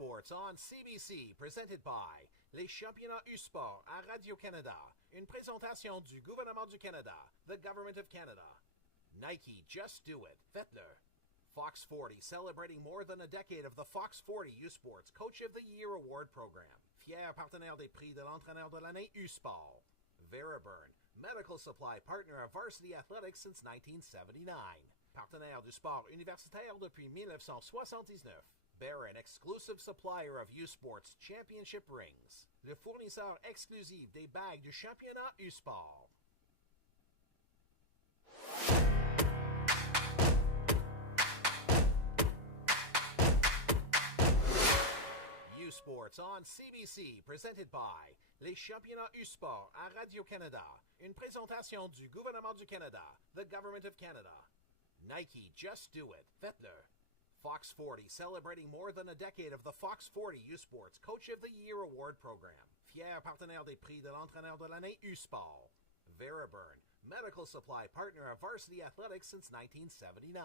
Sports on CBC, presented by les championnats U-Sport à Radio-Canada. Une présentation du gouvernement du Canada, the Government of Canada. Nike, just do it. Faites-le. Fox 40, celebrating more than a decade of the Fox 40 U-Sports Coach of the Year Award Program. Fier partenaire des prix de l'entraîneur de l'année U-Sport. Veriburn, medical supply partner of Varsity Athletics since 1979. Partenaire du sport universitaire depuis 1979. Barron, exclusive supplier of U-Sports Championship rings. Le fournisseur exclusif des bagues du championnat U-Sport. U-Sports on CBC, presented by les championnats U-Sport à Radio-Canada. Une présentation du gouvernement du Canada, the Government of Canada. Nike, just do it. Faites-le. Fox 40, celebrating more than a decade of the Fox 40 U-Sports Coach of the Year Award Program. Fier partenaire des prix de l'entraîneur de l'année U-Sport. Veriburn, medical supply partner of Varsity Athletics since 1979.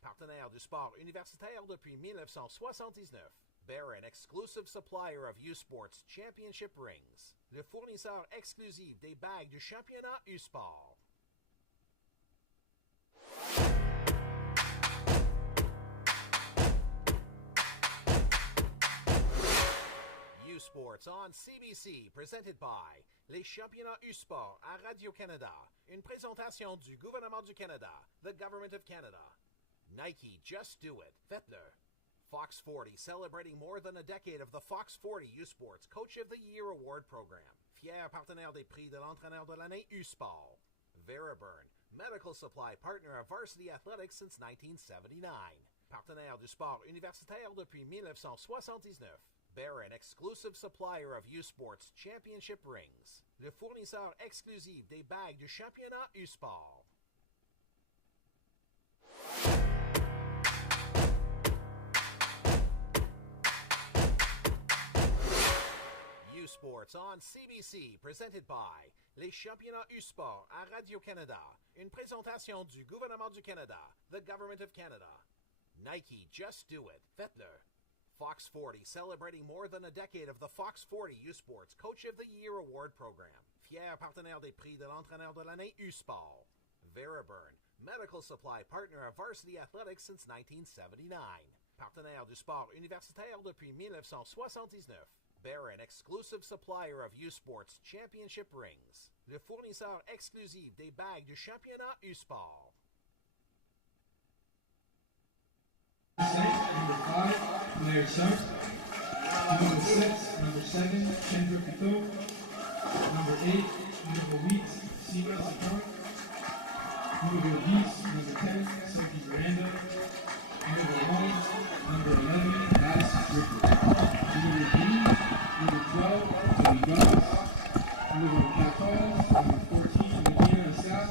Partenaire du sport universitaire depuis 1979. Barron, exclusive supplier of U-Sports Championship rings. Le fournisseur exclusif des bagues du championnat U-Sport. U-Sports on CBC, presented by les championnats U-Sport à Radio-Canada. Une présentation du gouvernement du Canada, the Government of Canada. Nike, just do it. Faites-le. Fox 40, celebrating more than a decade of the Fox 40 U-Sports Coach of the Year Award Program. Fier partenaire des prix de l'entraîneur de l'année U-Sport. Veriburn, medical supply partner of Varsity Athletics since 1979. Partenaire du sport universitaire depuis 1979. Barron, exclusive supplier of U-Sports Championship rings. Le fournisseur exclusif des bagues du championnat U-Sport. U-Sports on CBC, presented by les championnats U-Sport à Radio-Canada. Une présentation du gouvernement du Canada, the Government of Canada. Nike, just do it. Faites-le. Fox 40, celebrating more than a decade of the Fox 40 U-Sports Coach of the Year Award Program. Fier partenaire des prix de l'entraîneur de l'année U-Sport. Veriburn, medical supply partner of Varsity Athletics since 1979. Partenaire du sport universitaire depuis 1979. Barron, exclusive supplier of U-Sports Championship rings. Le fournisseur exclusif des bagues du championnat U-Sport. Number 5, Blair Sharp. Number 6, number 7, Kendra Cato. Number 8, Number Weeks, Sina Sakar. Number 10, number 10, Sophie Miranda. Number 1, number 11, Bass Ripley. Number B, number 12, Joey Dobbs. Number 14, number 14, Medina Assad.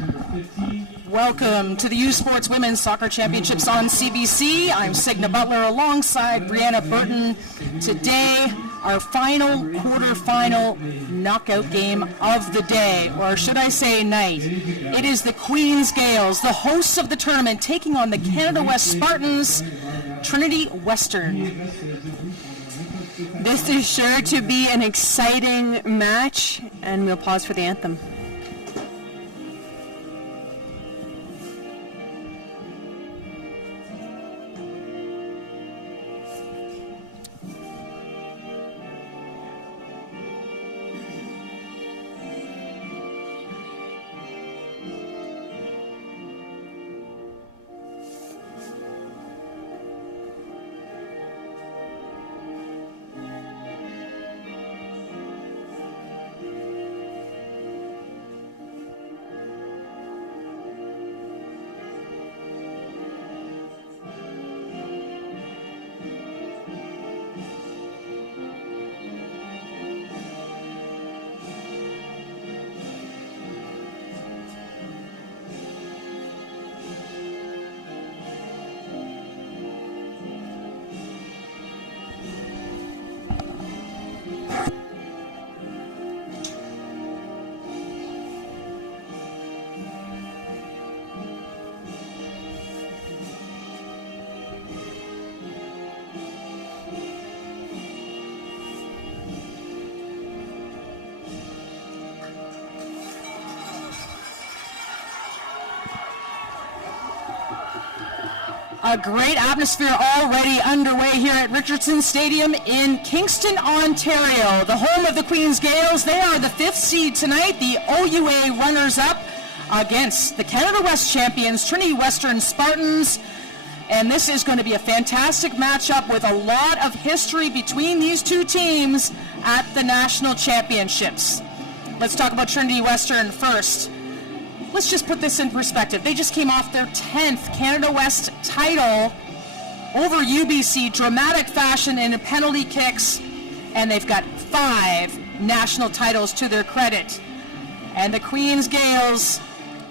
Number 15. Welcome to the U-Sports Women's Soccer Championships on CBC. I'm Signa Butler alongside Brianna Burton. Today, our final quarterfinal knockout game of the day, or should I say night. It is the Queen's Gales, the hosts of the tournament, taking on the Canada West Spartans, Trinity Western. This is sure to be an exciting match, and we'll pause for the anthem. A great atmosphere already underway here at Richardson Stadium in Kingston, Ontario, the home of the Queen's Gales. They are the 5th seed tonight, the OUA runners-up against the Canada West champions, Trinity Western Spartans. And this is going to be a fantastic matchup with a lot of history between these two teams at the national championships. Let's talk about Trinity Western first. Let's just put this in perspective. They just came off their 10th Canada West title over UBC, dramatic fashion in penalty kicks, and they've got 5 national titles to their credit. And the Queen's Gales,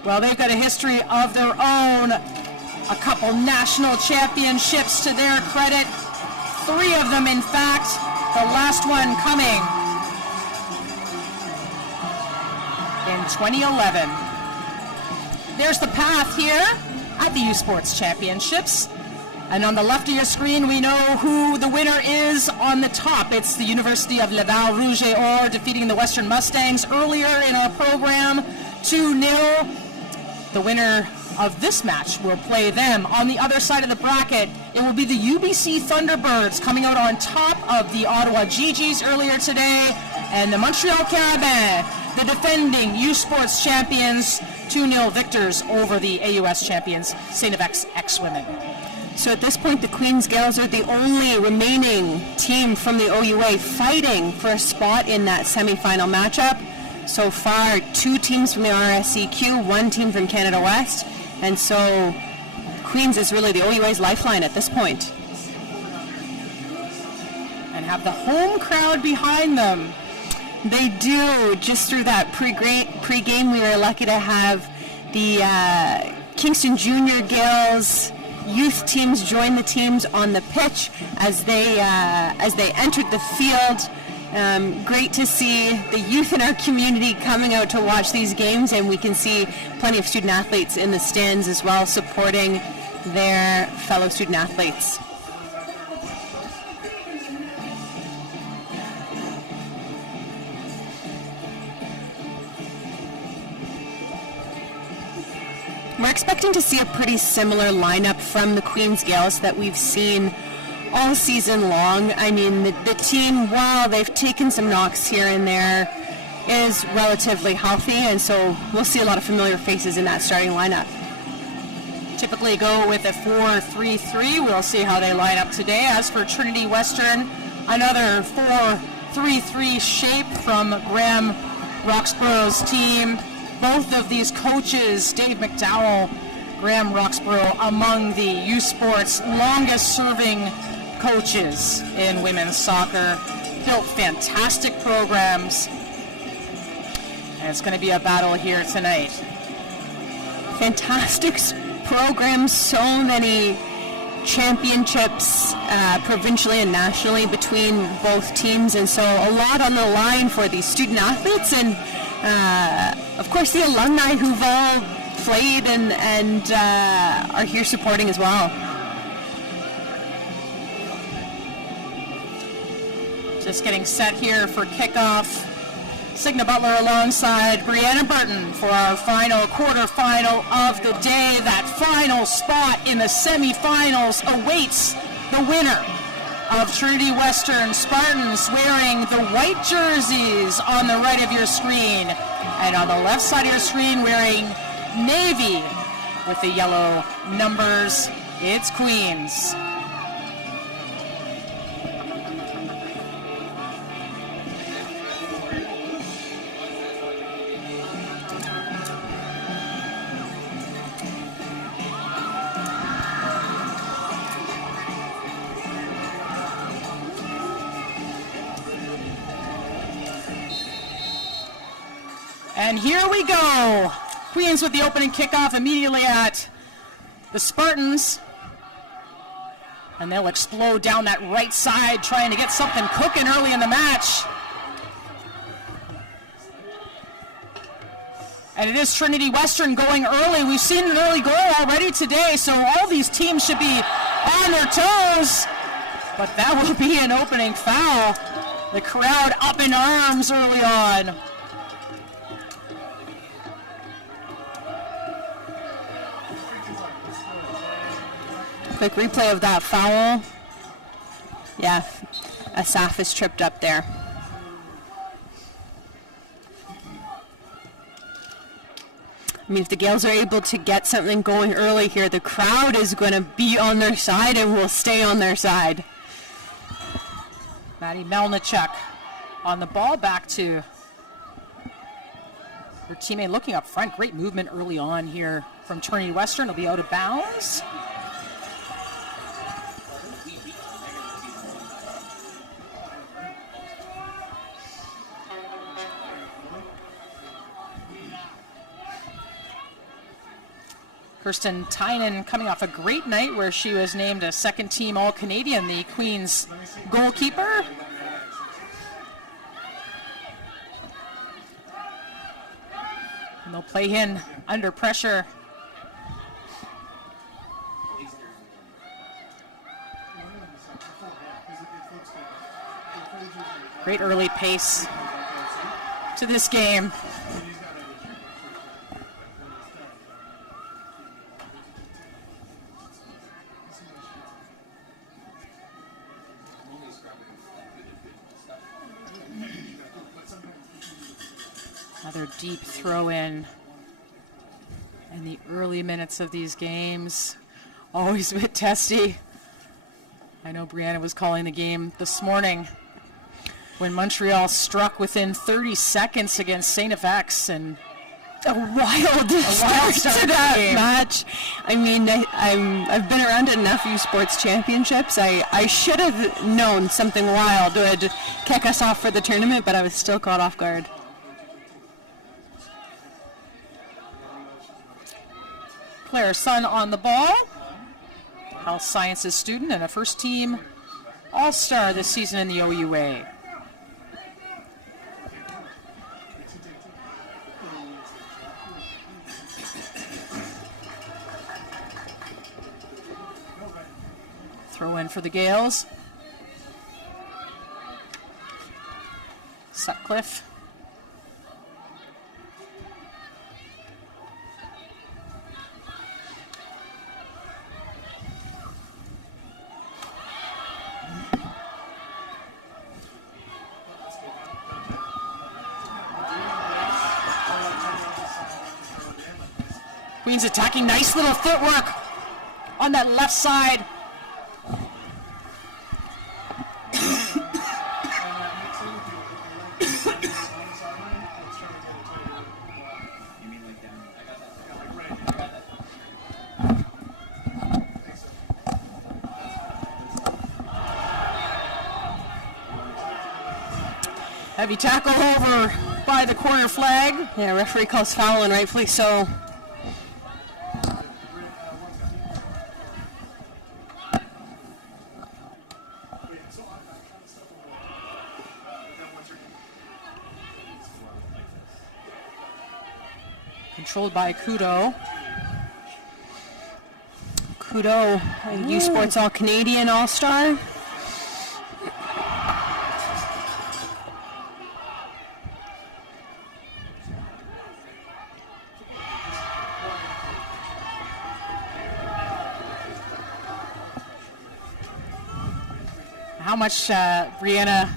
well, they've got a history of their own, a couple national championships to their credit, 3 of them in fact, the last one coming in 2011. There's the path here at the U Sports Championships. And on the left of your screen, we know who the winner is on the top. It's the University of Laval Rouge et Or defeating the Western Mustangs earlier in our program, 2-0. The winner of this match will play them. On the other side of the bracket, it will be the UBC Thunderbirds coming out on top of the Ottawa GGs earlier today, and the Montreal Carabins, the defending U Sports champions, 2-0 victors over the AUS champions, St. FX X-Women. So at this point, the Queen's Gales are the only remaining team from the OUA fighting for a spot in that semifinal matchup. So far, 2 teams from the RSEQ, 1 team from Canada West, and so Queens is really the OUA's lifeline at this point. And have the home crowd behind them. They do. Just through that pre-game, we were lucky to have the Kingston Junior Gales youth teams join the teams on the pitch as they entered the field. Great to see the youth in our community coming out to watch these games, and we can see plenty of student athletes in the stands as well, supporting their fellow student athletes. We're expecting to see a pretty similar lineup from the Queen's Gales that we've seen all season long. I mean, the team, while they've taken some knocks here and there, is relatively healthy, and so we'll see a lot of familiar faces in that starting lineup. Typically go with a 4-3-3. We'll see how they line up today. As for Trinity Western, another 4-3-3 shape from Graham Roxborough's team. Both of these coaches, Dave McDowell, Graham Roxborough, among the U Sports longest-serving coaches in women's soccer. Built fantastic programs, and it's going to be a battle here tonight. Fantastic programs, so many championships provincially and nationally between both teams, and so a lot on the line for these student athletes and of course the alumni who've all played and are here supporting as well. Just getting set here for kickoff. Signa Butler alongside Brianna Burton for our final quarterfinal of the day. That final spot in the semifinals awaits the winner of Trinity Western Spartans wearing the white jerseys on the right of your screen, and on the left side of your screen wearing navy with the yellow numbers. It's Queens. And here we go. Queens with the opening kickoff immediately at the Spartans. And they'll explode down that right side, trying to get something cooking early in the match. And it is Trinity Western going early. We've seen an early goal already today, so all these teams should be on their toes. But that will be an opening foul. The crowd up in arms early on. Quick replay of that foul. Yeah, Asaf is tripped up there. I mean, if the Gales are able to get something going early here, the crowd is going to be on their side and will stay on their side. Maddie Melnichuk on the ball, back to her teammate looking up front. Great movement early on here from Trinity Western. It'll be out of bounds. Kirsten Tynan coming off a great night where she was named a second-team All-Canadian, the Queen's goalkeeper. And they'll play in under pressure. Great early pace to this game. Another deep throw in the early minutes of these games. Always a bit testy. I know Brianna was calling the game this morning when Montreal struck within 30 seconds against St. FX, and A wild start to that match. I mean, I've been around enough U Sports Championships. I should have known something wild would kick us off for the tournament, but I was still caught off guard. Claire Sun on the ball. Health Sciences student and a first-team All-Star this season in the OUA. Throw in for the Gales. Sutcliffe. Queens attacking, nice little footwork on that left side. Heavy tackle over by the corner flag. Yeah, referee calls foul, and rightfully so. Controlled by Kudo. Kudo, a U Sports All-Canadian All-Star. How much, Brianna,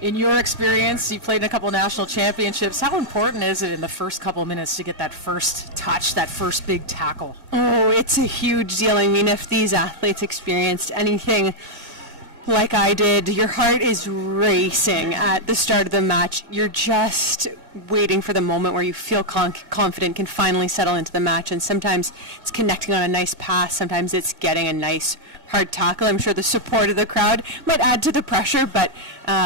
in your experience, you played in a couple national championships, how important is it in the first couple minutes to get that first touch, that first big tackle? Oh, it's a huge deal. I mean, if these athletes experienced anything like I did, your heart is racing at the start of the match. You're just waiting for the moment where you feel confident, can finally settle into the match. And sometimes it's connecting on a nice pass. Sometimes it's getting a nice hard tackle. I'm sure the support of the crowd might add to the pressure, but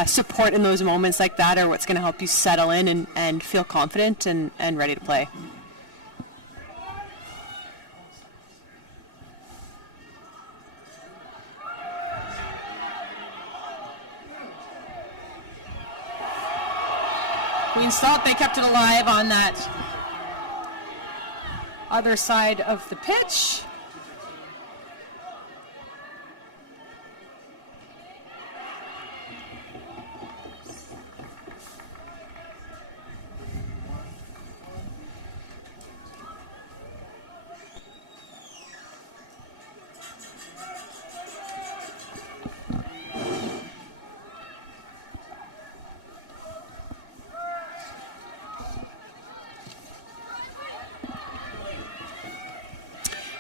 support in those moments like that are what's going to help you settle in and feel confident and ready to play. Queens thought they kept it alive on that other side of the pitch.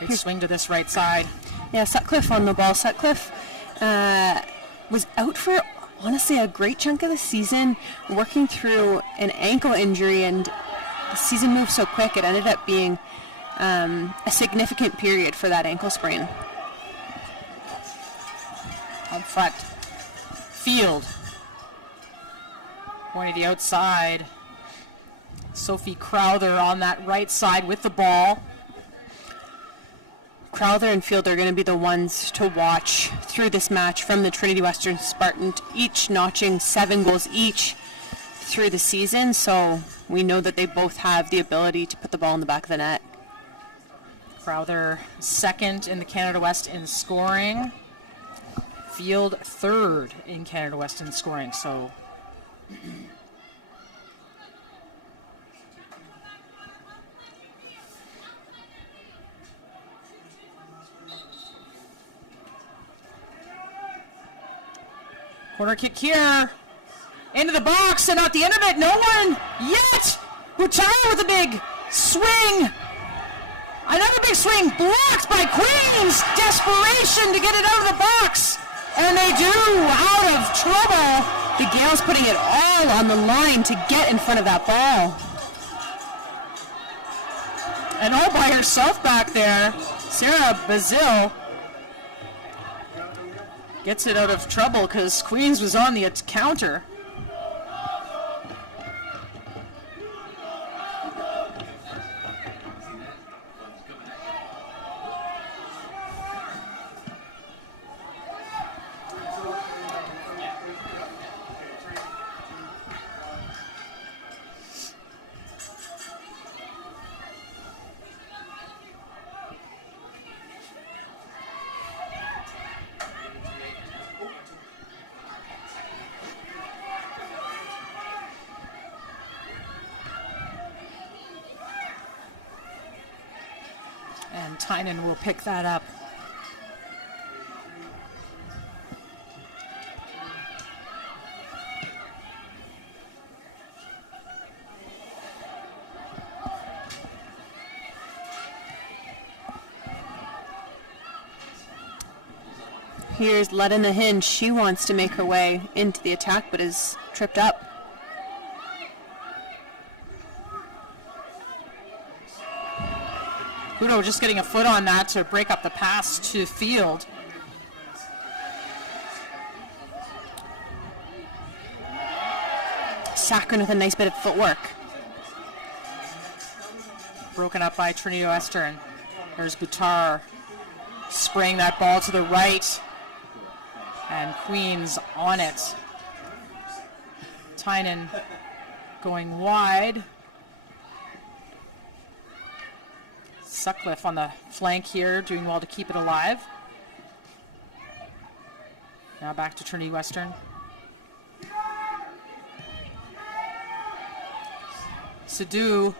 Big swing to this right side. Yeah, Sutcliffe on the ball. Sutcliffe was out for, honestly, a great chunk of the season, working through an ankle injury, and the season moved so quick it ended up being a significant period for that ankle sprain. Up front. Field. Going to the outside. Sophie Crowther on that right side with the ball. Crowther and Field are going to be the ones to watch through this match from the Trinity Western Spartans, each notching 7 goals each through the season, so we know that they both have the ability to put the ball in the back of the net. Crowther second in the Canada West in scoring. Field third in Canada West in scoring, so corner kick here. Into the box, and at the end of it, no one yet. Butaro with a big swing. Another big swing, blocked by Queens. Desperation to get it out of the box. And they do, out of trouble. The Gales putting it all on the line to get in front of that ball. And all by herself back there, Sarah Bazil gets it out of trouble because Queens was on the counter. And Tynan will pick that up. Here's Ledina Hinge. She wants to make her way into the attack, but is tripped up. Kudo just getting a foot on that to break up the pass to Field. Saccharin with a nice bit of footwork. Broken up by Trinity Western. There's Buttar spraying that ball to the right. And Queens on it. Tynan going wide. Sutcliffe on the flank here, doing well to keep it alive. Now back to Trinity Western. Sadu.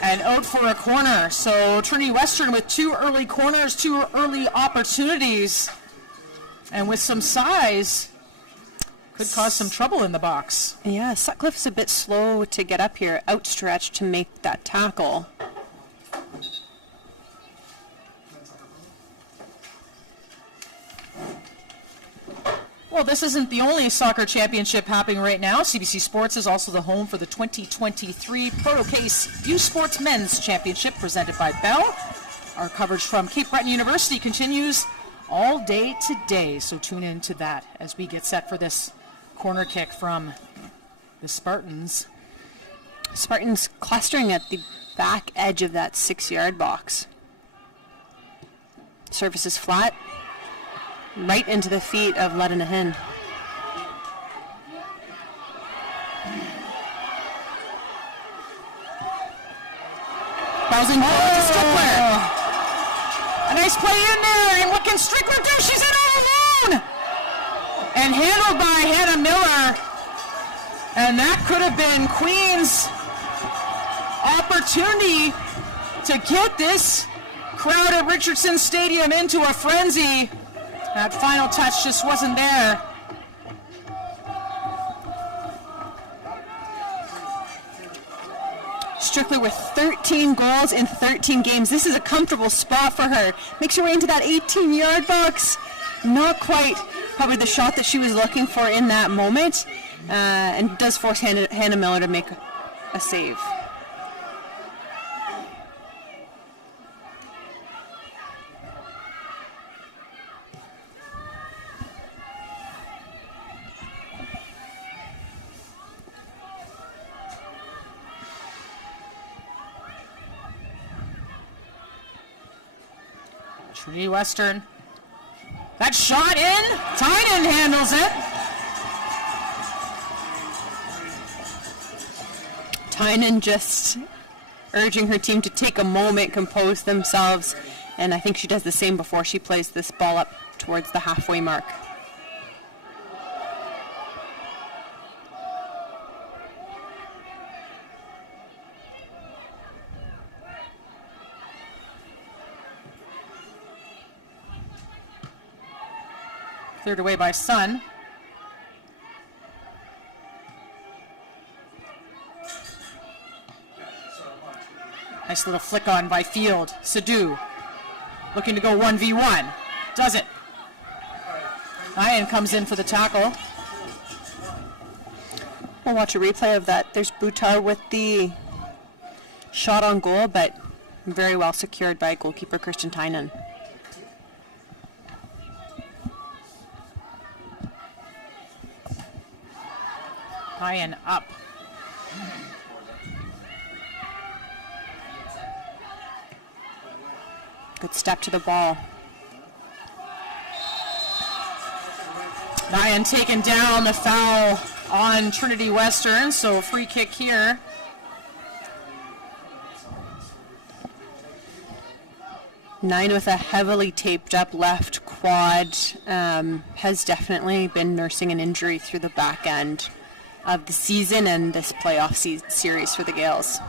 And out for a corner. So Trinity Western with 2 early corners, 2 early opportunities. And with some size, could cause some trouble in the box. Yeah, Sutcliffe's a bit slow to get up here, outstretched to make that tackle. Well, this isn't the only soccer championship happening right now. CBC Sports is also the home for the 2023 ProtoCase U Sports Men's Championship presented by Bell. Our coverage from Cape Breton University continues all day today, so tune in to that as we get set for this corner kick from the Spartans. Spartans clustering at the back edge of that 6-yard box. Surface is flat, right into the feet of Ledina Hin. Bouncing ball to Strickler. A nice play in there, and what can Strickler do? She's in all alone! And handled by Hannah Miller. And that could have been Queen's opportunity to get this crowd at Richardson Stadium into a frenzy. That final touch just wasn't there. Strickler with 13 goals in 13 games. This is a comfortable spot for her. Makes her way into that 18-yard box. Not quite probably the shot that she was looking for in that moment, and does force Hannah Miller to make a save. Trinity Western. That shot in. Tynan handles it. Tynan just urging her team to take a moment, compose themselves, and I think she does the same before she plays this ball up towards the halfway mark. Cleared away by Sun. Nice little flick on by Field. Sadu looking to go 1v1. Does it. Ryan comes in for the tackle. We'll watch a replay of that. There's Boutar with the shot on goal, but very well secured by goalkeeper Christian Tynan. Ryan up. Good step to the ball. Ryan taken down, the foul on Trinity Western, so a free kick here. Nine with a heavily taped up left quad, has definitely been nursing an injury through the back end of the season and this playoff series for the Gales.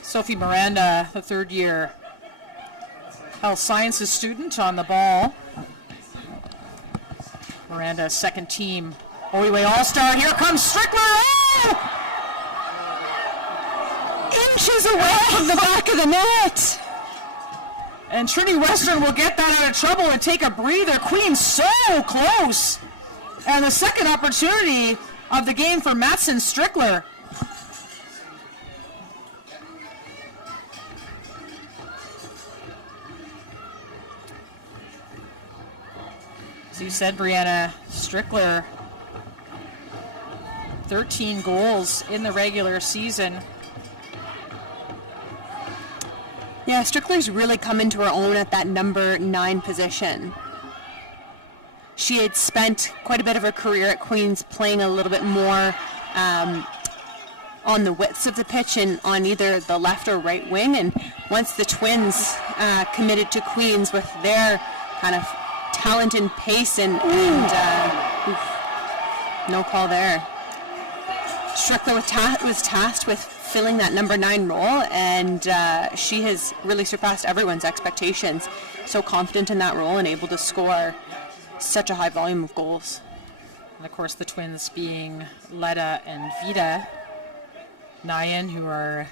Sophie Miranda, the third-year health sciences student, on the ball. Miranda, second team Holy All-Star. Here comes Strickler. Oh! Inches away from the back of the net. And Trinity Western will get that out of trouble and take a breather. Queen's so close. And the second opportunity of the game for Matson Strickler. As you said, Brianna, Strickler, 13 goals in the regular season. Yeah, Strickler's really come into her own at that number 9 position. She had spent quite a bit of her career at Queen's playing a little bit more on the widths of the pitch and on either the left or right wing. And once the Twins committed to Queen's with their kind of talent and pace and no call there. Strickler was tasked with filling that number 9 role, and she has really surpassed everyone's expectations. So confident in that role and able to score such a high volume of goals. And of course the Twins being Letta and Vida Nyan, who are,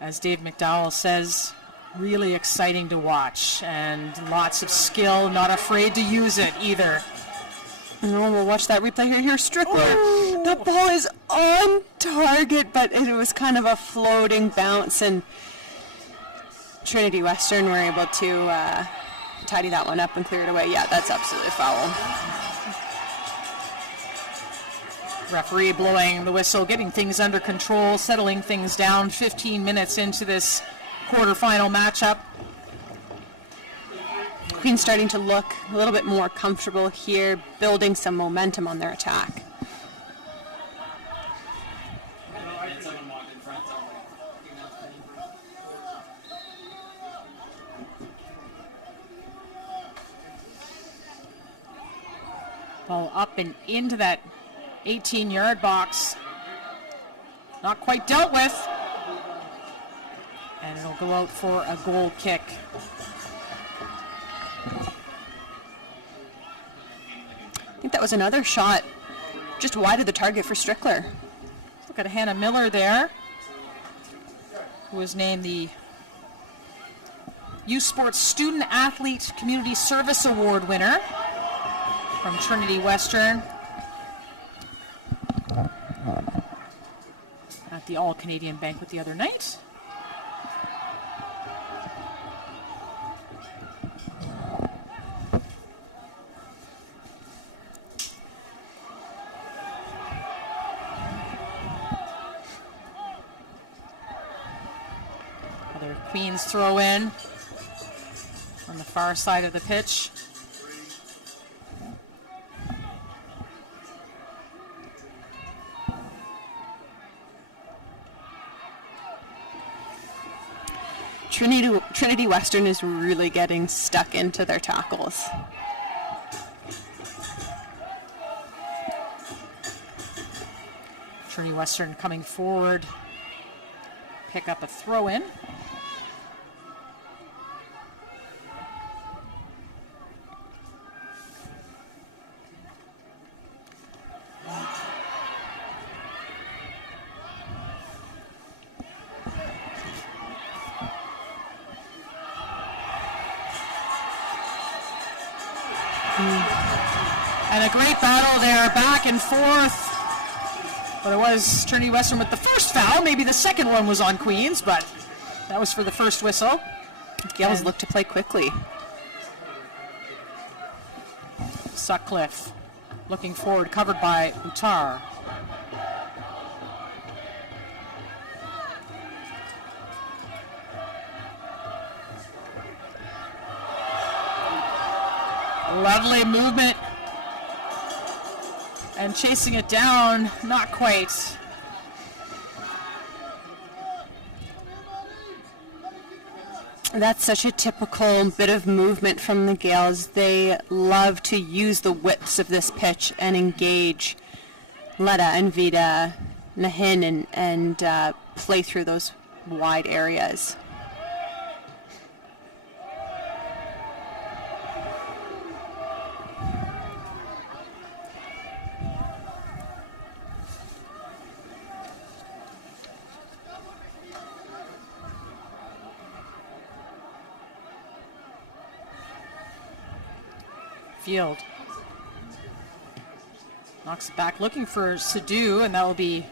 as Dave McDowell says, really exciting to watch, and lots of skill, not afraid to use it either. No, we'll watch that replay here. Here's Strickler. Oh. The ball is on target, but it was kind of a floating bounce, and Trinity Western were able to tidy that one up and clear it away. Yeah, that's absolutely a foul. Referee blowing the whistle, getting things under control, settling things down 15 minutes into this quarterfinal matchup. Queen's starting to look a little bit more comfortable here, building some momentum on their attack. Ball up and into that 18-yard box. Not quite dealt with. And it'll go out for a goal kick. I think that was another shot just wide of the target for Strickler. Look at Hannah Miller there. who was named the U Sports Student Athlete Community Service Award winner from Trinity Western at the All-Canadian Banquet the other night. Another Queens throw in on the far side of the pitch. Trinity Western is really getting stuck into their tackles. Trinity Western coming forward, pick up a throw in. And a great battle there, back and forth. But it was Trinity Western with the first foul. Maybe the second one was on Queens, but that was for the first whistle. Gales look to play quickly. Sutcliffe looking forward, covered by Utar. Lovely movement. And chasing it down, not quite. That's such a typical bit of movement from the Gales. They love to use the widths of this pitch and engage Letta and Vida Nahin and play through those wide areas. Field knocks it back, looking for Sadu, and that will be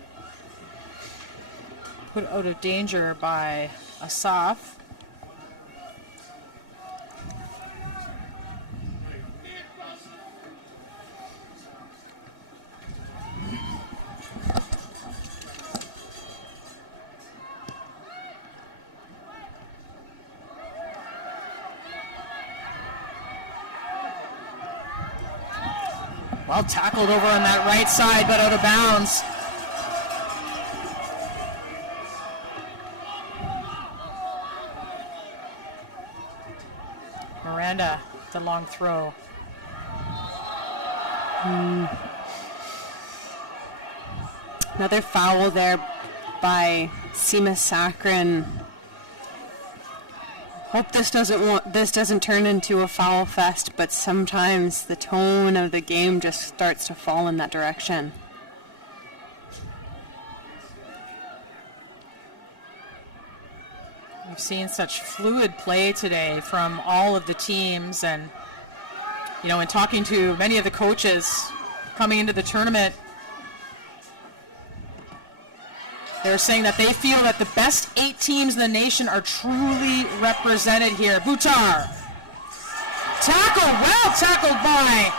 put out of danger by Asaf. Well tackled over on that right side, but out of bounds. Miranda, the long throw. Another foul there by Seema Sakrin. Hope this doesn't turn into a foul fest, but sometimes the tone of the game just starts to fall in that direction. We've seen such fluid play today from all of the teams, and in talking to many of the coaches coming into the tournament, they're saying that they feel that the best 8 teams in the nation are truly represented here. Butar. Tackled, well tackled by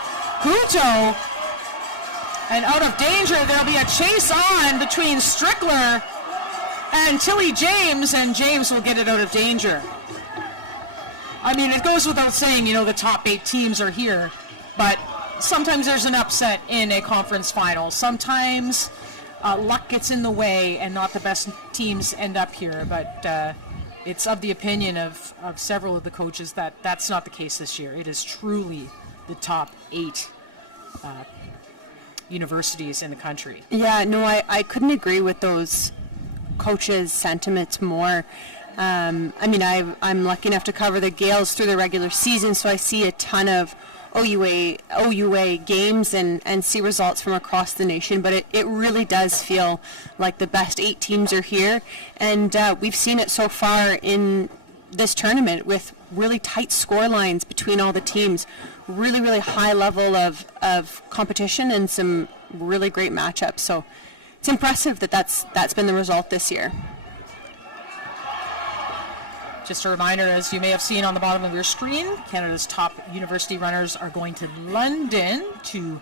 Guto. And out of danger, there'll be a chase on between Strickler and Tilly James, and James will get it out of danger. I mean, it goes without saying, the top 8 teams are here, but sometimes there's an upset in a conference final. Sometimes luck gets in the way and not the best teams end up here, but it's of the opinion of several of the coaches that that's not the case this year. It is truly the top 8 universities in the country. Yeah, no, I couldn't agree with those coaches' sentiments more. I'm lucky enough to cover the Gales through the regular season, so I see a ton of OUA games and see results from across the nation, but it really does feel like the best 8 teams are here, and we've seen it so far in this tournament with really tight score lines between all the teams, really high level of competition and some really great matchups. So it's impressive that's been the result this year. Just a reminder, as you may have seen on the bottom of your screen, Canada's top university runners are going to London to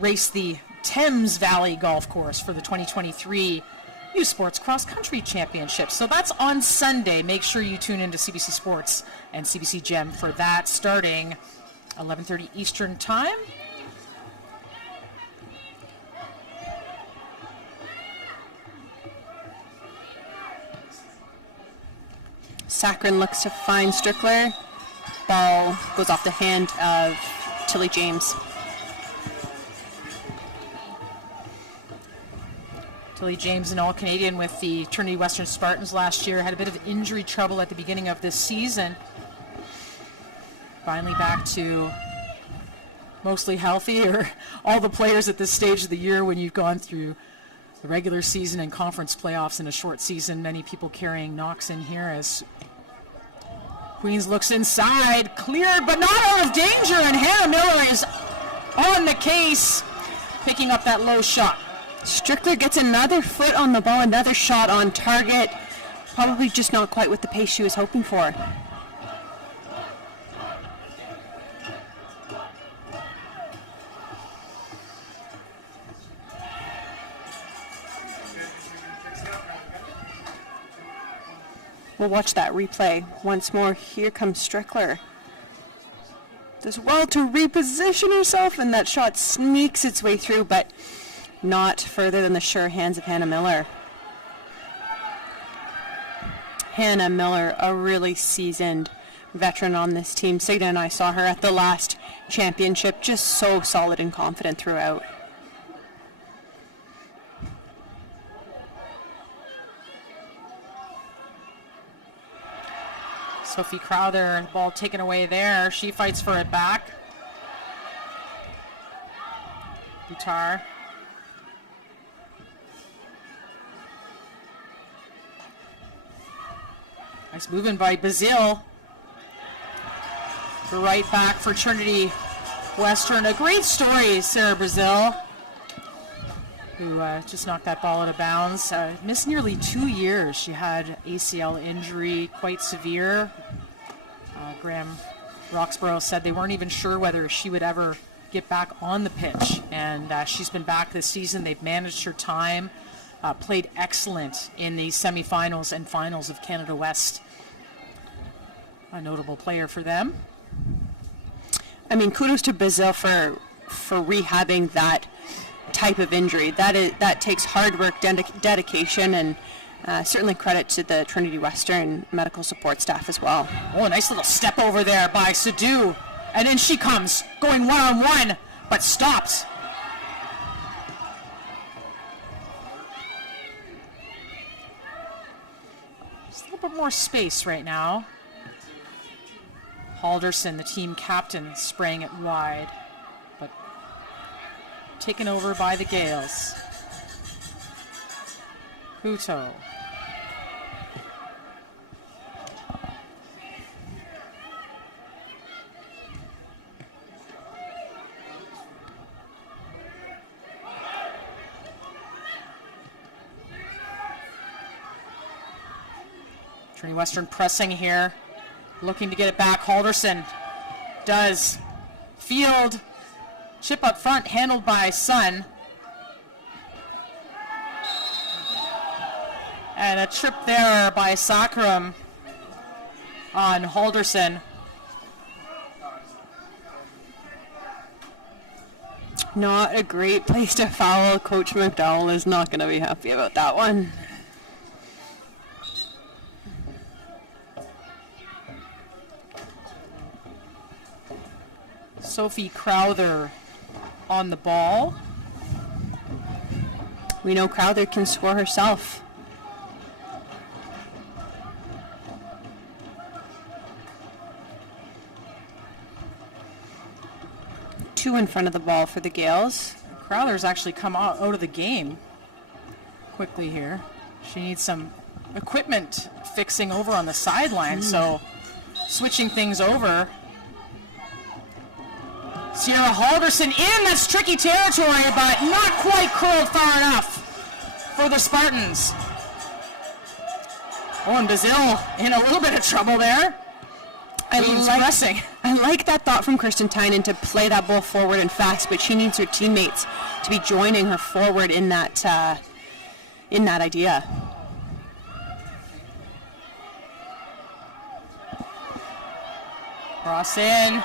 race the Thames Valley Golf Course for the 2023 U Sports Cross Country Championships. So that's on Sunday. Make sure you tune into CBC Sports and CBC Gem for that, starting 11:30 Eastern Time. Saccharin looks to find Strickler. Ball goes off the hand of Tilly James. Tilly James, an All-Canadian with the Trinity Western Spartans last year, had a bit of injury trouble at the beginning of this season. Finally back to mostly healthy, or all the players at this stage of the year when you've gone through the regular season and conference playoffs in a short season. Many people carrying knocks in here as Queens looks inside, cleared but not out of danger, and Hannah Miller is on the case, picking up that low shot. Strickler gets another foot on the ball, another shot on target, probably just not quite with the pace she was hoping for. We'll watch that replay once more. Here comes Strickler. Does well to reposition herself, and that shot sneaks its way through, but not further than the sure hands of Hannah Miller. Hannah Miller, a really seasoned veteran on this team. Signa and I saw her at the last championship, just so solid and confident throughout. Sophie Crowther, ball taken away there. She fights for it back. Guitar. Nice movement by Bazile. Right back for Trinity Western. A great story, Sarah Bazile, who just knocked that ball out of bounds. Missed nearly 2 years. She had ACL injury, quite severe. Graham Roxborough said they weren't even sure whether she would ever get back on the pitch, and she's been back this season. They've managed her time, played excellent in the semifinals and finals of Canada West. A notable player for them. I mean, kudos to Bazile for rehabbing that type of injury. That takes hard work, dedication, and certainly credit to the Trinity Western medical support staff as well. Oh, a nice little step over there by Sadu. And then she comes, going one-on-one, but stops. Just a little bit more space right now. Halderson, the team captain, spraying it wide, but taken over by the Gales. Hutto. Trinity Western pressing here, looking to get it back. Halderson does. Field, chip up front, handled by Sun. And a trip there by Saccharin on Halderson. Not a great place to foul. Coach McDowell is not going to be happy about that one. Sophie Crowther on the ball. We know Crowther can score herself. 2 in front of the ball for the Gales. Crowther's actually come out of the game quickly here. She needs some equipment fixing over on the sideline, so switching things over. Sierra Halverson in, that's tricky territory, but not quite curled far enough for the Spartans. Oh, and Bazil in a little bit of trouble there. I like that thought from Kirsten Tynan to play that ball forward and fast, but she needs her teammates to be joining her forward in that idea. Cross in.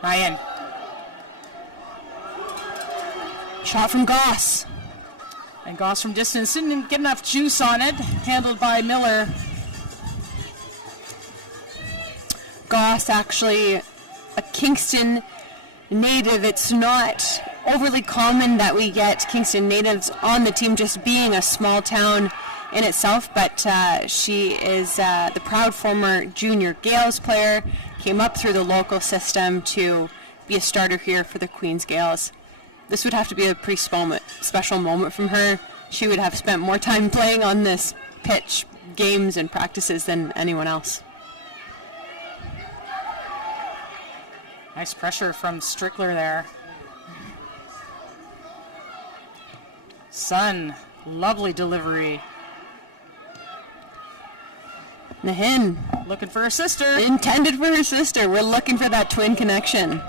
Ryan. Shot from Goss. And Goss from distance didn't get enough juice on it. Handled by Miller. Goss, actually a Kingston native. It's not overly common that we get Kingston natives on the team, just being a small town in itself, but she is the proud former junior Gales player, came up through the local system to be a starter here for the Queen's Gales. This would have to be a pretty special moment from her. She would have spent more time playing on this pitch, games and practices than anyone else. Nice pressure from Strickler there. Sun, lovely delivery. Nahin. Looking for her sister. Intended for her sister. We're looking for that twin connection.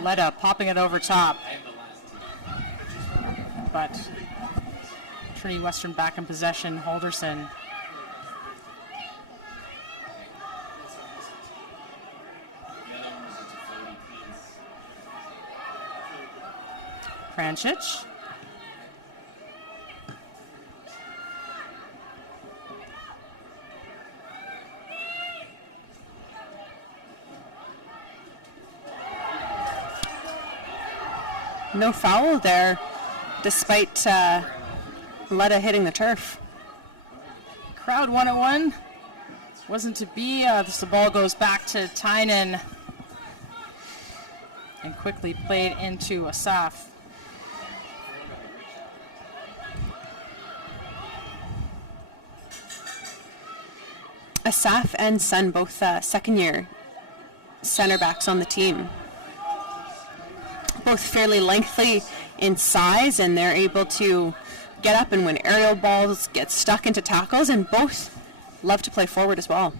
Letta popping it over top. But Trinity Western back in possession. Halverson. Krančić. No foul there, despite Letta hitting the turf. Crowd 101. Wasn't to be. The ball goes back to Tynan and quickly played into Asaf. Asaf and Sun, both second-year center backs on the team. Both fairly lengthy in size, and they're able to get up and win aerial balls, get stuck into tackles, and both love to play forward as well.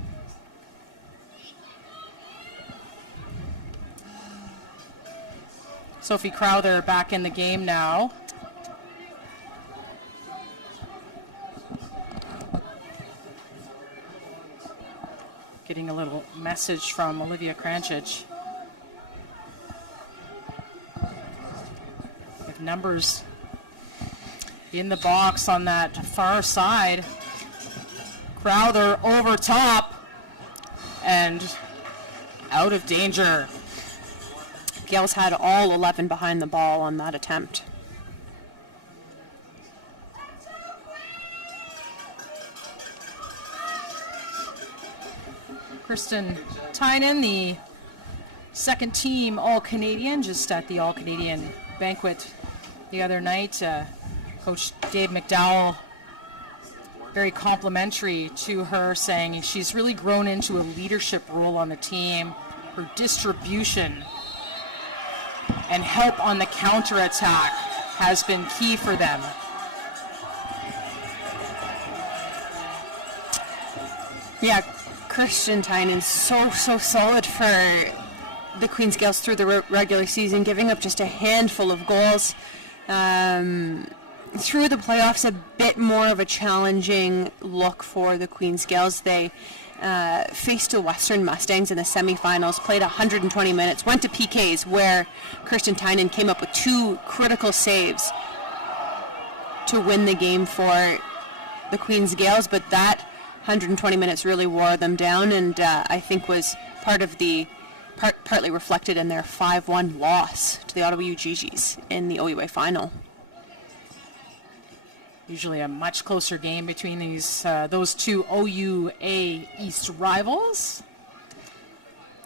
Sophie Crowther back in the game now. Getting a little message from Olivia Krančić. With numbers in the box on that far side. Crowther over top and out of danger. Gales had all 11 behind the ball on that attempt. Kirsten Tynan, the second team All-Canadian, just at the All-Canadian banquet the other night. Coach Dave McDowell, very complimentary to her, saying she's really grown into a leadership role on the team. Her distribution and help on the counterattack has been key for them. Yeah, Kirsten Tynan so solid for the Queen's Gales through the regular season, giving up just a handful of goals. Through the playoffs, a bit more of a challenging look for the Queen's Gales. They faced the Western Mustangs in the semifinals, played 120 minutes, went to PKs where Kirsten Tynan came up with 2 critical saves to win the game for the Queen's Gales, but that 120 minutes really wore them down, and I think was part of the partly reflected in their 5-1 loss to the Ottawa UGGs in the OUA final. Usually a much closer game between those two OUA East rivals.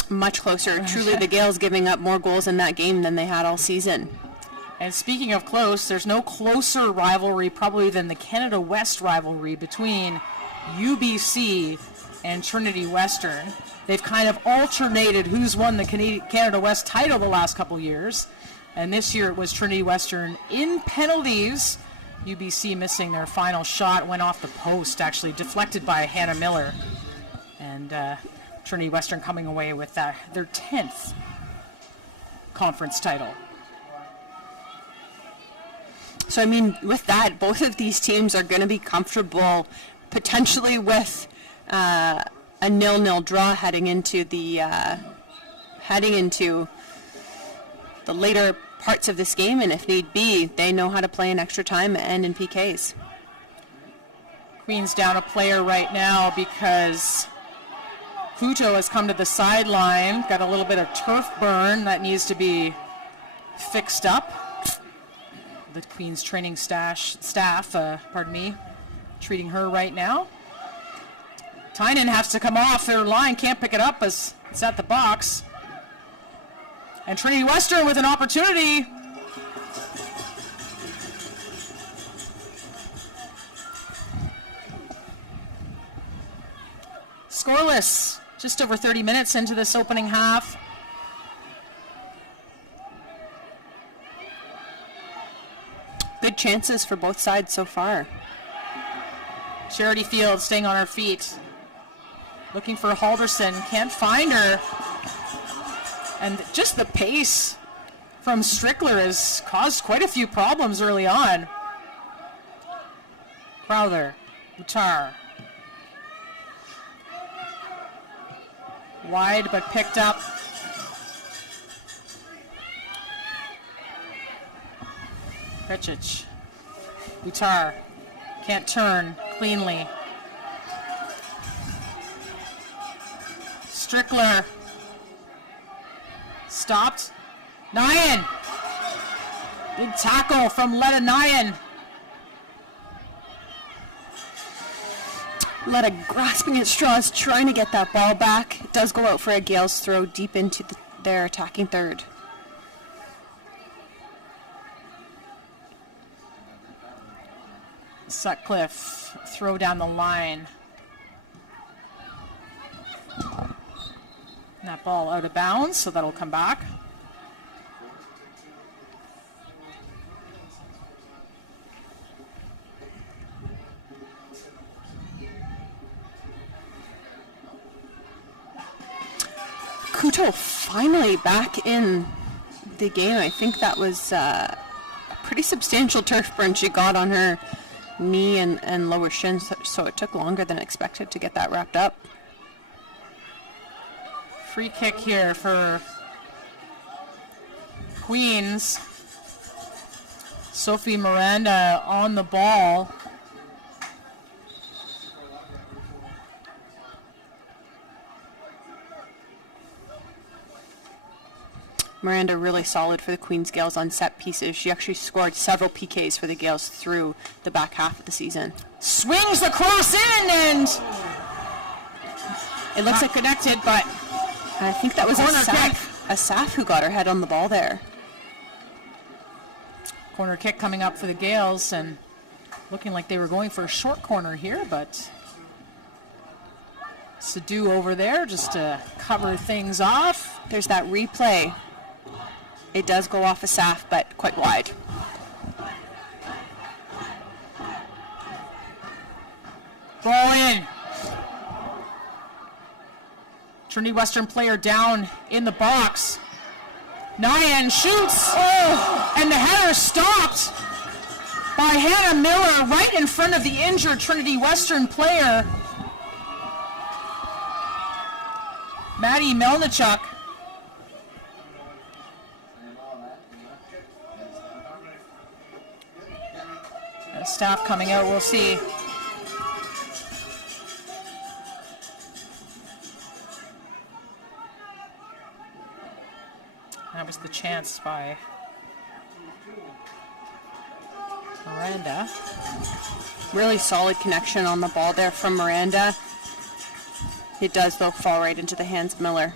Much closer. Truly, the Gales giving up more goals in that game than they had all season. And speaking of close, there's no closer rivalry probably than the Canada West rivalry between UBC and Trinity Western. They've kind of alternated who's won the Canada West title the last couple years. And this year it was Trinity Western in penalties. UBC missing their final shot, went off the post, actually deflected by Hannah Miller. And Trinity Western coming away with their 10th conference title. So, I mean, with that, both of these teams are going to be comfortable potentially with a 0-0 draw heading into the later parts of this game, and if need be, they know how to play in extra time and in PKs. Queen's down a player right now because Futo has come to the sideline, got a little bit of turf burn that needs to be fixed up. The Queen's training staff, treating her right now. Tynan has to come off their line, can't pick it up as it's at the box. And Trinity Western with an opportunity. Scoreless, just over 30 minutes into this opening half. Good chances for both sides so far. Charity Field staying on her feet. Looking for Halderson, can't find her. And just the pace from Strickler has caused quite a few problems early on. Crowther, Buttar. Wide but picked up. Pečić. Buttar can't turn cleanly. Strickler. Stopped. Nyan. Big tackle from Letta Nyan. Letta grasping at straws, trying to get that ball back. It does go out for a Gales throw deep into their attacking third. Sutcliffe throw down the line. And that ball out of bounds, so that'll come back. Kuto finally back in the game. I think that was a pretty substantial turf burn she got on her knee and lower shin, so it took longer than expected to get that wrapped up. Free kick here for Queens. Sophie Miranda on the ball. Miranda really solid for the Queens Gales on set pieces. She actually scored several PKs for the Gales through the back half of the season. Swings the cross in, and it looks like connected, but I think that was corner Asaf who got her head on the ball there. Corner kick coming up for the Gales, and looking like they were going for a short corner here, but Sadu over there just to cover things off. There's that replay. It does go off Asaf, but quite wide. Ball in. Trinity Western player down in the box. Nyan shoots. Oh, and the header stopped by Hannah Miller right in front of the injured Trinity Western player. Maddie Melnichuk. The staff coming out, we'll see. That was the chance by Miranda. Really solid connection on the ball there from Miranda. It does, though, fall right into the hands of Miller.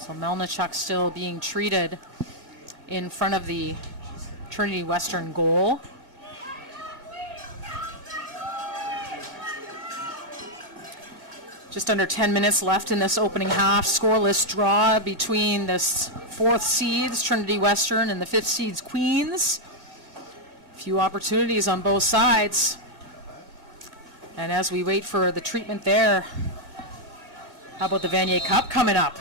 So Melnichuk still being treated in front of the Trinity Western goal. Just under 10 minutes left in this opening half. Scoreless draw between this 4th seeds, Trinity Western, and the 5th seeds, Queens. Few opportunities on both sides. And as we wait for the treatment there, how about the Vanier Cup coming up?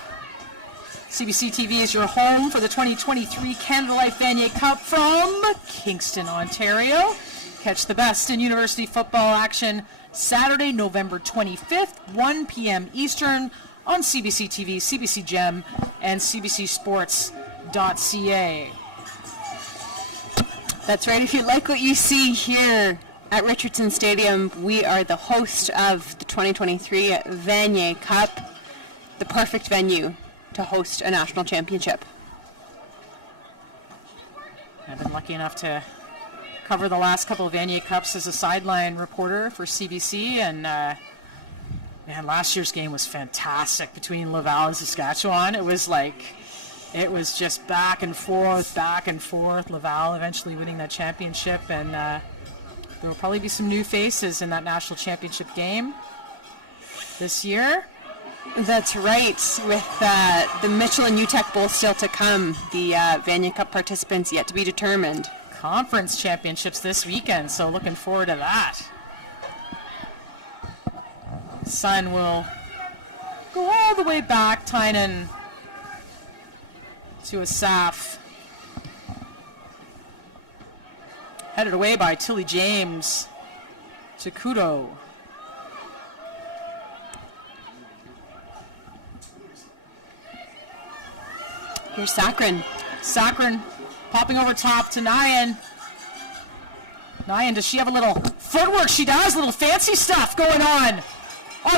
CBC TV is your home for the 2023 Canada Life Vanier Cup from Kingston, Ontario. Catch the best in university football action Saturday, November 25th, 1 p.m. Eastern on CBC TV, CBC Gem, and cbcsports.ca. That's right. If you like what you see here at Richardson Stadium, we are the host of the 2023 Vanier Cup, the perfect venue to host a national championship. I've been lucky enough to cover the last couple of Vanier Cups as a sideline reporter for CBC, and man, last year's game was fantastic between Laval and Saskatchewan. It was just back and forth. Laval eventually winning that championship, and there will probably be some new faces in that national championship game this year. That's right. With the Mitchell and UTEC both still to come, the Vanier Cup participants yet to be determined. Conference championships this weekend, so looking forward to that. Sun will go all the way back, Tynan to Asaf. Headed away by Tilly James to Kudo. Here's Sakrin. Sakrin popping over top to Nyan. Nyan, does she have a little footwork? She does, a little fancy stuff going on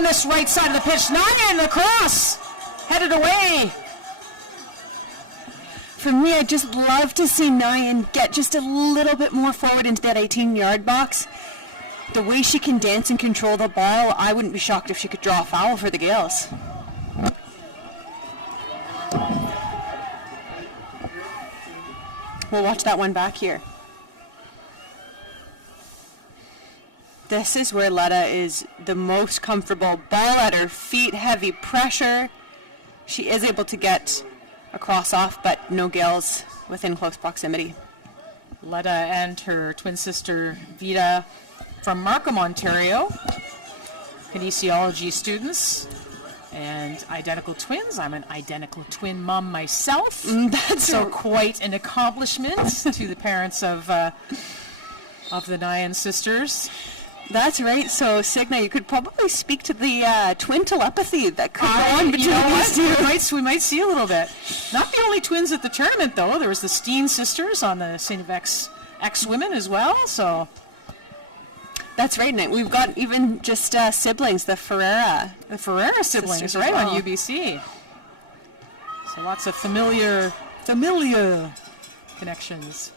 this right side of the pitch. Nyan across, headed away. For me, I'd just love to see Nyan get just a little bit more forward into that 18-yard box. The way she can dance and control the ball, I wouldn't be shocked if she could draw a foul for the Gales. We'll watch that one back here. This is where Letta is the most comfortable. Ball at her feet, heavy pressure. She is able to get a cross off, but no Gales within close proximity. Letta and her twin sister Vita from Markham, Ontario. Kinesiology students and identical twins. I'm an identical twin mom myself. That's so quite an accomplishment to the parents of the Nyan sisters. That's right. So, Signa, you could probably speak to the twin telepathy that could go on between these two. We might see a little bit. Not the only twins at the tournament, though. There was the Steen sisters on the St. X women as well. So that's right, Nick. We've got even just siblings, the Ferreira siblings, right, on UBC. So lots of familiar connections.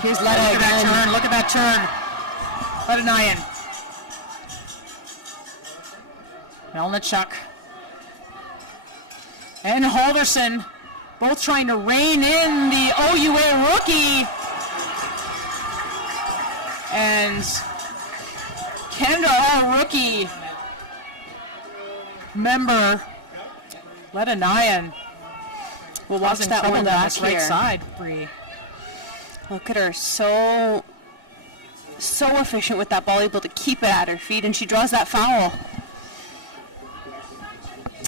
Here's Letta again. Look at that turn. Letta Nyan. Melnichuk and Halverson both trying to rein in the OUA rookie. And Canada All rookie member Letta Nyan. We'll watch that one back here. Right side, Bree. Look at her, so efficient with that ball, able to keep it at her feet, and she draws that foul.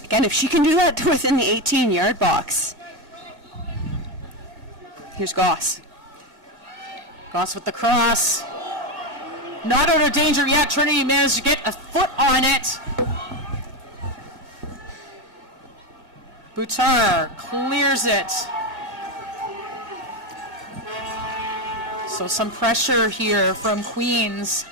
Again, if she can do that within the 18-yard box. Here's Goss. Goss with the cross. Not out of danger yet. Trinity managed to get a foot on it. Boutar clears it. So some pressure here from Queens.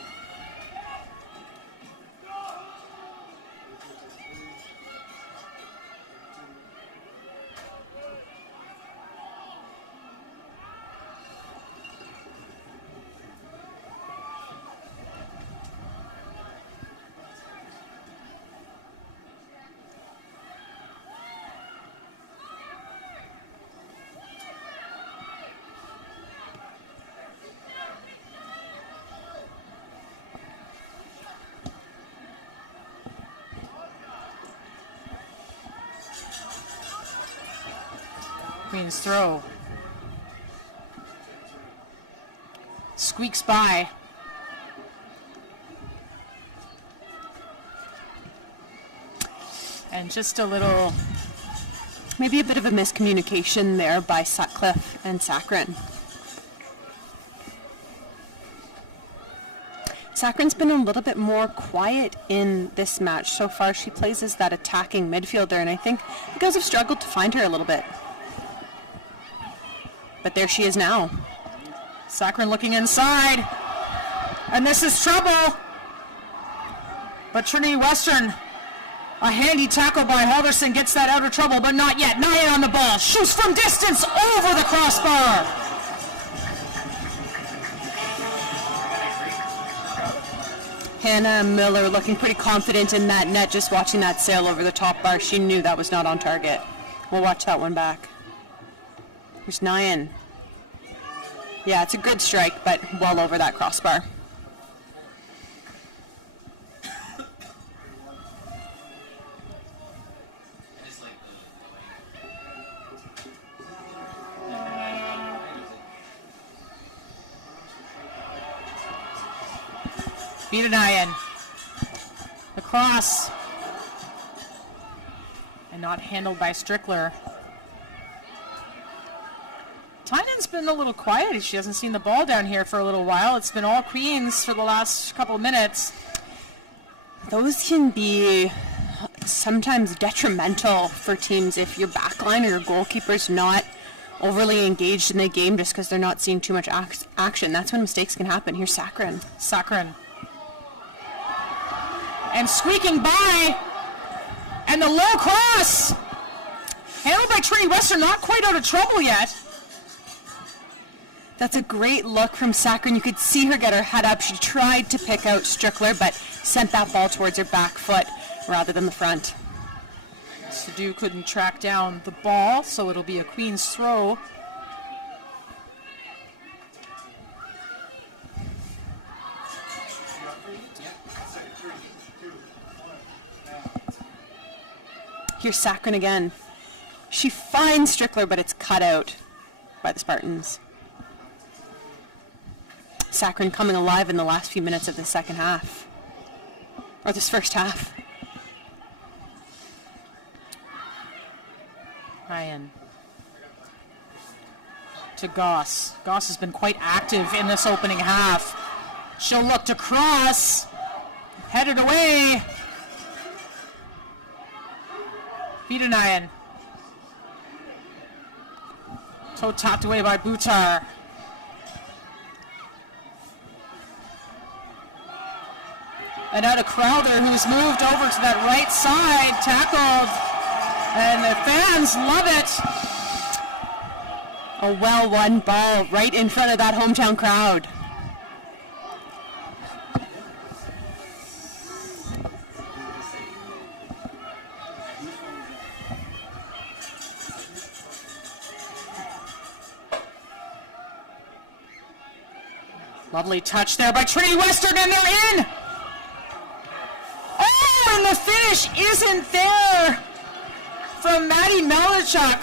Queen's throw. Squeaks by. And just a little, Maybe a bit of a miscommunication there by Sutcliffe and Saccharin. Saccharin's been a little bit more quiet in this match so far. She plays as that attacking midfielder, and I think the girls have struggled to find her a little bit. But there she is now. Saccharin looking inside. And this is trouble. But Trinity Western, a handy tackle by Halverson, gets that out of trouble, but not yet. Nyan on the ball. Shoots from distance over the crossbar. Hannah Miller looking pretty confident in that net, just watching that sail over the top bar. She knew that was not on target. We'll watch that one back. Here's Nyan. Yeah, it's a good strike, but well over that crossbar. Nyan. The cross. And not handled by Strickler. Tynan's been a little quiet. She hasn't seen the ball down here for a little while. It's been all Queens for the last couple of minutes. Those can be sometimes detrimental for teams if your backline or your goalkeeper's not overly engaged in the game just because they're not seeing too much action. That's when mistakes can happen. Here's Saccharin. And squeaking by. And the low cross. Handled by Trinity Western, not quite out of trouble yet. That's a great look from Saccharin. You could see her get her head up. She tried to pick out Strickler, but sent that ball towards her back foot rather than the front. Sadu couldn't track down the ball, so it'll be a Queen's throw. Here's Saccharin again. She finds Strickler, but it's cut out by the Spartans. Saccharin coming alive in the last few minutes of the second half. Or this first half. Ryan. To Goss. Goss has been quite active in this opening half. She'll look to cross. Headed away. Nyan. Toe tapped away by Boutar. And now to Crowther, who's moved over to that right side, tackled. And the fans love it. A well-won ball right in front of that hometown crowd. Lovely touch there by Trinity Western, and they're in! Oh, and the finish isn't there from Maddie Melichuk.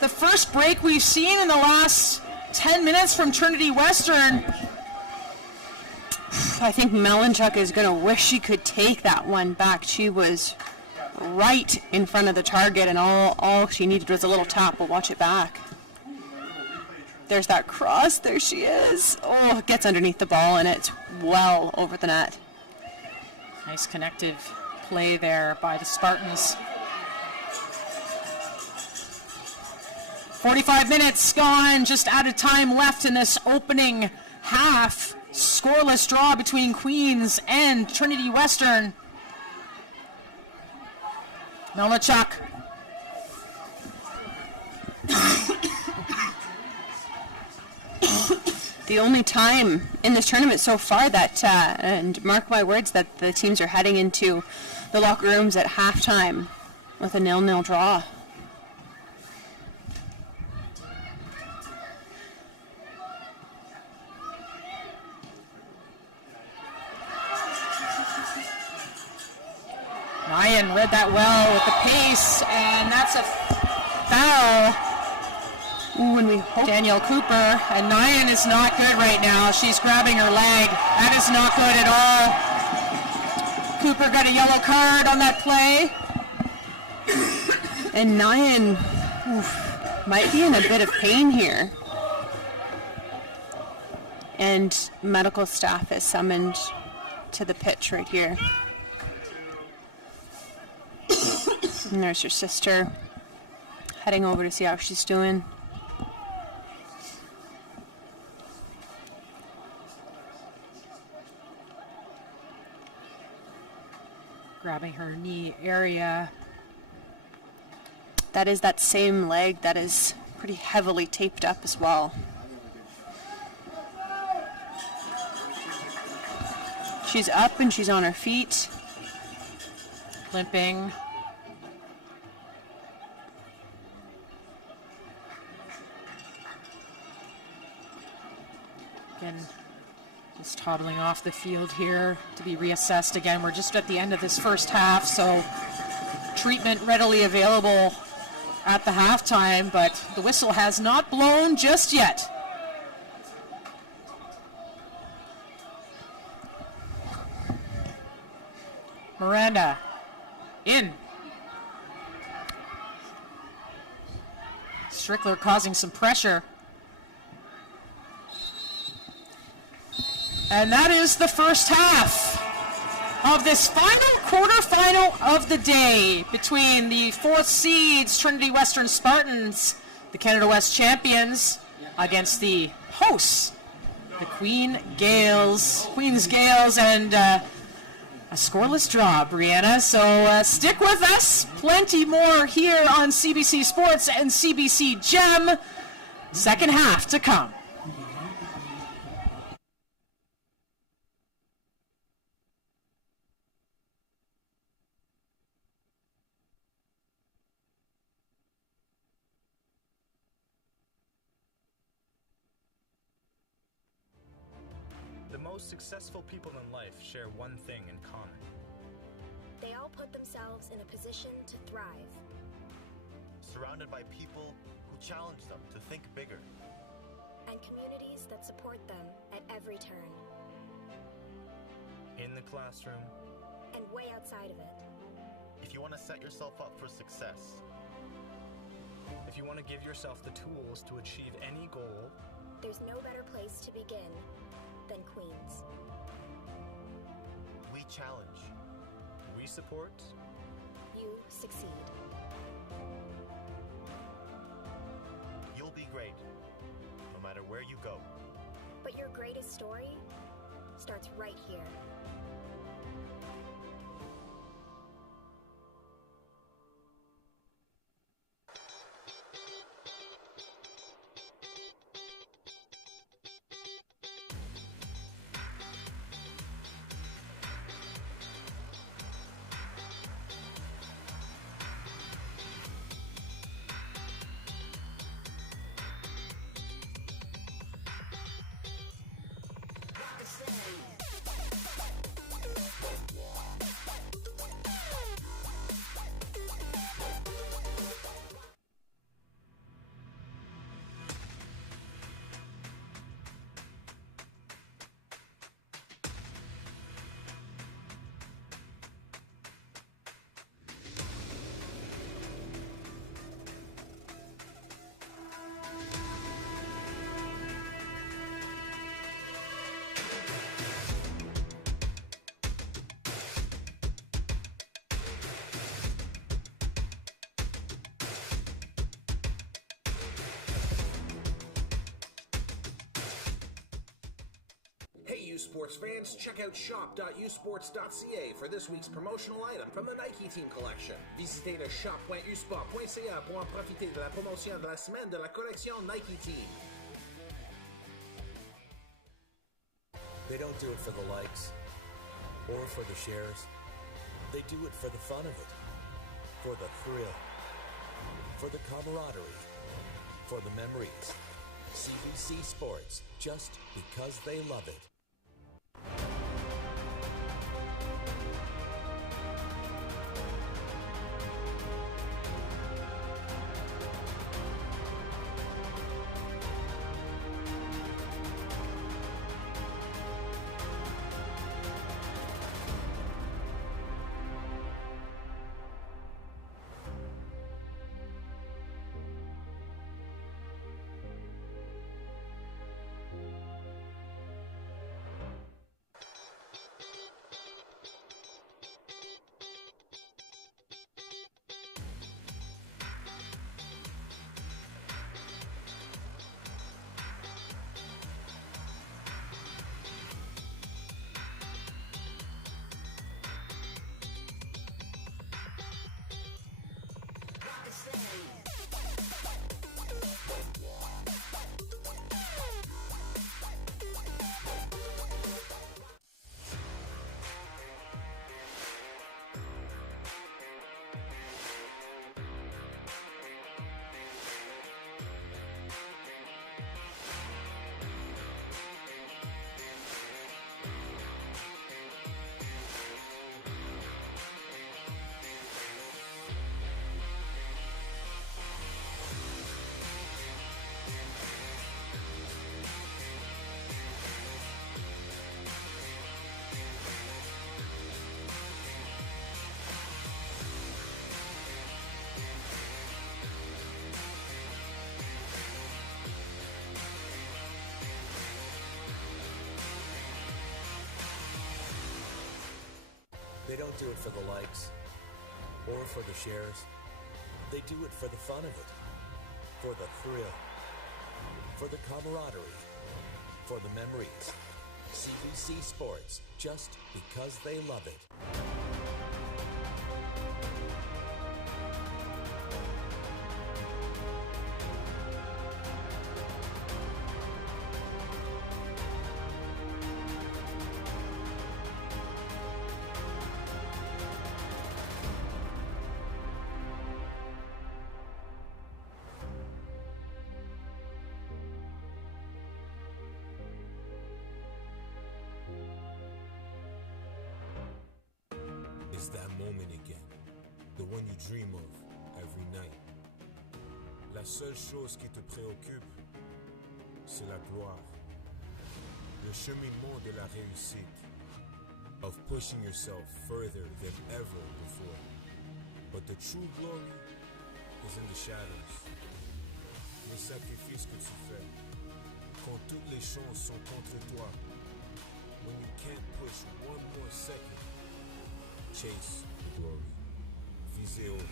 The first break we've seen in the last 10 minutes from Trinity Western. I think Melichuk is going to wish she could take that one back. She was right in front of the target, and all she needed was a little tap. We'll watch it back. There's that cross. There she is. Oh, it gets underneath the ball, and it's well over the net. Nice connective play there by the Spartans. 45 minutes gone, just out of time left in this opening half. Scoreless draw between Queens and Trinity Western. Melnichuk. The only time in this tournament so far that, and mark my words, that the teams are heading into the locker rooms at halftime with a 0-0 draw. Ryan read that well with the pace, and that's a foul. Ooh, when we hope Danielle Cooper, and Nyan is not good right now. She's grabbing her leg. That is not good at all. Cooper got a yellow card on that play. and Nyan might be in a bit of pain here. And medical staff is summoned to the pitch right here. And there's her sister heading over to see how she's doing. Grabbing her knee area. That is that same leg that is pretty heavily taped up as well. She's up and she's on her feet. Limping. Again, just toddling off the field here to be reassessed again. We're just at the end of this first half, so treatment readily available at the halftime, but the whistle has not blown just yet. Miranda in. Strickler causing some pressure. And that is the first half of this final quarterfinal of the day between the fourth seeds, Trinity Western Spartans, the Canada West champions, against the hosts, the Queens Gales, and a scoreless draw, Brianna. So stick with us. Plenty more here on CBC Sports and CBC Gem. Second half to come. The most successful people in life share one thing in common. They all put themselves in a position to thrive. Surrounded by people who challenge them to think bigger. And communities that support them at every turn. In the classroom. And way outside of it. If you want to set yourself up for success. If you want to give yourself the tools to achieve any goal. There's no better place to begin than Queens. We challenge. We support. You succeed. You'll be great, no matter where you go. But your greatest story starts right here. Sports fans, check out shop.usports.ca for this week's promotional item from the Nike Team Collection. Visitez le shop.usport.ca pour en profiter de la promotion de la semaine de la collection Nike Team. They don't do it for the likes or for the shares. They do it for the fun of it, for the thrill, for the camaraderie, for the memories. CBC Sports, just because they love it. They don't do it for the likes or for the shares. They do it for the fun of it, for the thrill, for the camaraderie, for the memories. CBC Sports, just because they love it. It's that moment again, the one you dream of every night. La seule chose qui te préoccupe, c'est la gloire. Le cheminement de la réussite, of pushing yourself further than ever before. But the true glory is in the shadows. Les sacrifices que tu fais, quand toutes les chances sont contre toi, when you can't push one more second. Chase the glory. Visez haut.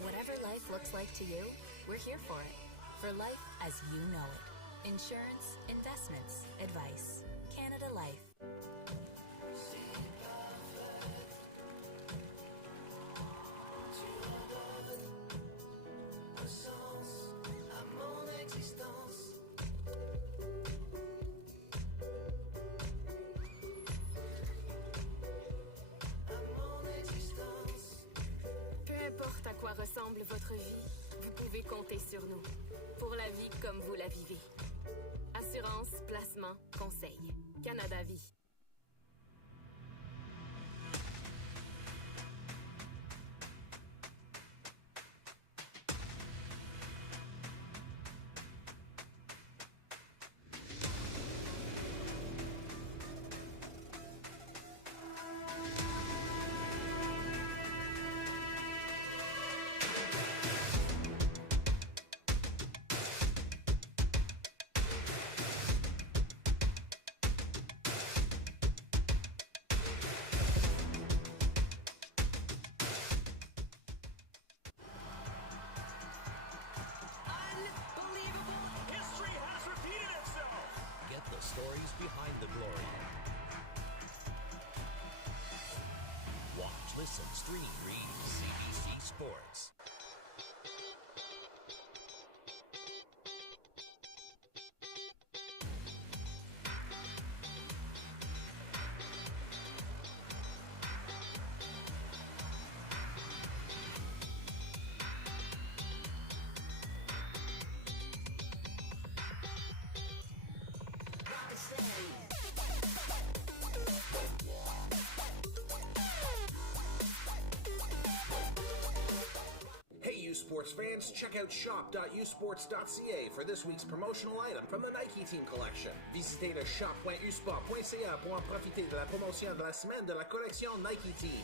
Whatever life looks like to you, we're here for it. For life as you know it. Insurance, investments, advice. Canada Life. Peu importe à quoi ressemble votre vie, vous pouvez compter sur nous. Pour la vie comme vous la vivez. Assurance, placement, conseil. Canada Vie. Stories behind the glory. Watch, listen, stream, read CBC Sports. Sports fans, check out shop.usports.ca for this week's promotional item from the Nike Team Collection. Visitez le shop.usport.ca pour en profiter de la promotion de la semaine de la collection Nike Team.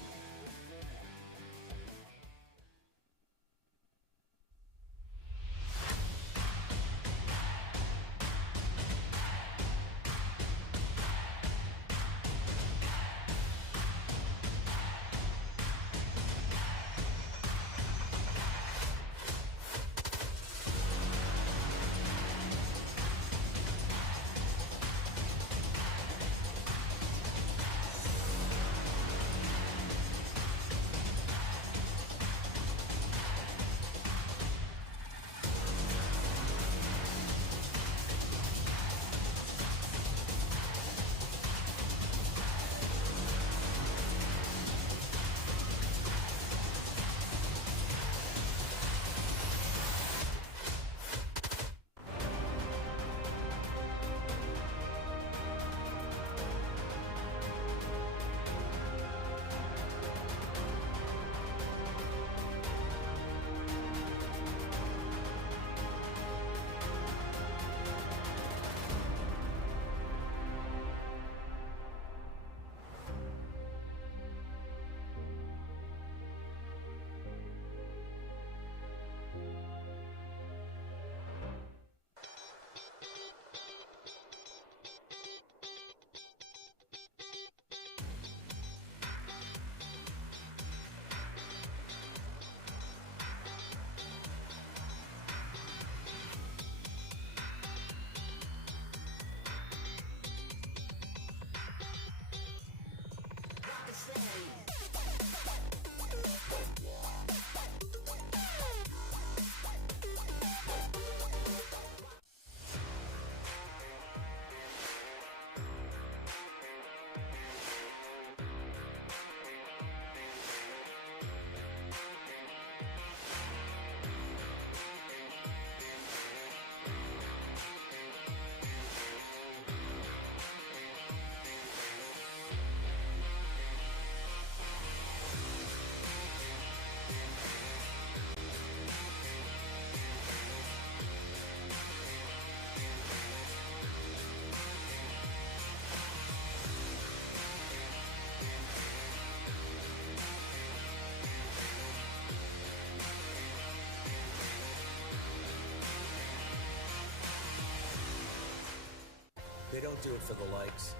They don't do it for the likes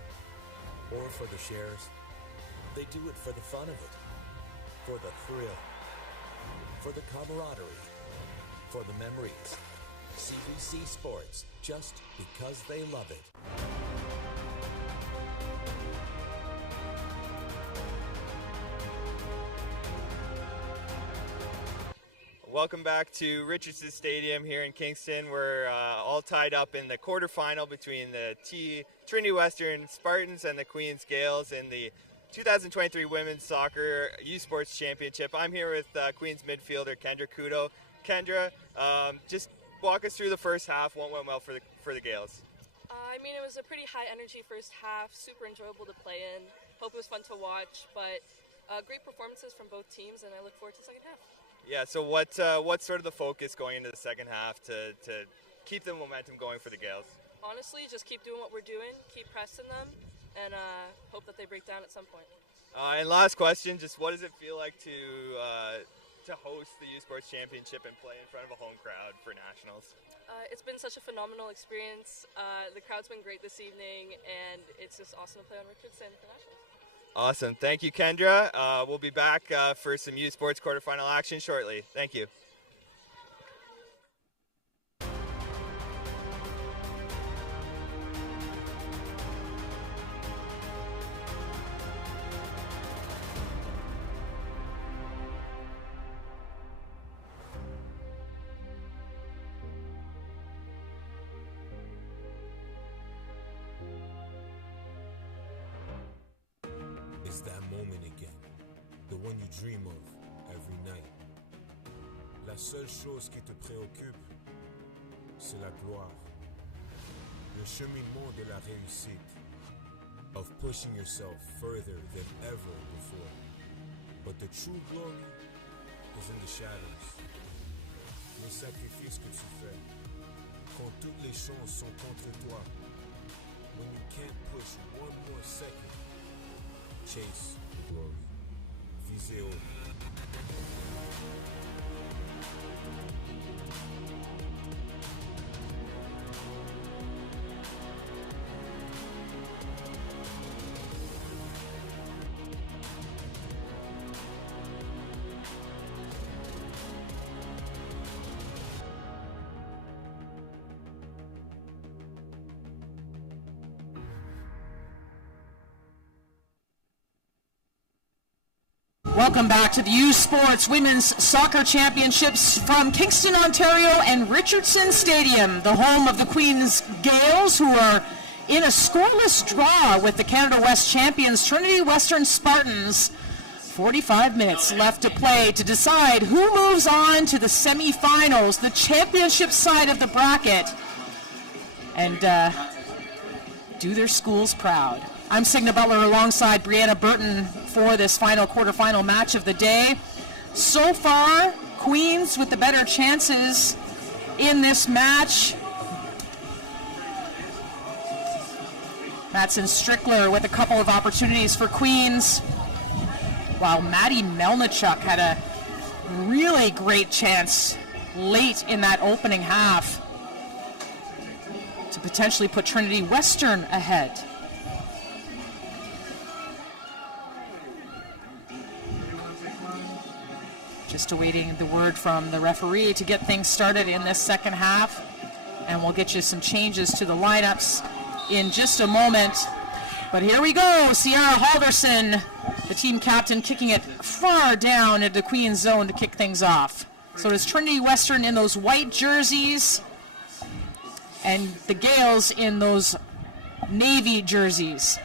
or for the shares. They do it for the fun of it, for the thrill, for the camaraderie, for the memories. CBC Sports, just because they love it. Welcome back to Richardson Stadium here in Kingston. We're all tied up in the quarterfinal between the Trinity Western Spartans and the Queens Gales in the 2023 Women's Soccer U Sports Championship. I'm here with Queens midfielder Kendra Kudo. Kendra, just walk us through the first half. What went well for the Gales? I mean, it was a pretty high energy first half, super enjoyable to play in. Hope it was fun to watch, but great performances from both teams, and I look forward to the second half. Yeah, so what's sort of the focus going into the second half to keep the momentum going for the Gales? Honestly, just keep doing what we're doing, keep pressing them, and hope that they break down at some point. And last question, just what does it feel like to host the U Sports Championship and play in front of a home crowd for nationals? It's been such a phenomenal experience. The crowd's been great this evening, and it's just awesome to play on Richardson for nationals. Awesome. Thank you, Kendra. We'll be back for some U Sports quarterfinal action shortly. Thank you. It's that moment again, the one you dream of every night. La seule chose qui te préoccupe, c'est la gloire. Le cheminement de la réussite, of pushing yourself further than ever before. But the true glory is in the shadows. Les sacrifices que tu fais, quand toutes les chances sont contre toi. When you can't push one more second, chase the glory. Visez haut. Welcome back to the U Sports Women's Soccer Championships from Kingston, Ontario and Richardson Stadium, the home of the Queens Gales, who are in a scoreless draw with the Canada West champions Trinity Western Spartans. 45 minutes left to play to decide who moves on to the semifinals, the championship side of the bracket, and do their schools proud. I'm Signa Butler alongside Brianna Burton for this final quarterfinal match of the day. So far, Queens with the better chances in this match. Madsen Strickler with a couple of opportunities for Queens, while Maddie Melnichuk had a really great chance late in that opening half to potentially put Trinity Western ahead. Just awaiting the word from the referee to get things started in this second half. And we'll get you some changes to the lineups in just a moment. But here we go. Sierra Halderson, the team captain, kicking it far down into the Queen's zone to kick things off. So does Trinity Western in those white jerseys and the Gales in those navy jerseys.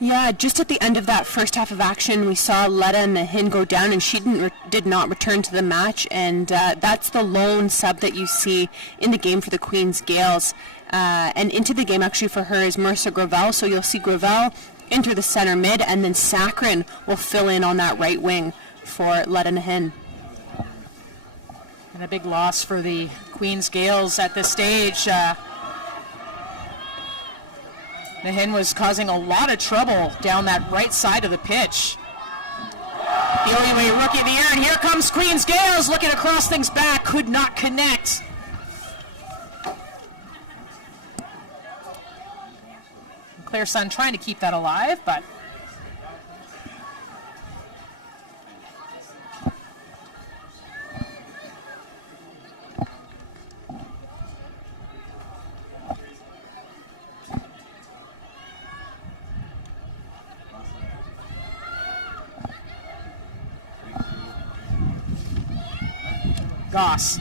Yeah, just at the end of that first half of action, we saw Letta Nahin go down, and she did not return to the match, and that's the lone sub that you see in the game for the Queens Gales. And into the game, actually, for her is Marissa Gravel, so you'll see Gravel enter the center mid, and then Sakrin will fill in on that right wing for Letta Nahin. And a big loss for the Queens Gales at this stage. Nahin was causing a lot of trouble down that right side of the pitch. The only way rookie in the air, and here comes Queens Gales looking to cross things back, could not connect. Claire Sun trying to keep that alive, but Goss.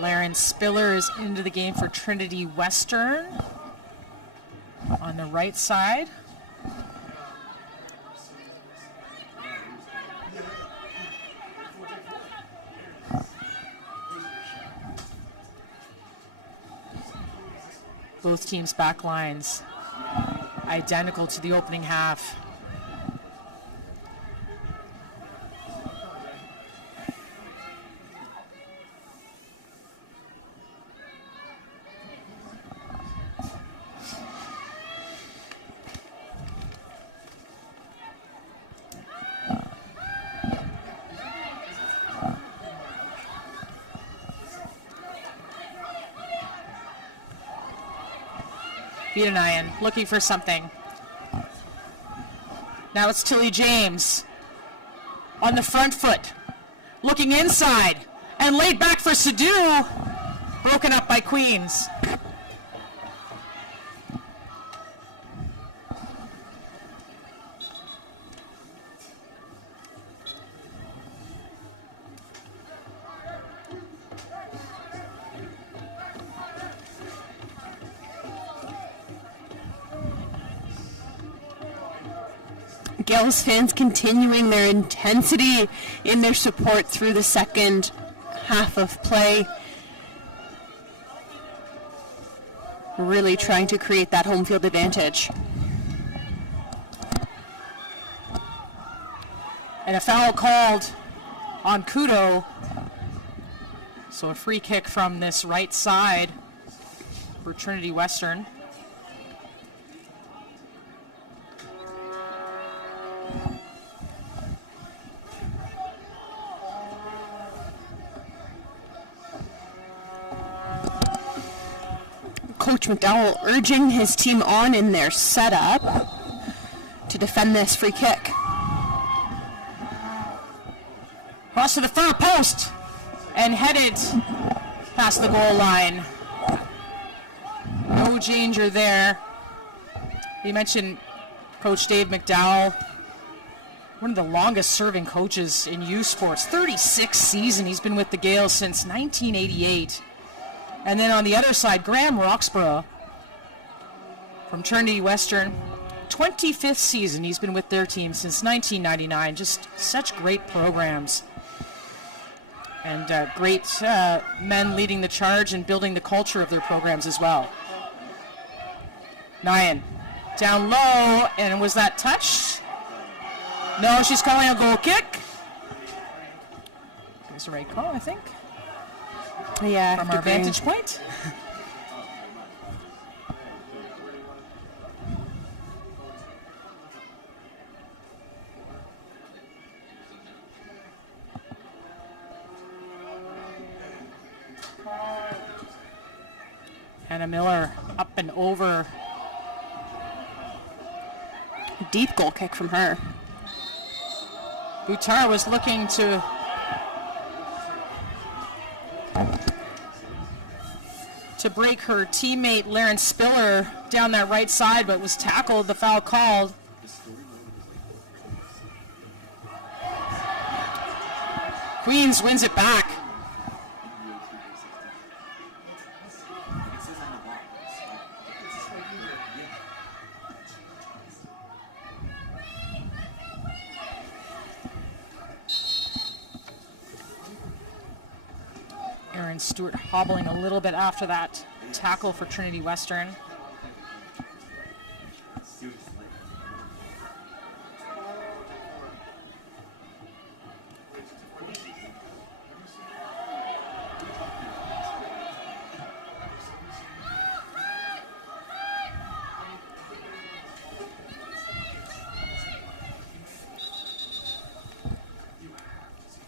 Laren Spiller is into the game for Trinity Western on the right side. Both teams' back lines identical to the opening half. Vietanayan looking for something. Now it's Tilly James on the front foot, looking inside and laid back for Sadu, broken up by Queens. Gales fans continuing their intensity in their support through the second half of play. Really trying to create that home field advantage. And a foul called on Kudo. So a free kick from this right side for Trinity Western. Coach McDowell urging his team on in their setup to defend this free kick. Cross to the far post and headed past the goal line. No danger there. You mentioned Coach Dave McDowell, one of the longest serving coaches in youth sports. 36 season he's been with the Gales since 1988. And then on the other side, Graham Roxborough from Trinity Western. 25th season he's been with their team since 1999. Just such great programs. And great men leading the charge and building the culture of their programs as well. Nyan down low, and was that touched? No, she's calling a goal kick. It was the right call, I think. Yeah, from our vantage point. Hannah Miller up and over. Deep goal kick from her. Buttar was looking to break her teammate Laren Spiller down that right side, but was tackled, the foul called. Queens wins it back. Aaron Stewart hobbling a little bit after that tackle for Trinity Western.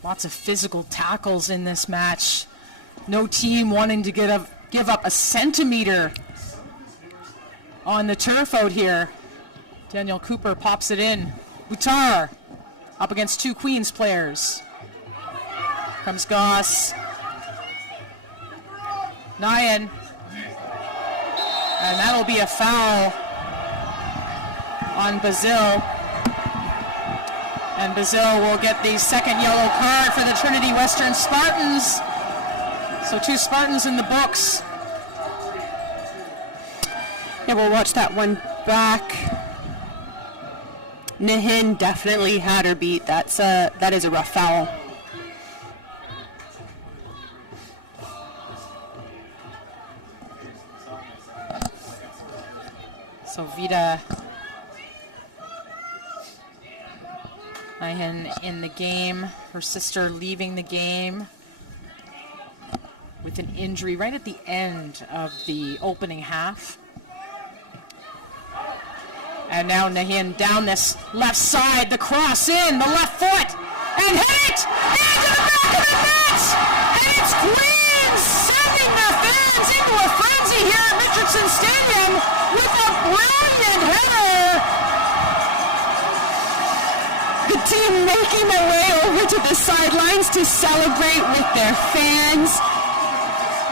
Lots of physical tackles in this match. No team wanting to give up a centimeter on the turf out here. Daniel Cooper pops it in. Buttar up against two Queens players. Comes Goss. Nyan. And that'll be a foul on Bazil. And Bazil will get the second yellow card for the Trinity Western Spartans. So 2 Spartans in the books. Yeah, we'll watch that one back. Nahin definitely had her beat. That is a rough foul. So Vida Nahin in the game. Her sister leaving the game with an injury right at the end of the opening half. And now Nahin down this left side, the cross in, the left foot, and hit it! Into the back of the net! And it's Queens sending their fans into a frenzy here at Richardson Stadium with a brilliant header! The team making their way over to the sidelines to celebrate with their fans.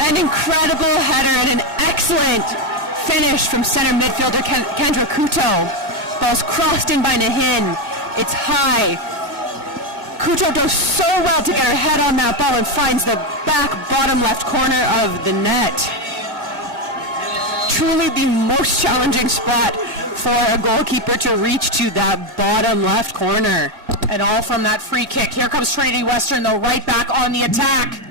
An incredible header and an excellent finish from center midfielder Kendra Kuto. Ball's crossed in by Nahin. It's high. Kuto does so well to get her head on that ball and finds the back bottom left corner of the net. Truly the most challenging spot for a goalkeeper to reach to that bottom left corner. And all from that free kick. Here comes Trinity Western, though, right back on the attack.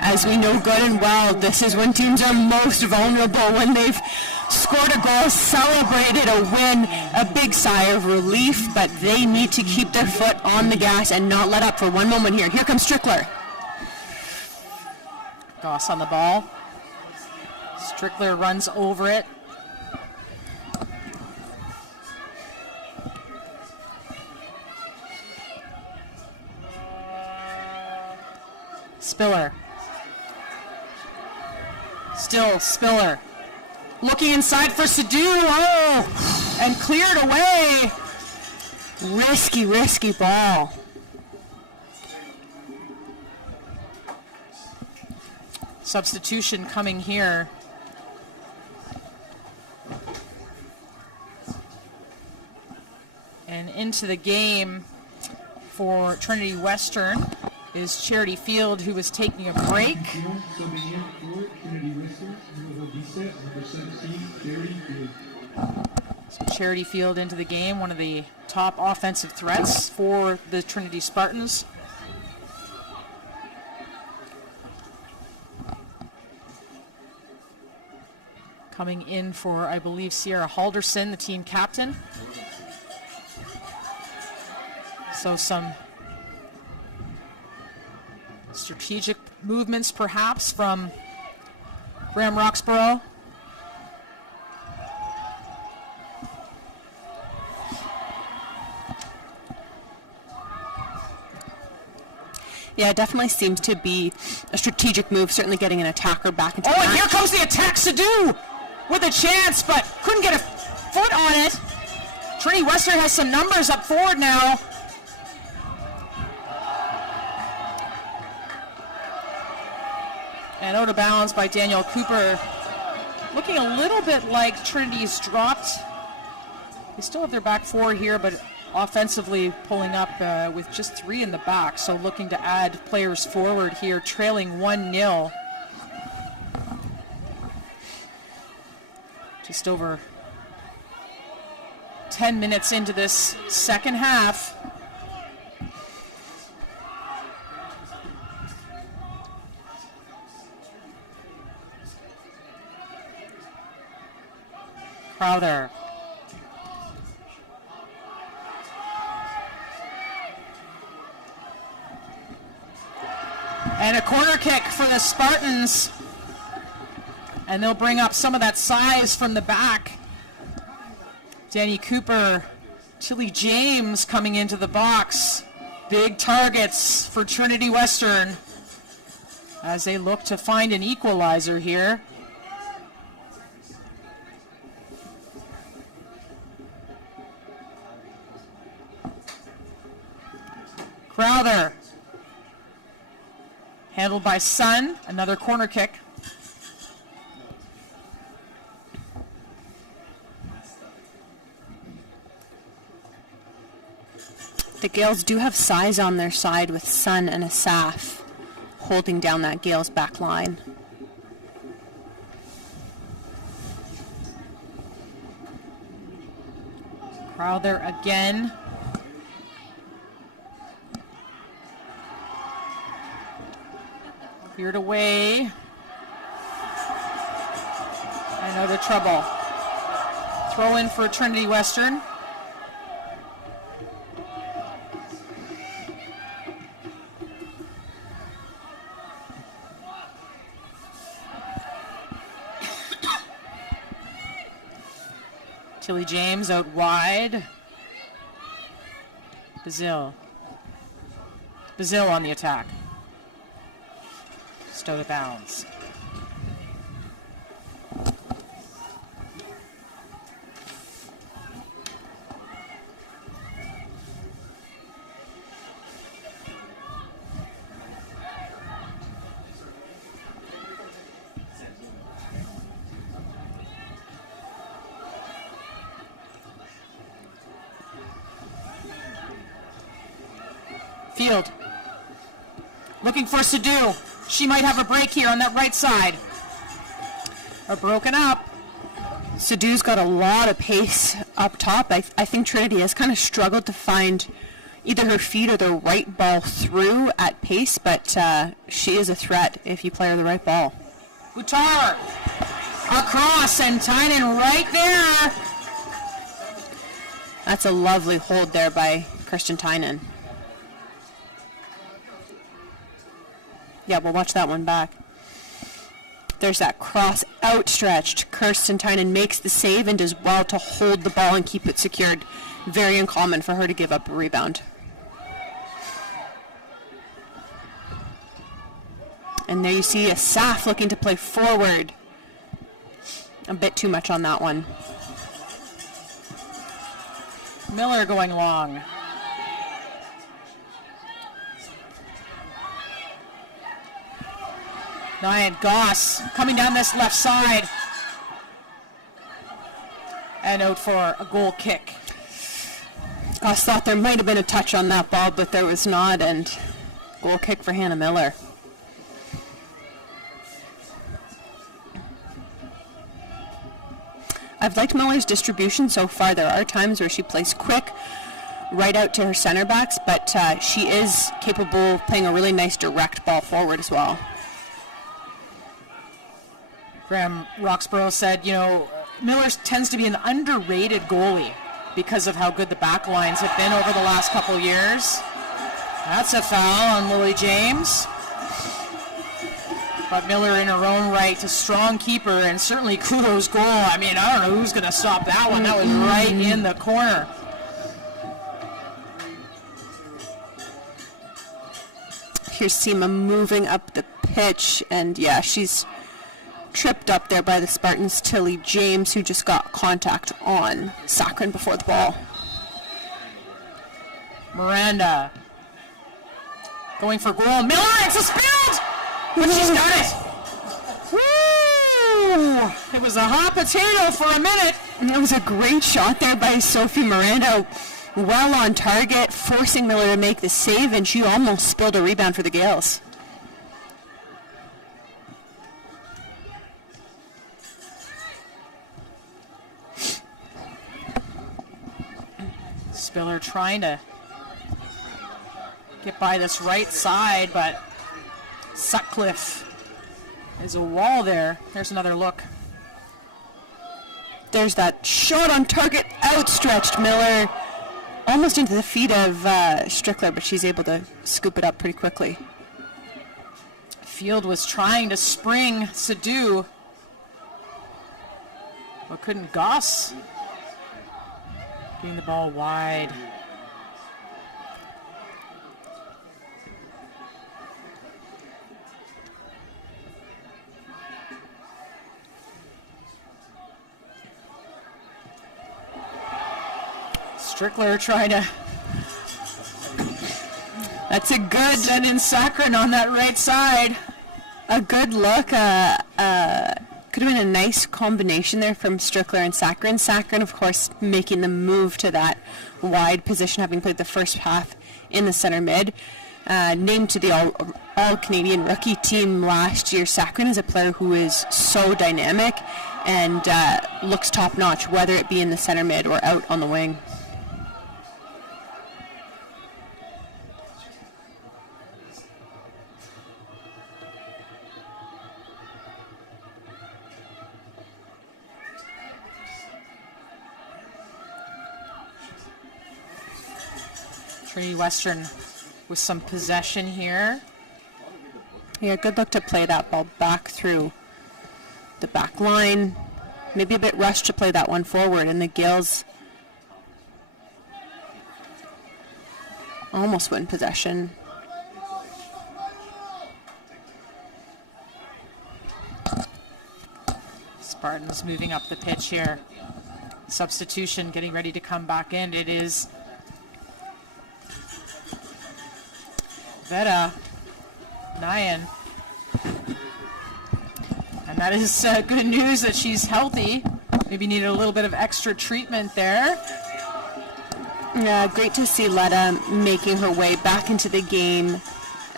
As we know good and well, this is when teams are most vulnerable, when they've scored a goal, celebrated a win, a big sigh of relief, but they need to keep their foot on the gas and not let up for one moment here. Here comes Strickler. Goss on the ball. Strickler runs over it. Spiller. Still Spiller. Looking inside for Sadu. Oh! And cleared away. Risky ball. Substitution coming here. And into the game for Trinity Western is Charity Field, who was taking a break. So Charity Field into the game, one of the top offensive threats for the Trinity Spartans. Coming in for, I believe, Sierra Halderson, the team captain. So some strategic movements, perhaps, from Graham Roxborough. Yeah, it definitely seems to be a strategic move, certainly getting an attacker back into the match. And here comes the attack, Sadu with a chance, but couldn't get a foot on it. Trinity Western has some numbers up forward now. And out of bounds by Daniel Cooper. Looking a little bit like Trinity's dropped. They still have their back four here, but offensively pulling up with just 3 in the back. So looking to add players forward here, trailing 1-0. Just over 10 minutes into this second half. Crowther. And a corner kick for the Spartans. And they'll bring up some of that size from the back. Danny Cooper, Tilly James coming into the box. Big targets for Trinity Western as they look to find an equalizer here. Crowther. Handled by Sun. Another corner kick. The Gales do have size on their side with Sun and Asaf holding down that Gales back line. Crowther again. Cleared away. I know the trouble. Throw in for Trinity Western. Tilly James out wide. Bazil on the attack. Stowed it bounds. Field. Looking for Sadu. She might have a break here on that right side. Are broken up. Sadu's got a lot of pace up top. I think Trinity has kind of struggled to find either her feet or the right ball through at pace, but she is a threat if you play her the right ball. Hutar across and Tynan right there. That's a lovely hold there by Kirsten Tynan. Yeah, we'll watch that one back. There's that cross outstretched. Kirsten Tynan makes the save and does well to hold the ball and keep it secured. Very uncommon for her to give up a rebound. And there you see Asaf looking to play forward. A bit too much on that one. Miller going long. Ryan Goss coming down this left side. And out for a goal kick. Goss thought there might have been a touch on that ball, but there was not, and goal kick for Hannah Miller. I've liked Miller's distribution so far. There are times where she plays quick, right out to her center backs, but she is capable of playing a really nice direct ball forward as well. Graham Roxborough said, Miller tends to be an underrated goalie because of how good the back lines have been over the last couple years. That's a foul on Lily James. But Miller in her own right, a strong keeper, and certainly kudos goal. I mean, I don't know who's going to stop that one. That was right in the corner. Here's Seema moving up the pitch, and yeah, she's tripped up there by the Spartans' Tilly James, who just got contact on Sakrin before the ball. Miranda going for goal. Miller, it's a spilled! But she's got it! Woo! It was a hot potato for a minute. And it was a great shot there by Sophie Miranda. Well on target, forcing Miller to make the save, and she almost spilled a rebound for the Gales. Spiller trying to get by this right side, but Sutcliffe is a wall there. There's another look. There's that shot on target, outstretched Miller, almost into the feet of Strickler, but she's able to scoop it up pretty quickly. Field was trying to spring Sadu, but couldn't. Goss getting the ball wide. Strickler trying to That's a good send in Sakharin on that right side. A good look. Could have been a nice combination there from Strickler and Sakharin. Sakharin, of course, making the move to that wide position, having played the first half in the center mid. Named to the All-Canadian rookie team last year, Sakharin is a player who is so dynamic and looks top-notch, whether it be in the center mid or out on the wing. Trinity Western with some possession here. Yeah, good luck to play that ball back through the back line. Maybe a bit rushed to play that one forward, and the Gales almost win possession. Spartans moving up the pitch here. Substitution getting ready to come back in. It is Veta Nyan. And that is good news that she's healthy. Maybe needed a little bit of extra treatment there. Yeah, great to see Letta making her way back into the game.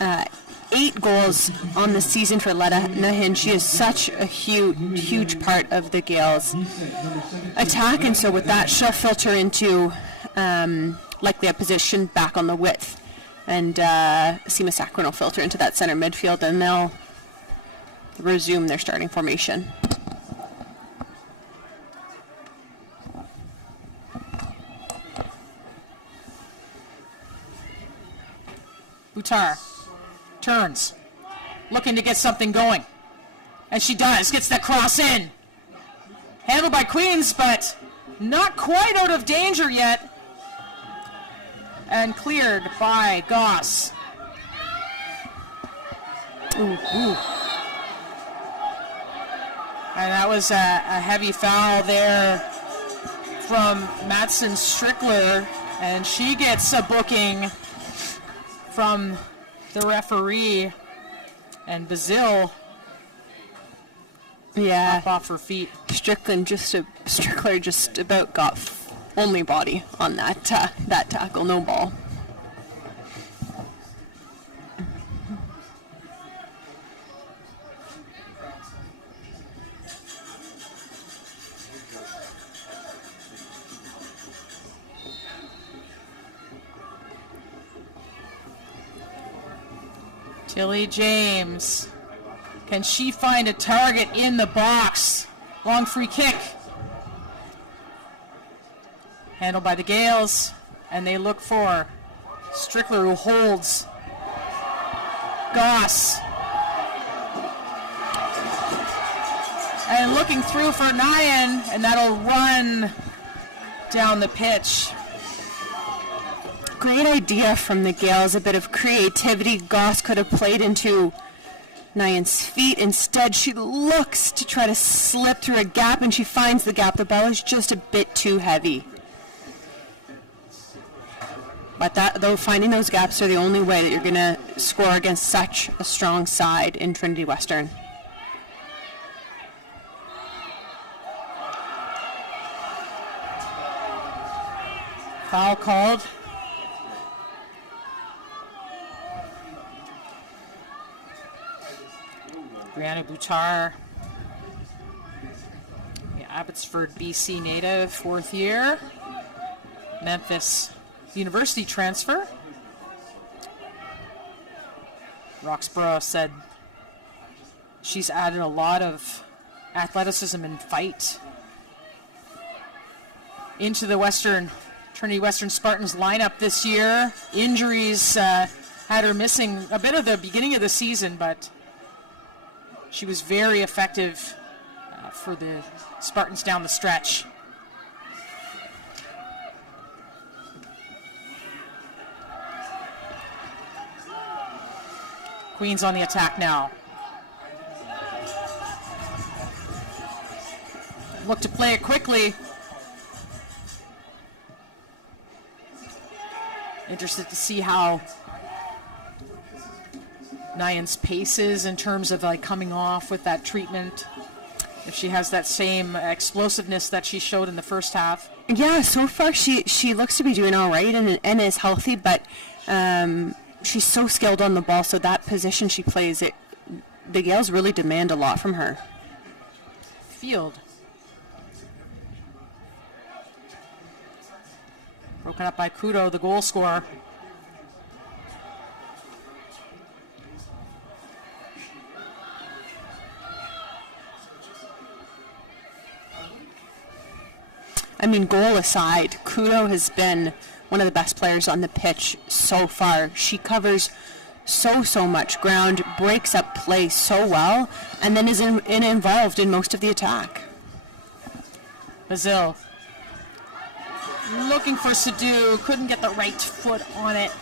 8 goals on the season for Letta Nahin. She is such a huge part of the Gales' attack, and so with that, she'll filter into likely a position back on the width. And Seema Sakharin will filter into that center midfield, and they'll resume their starting formation. Buttar turns, looking to get something going. And she does, gets that cross in. Handled by Queens, but not quite out of danger yet. And cleared by Goss. Ooh. And that was a heavy foul there from Madsen Strickler. And she gets a booking from the referee. And Bazil up off her feet. Strickler just about got only body on that tackle, no ball. Tilly James. Can she find a target in the box? Long free kick. Handled by the Gales, and they look for Strickler, who holds Goss. And looking through for Nyan, and that'll run down the pitch. Great idea from the Gales, a bit of creativity. Goss could have played into Nyan's feet. Instead, she looks to try to slip through a gap, and she finds the gap. The ball is just a bit too heavy. But finding those gaps are the only way that you're going to score against such a strong side in Trinity Western. Foul called. Brianna Buttar, Abbotsford, BC native, 4th year. Memphis University transfer. Roxborough said she's added a lot of athleticism and fight into the Trinity Western Spartans lineup this year. Injuries had her missing a bit of the beginning of the season, but she was very effective for the Spartans down the stretch. Queens on the attack now. Look to play it quickly. Interested to see how Nyan's pace is in terms of like coming off with that treatment. If she has that same explosiveness that she showed in the first half. Yeah, so far she looks to be doing all right and is healthy, but she's so skilled on the ball, so that position she plays, the Gales really demand a lot from her. Field. Broken up by Kudo, the goal scorer. I mean, goal aside, Kudo has been one of the best players on the pitch so far. She covers so much ground, breaks up play so well, and then is involved in most of the attack. Bazil looking for Sadu, couldn't get the right foot on it.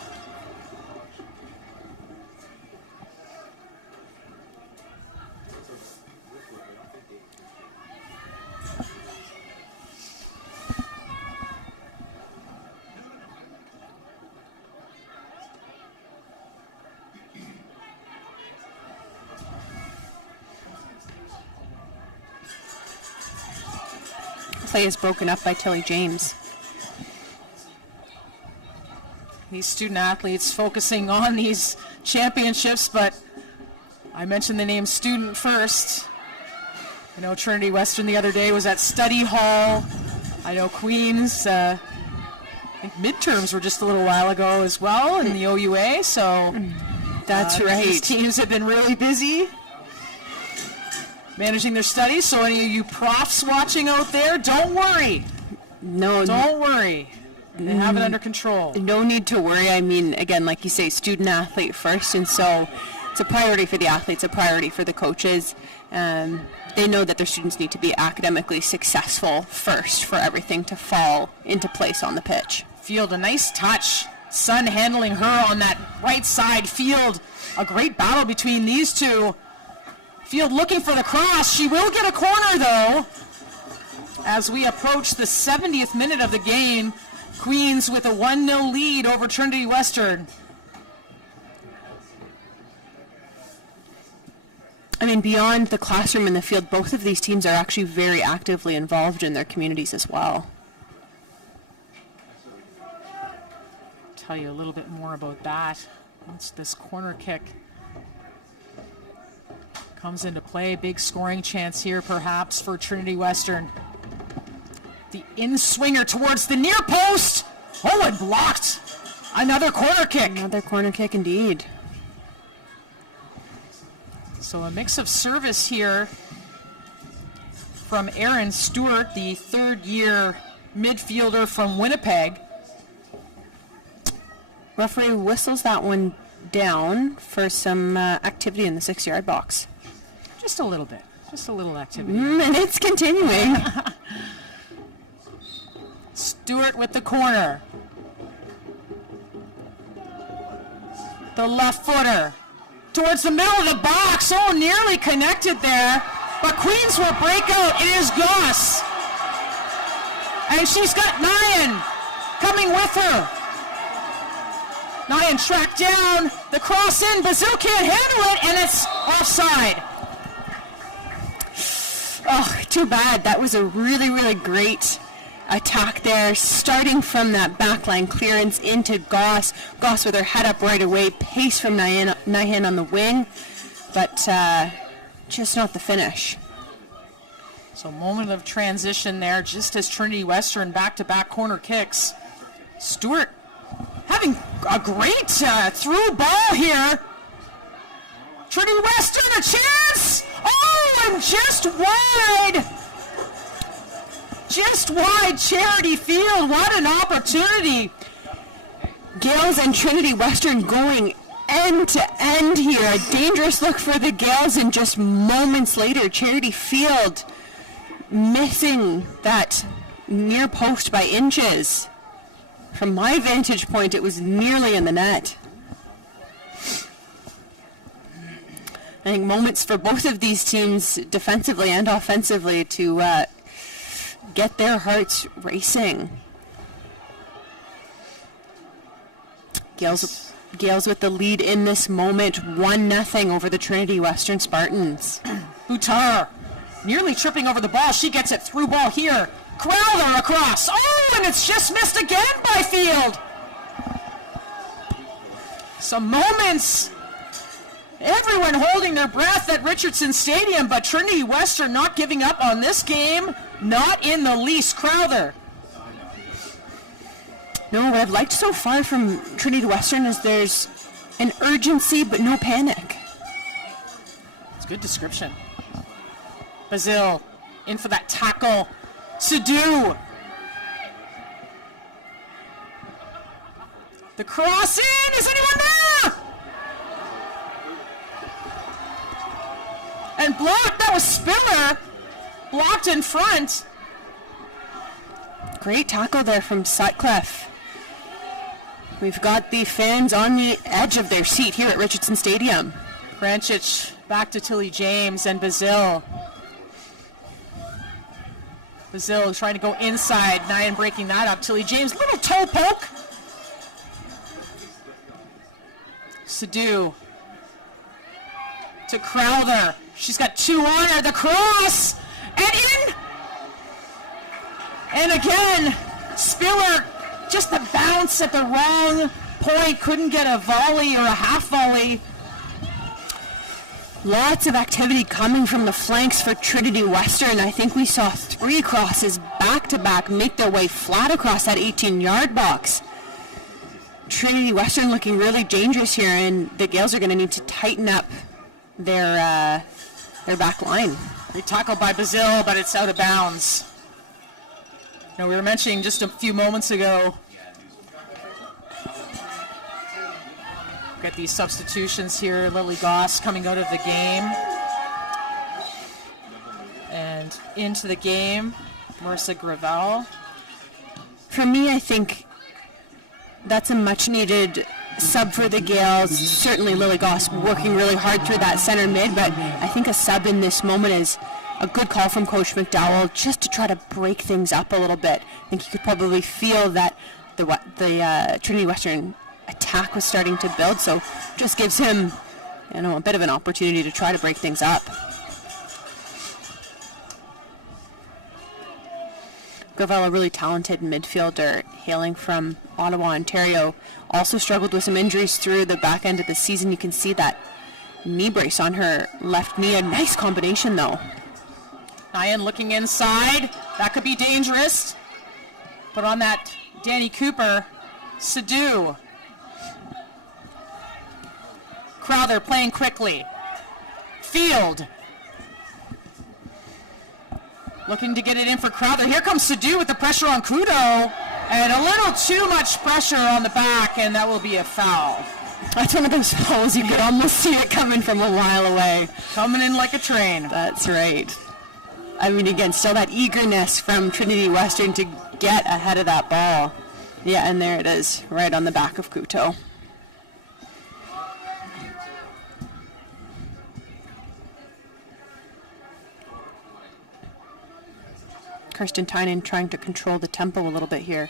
Play is broken up by Tilly James. These student athletes focusing on these championships, but I mentioned the name student first. I know Trinity Western the other day was at study hall. I know Queens, I think midterms were just a little while ago as well in the OUA, so that's right. These teams have been really busy managing their studies, so any of you profs watching out there, don't worry. Don't worry. They have it under control. No need to worry. I mean, again, like you say, student athlete first, and so it's a priority for the athletes, a priority for the coaches. They know that their students need to be academically successful first for everything to fall into place on the pitch. Field, a nice touch. Sun handling her on that right side. Field, a great battle between these two. Field looking for the cross. She will get a corner, though. As we approach the 70th minute of the game, Queens with a 1-0 lead over Trinity Western. I mean, beyond the classroom and the field, both of these teams are actually very actively involved in their communities as well. Tell you a little bit more about that once this corner kick comes into play. Big scoring chance here, perhaps, for Trinity Western. The in-swinger towards the near post. Oh, and blocked. Another corner kick. Another corner kick, indeed. So a mix of service here from Erin Stewart, the third-year midfielder from Winnipeg. Referee whistles that one down for some activity in the 6-yard box. Just a little bit. Just a little activity. And it's continuing. Stewart with the corner. The left footer towards the middle of the box. Oh, nearly connected there. But Queens will break out. It is Goss. And she's got Nyan coming with her. Nyan tracked down. The cross in. Bazil can't handle it, and it's offside. Oh, too bad. That was a really, really great attack there, starting from that backline clearance into Goss. Goss with her head up right away, pace from Nyan on the wing, but just not the finish. So moment of transition there, just as Trinity Western back-to-back corner kicks. Stewart having a great through ball here. Trinity Western, a chance! Oh, and just wide! Just wide, Charity Field. What an opportunity. Gales and Trinity Western going end to end here. A dangerous look for the Gales, and just moments later, Charity Field missing that near post by inches. From my vantage point, it was nearly in the net. I think moments for both of these teams, defensively and offensively, to get their hearts racing. Gales with the lead in this moment, 1-0 over the Trinity Western Spartans. Boutar nearly tripping over the ball. She gets it through ball here. Crowther across. Oh, and it's just missed again by Field. Some moments. Everyone holding their breath at Richardson Stadium, but Trinity Western not giving up on this game. Not in the least. Crowther. No, what I've liked so far from Trinity Western is there's an urgency but no panic. It's a good description. Bazil in for that tackle. Sadu. The cross in. Is anyone there? And blocked. That was Spiller. Blocked in front. Great tackle there from Sutcliffe. We've got the fans on the edge of their seat here at Richardson Stadium. Krancic back to Tilly James and Bazil. Bazil trying to go inside. Nyan breaking that up. Tilly James, little toe poke. Sadu to Crowther. She's got two on her. The cross. And in. And again, Spiller, just the bounce at the wrong point. Couldn't get a volley or a half volley. Lots of activity coming from the flanks for Trinity Western. I think we saw 3 crosses back-to-back make their way flat across that 18-yard box. Trinity Western looking really dangerous here, and the Gales are going to need to tighten up their back line. Great tackle by Bazil, but it's out of bounds. You know, we were mentioning just a few moments ago, got these substitutions here. Lily Goss coming out of the game. And into the game, Marissa Gravel. For me, I think that's a much-needed sub for the Gales. Certainly Lily Goss working really hard through that center mid, but I think a sub in this moment is a good call from Coach McDowell just to try to break things up a little bit. I think you could probably feel that the Trinity Western attack was starting to build, so just gives him, a bit of an opportunity to try to break things up. Gravel, a really talented midfielder hailing from Ottawa, Ontario, also struggled with some injuries through the back end of the season. You can see that knee brace on her left knee. A nice combination, though. Nyan looking inside. That could be dangerous. Put on that Danny Cooper. Sadu. Crowther playing quickly. Field. Looking to get it in for Crowther. Here comes Sadu with the pressure on Kudo. And a little too much pressure on the back, and that will be a foul. That's one of those fouls you could almost see it coming from a while away. Coming in like a train. That's right. I mean, again, still that eagerness from Trinity Western to get ahead of that ball. Yeah, and there it is, right on the back of Kuto. Kirsten Tynan trying to control the tempo a little bit here.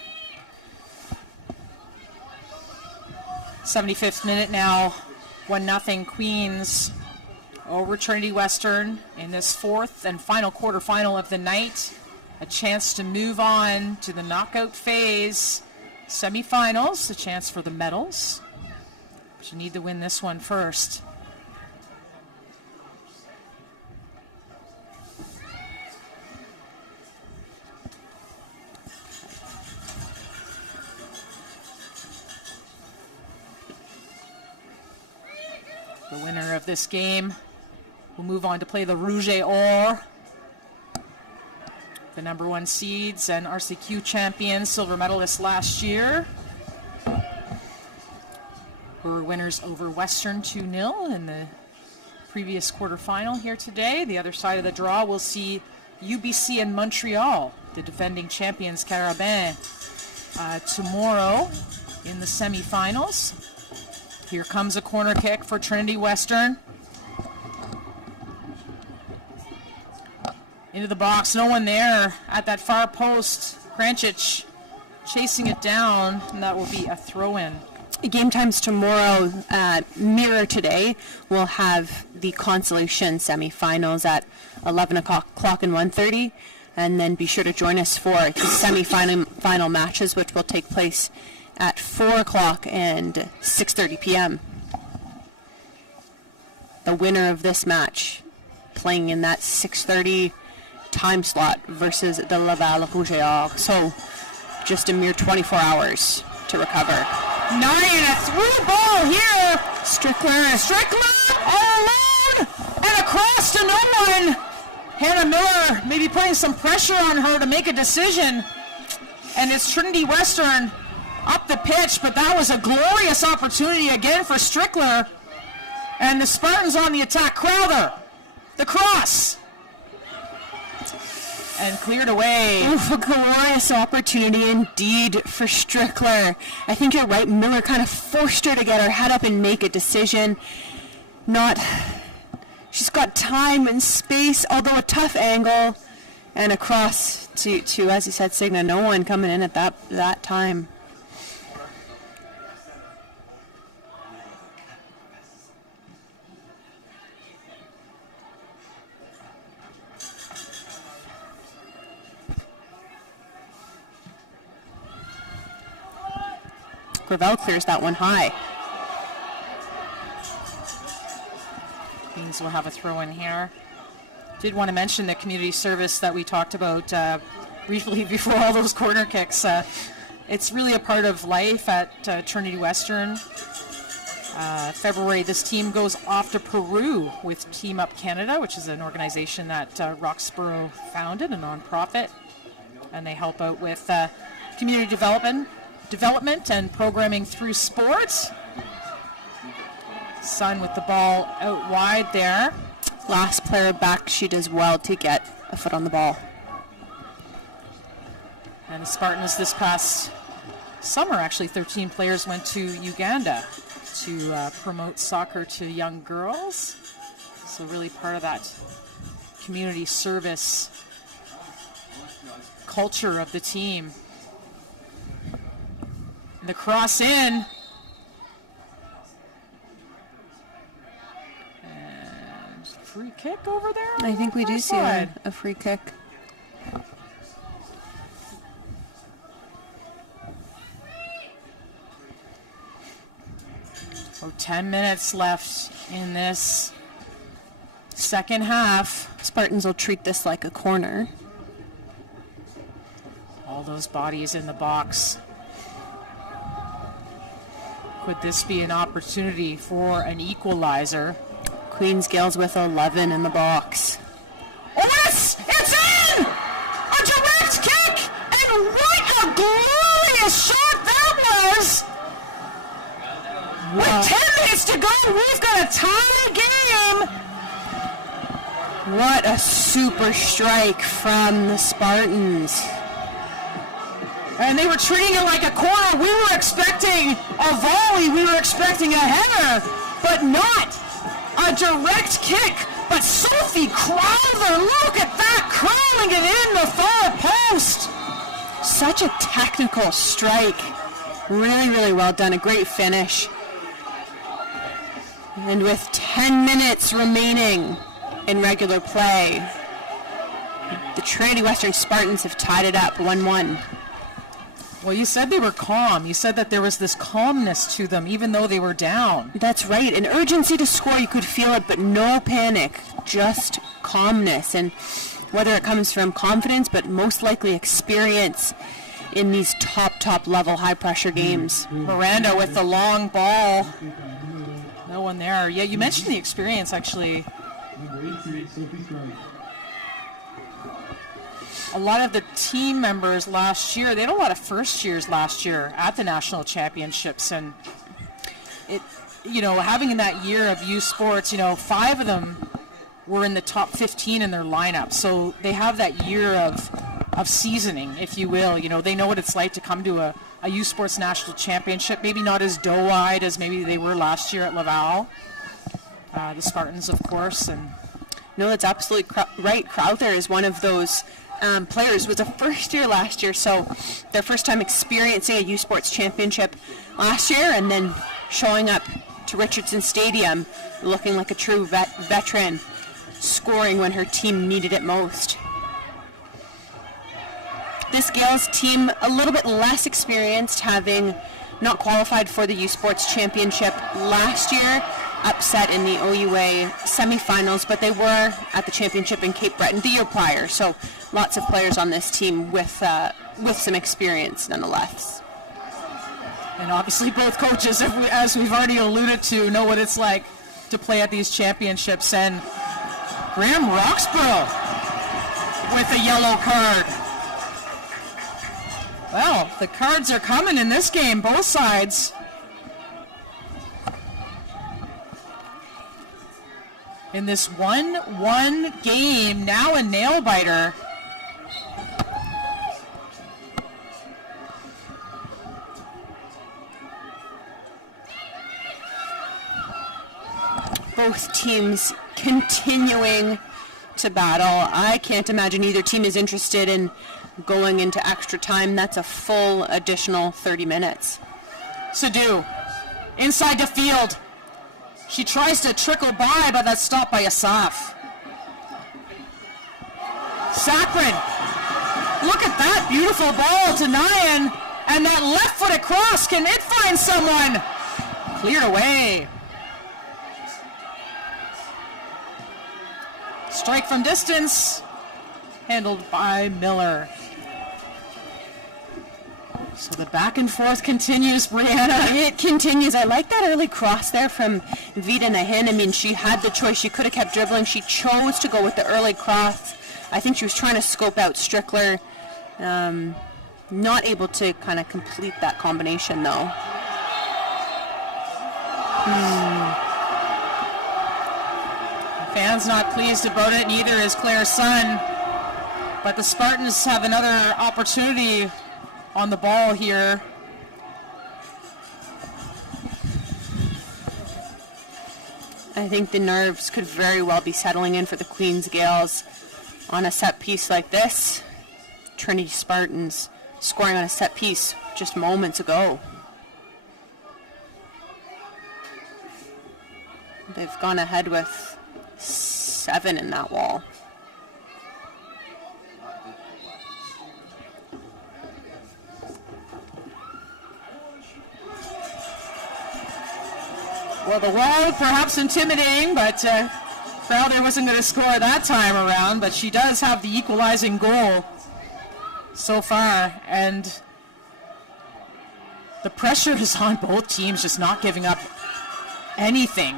75th minute now, 1-0 Queens over Trinity Western in this fourth and final quarterfinal of the night. A chance to move on to the knockout phase. Semifinals, a chance for the medals. But you need to win this one first. The winner of this game will move on to play the Rouge et Or. The number 1 seeds and RCQ champions, silver medalists last year, who were winners over Western 2-0 in the previous quarterfinal here today. The other side of the draw will see UBC and Montreal, the defending champions Carabin, tomorrow in the semifinals. Here comes a corner kick for Trinity Western. Into the box, no one there at that far post. Krancic chasing it down, and that will be a throw-in. Game times tomorrow mirror today. We'll have the consolation semifinals at 11 o'clock and 1:30, and then be sure to join us for the semifinal matches, which will take place at 4 o'clock and 6:30 p.m. The winner of this match playing in that 6:30 time slot versus the Laval Rouge et Or. So just a mere 24 hours to recover. Nyan, a through ball here. Strickler all alone and across to no one. Hannah Miller maybe putting some pressure on her to make a decision. And it's Trinity Western up the pitch, but that was a glorious opportunity again for Strickler. And the Spartans on the attack. Crowther, the cross. And cleared away. Oof, a glorious opportunity indeed for Strickler. I think you're right. Miller kind of forced her to get her head up and make a decision. She's got time and space, although a tough angle. And across to as you said, Signa, no one coming in at that time. Gravel clears that one high. Queens will have a throw in here. Did want to mention the community service that we talked about briefly before all those corner kicks. It's really a part of life at Trinity Western. February, this team goes off to Peru with Team Up Canada, which is an organization that Roxborough founded, a nonprofit, and they help out with community development and programming through sports. Sun with the ball out wide there. Last player back, she does well to get a foot on the ball. And the Spartans this past summer, actually 13 players went to Uganda to promote soccer to young girls. So really part of that community service culture of the team. The cross in. And free kick over there? I think we do see a free kick. Oh, 10 minutes left in this second half. Spartans will treat this like a corner. All those bodies in the box. Could this be an opportunity for an equalizer? Queens Gales with 11 in the box. Oh, it's in! A direct kick! And what a glorious shot that was! With 10 minutes to go, we've got a tie game! What a super strike from the Spartans. And they were treating it like a corner. We were expecting a volley. We were expecting a header, but not a direct kick. But Sophie Crowther, look at that, curling it in the far post. Such a technical strike. Really, really well done. A great finish. And with 10 minutes remaining in regular play, the Trinity Western Spartans have tied it up 1-1. Well, you said they were calm. You said that there was this calmness to them, even though they were down. That's right. An urgency to score, you could feel it, but no panic, just calmness. And whether it comes from confidence, but most likely experience in these top level, high-pressure games. Miranda with the long ball. No one there. Yeah, you mentioned the experience, actually. A lot of the team members last year, they had a lot of first years last year at the national championships, and it, having in that year of youth sports, 5 of them were in the top 15 in their lineup, so they have that year of seasoning, if you will. They know what it's like to come to a youth sports national championship, maybe not as doe-eyed as maybe they were last year at Laval. The Spartans, of course, and no, that's absolutely right. Crowther is one of those players was a first year last year, so their first time experiencing a U Sports Championship last year, and then showing up to Richardson Stadium looking like a true veteran, scoring when her team needed it most. This Gales team, a little bit less experienced, having not qualified for the U Sports Championship last year, upset in the OUA semifinals, but they were at the championship in Cape Breton the year prior, so lots of players on this team with some experience nonetheless. And obviously both coaches, as we've already alluded to, know what it's like to play at these championships. And Graham Roxborough with a yellow card. Well, the cards are coming in this game, both sides. In this 1-1 game, now a nail-biter. Both teams continuing to battle. I can't imagine either team is interested in going into extra time. That's a full additional 30 minutes. Sadu, inside the field. She tries to trickle by, but that's stopped by Asaf. Sakrin, look at that beautiful ball to Nyan, and that left-footed cross, can it find someone? Cleared away. Strike from distance, handled by Miller. So the back and forth continues, Brianna. It continues. I like that early cross there from Vida Nahin. I mean, she had the choice. She could have kept dribbling. She chose to go with the early cross. I think she was trying to scope out Strickler. Not able to kind of complete that combination, though. Fans not pleased about it, neither is Claire's son. But the Spartans have another opportunity on the ball here. I think the nerves could very well be settling in for the Queen's Gales on a set piece like this. Trinity Spartans scoring on a set piece just moments ago. They've gone ahead with 7 in that wall. Well, the wall perhaps intimidating, but Crowder wasn't going to score that time around, but she does have the equalizing goal so far, and the pressure is on both teams, just not giving up anything.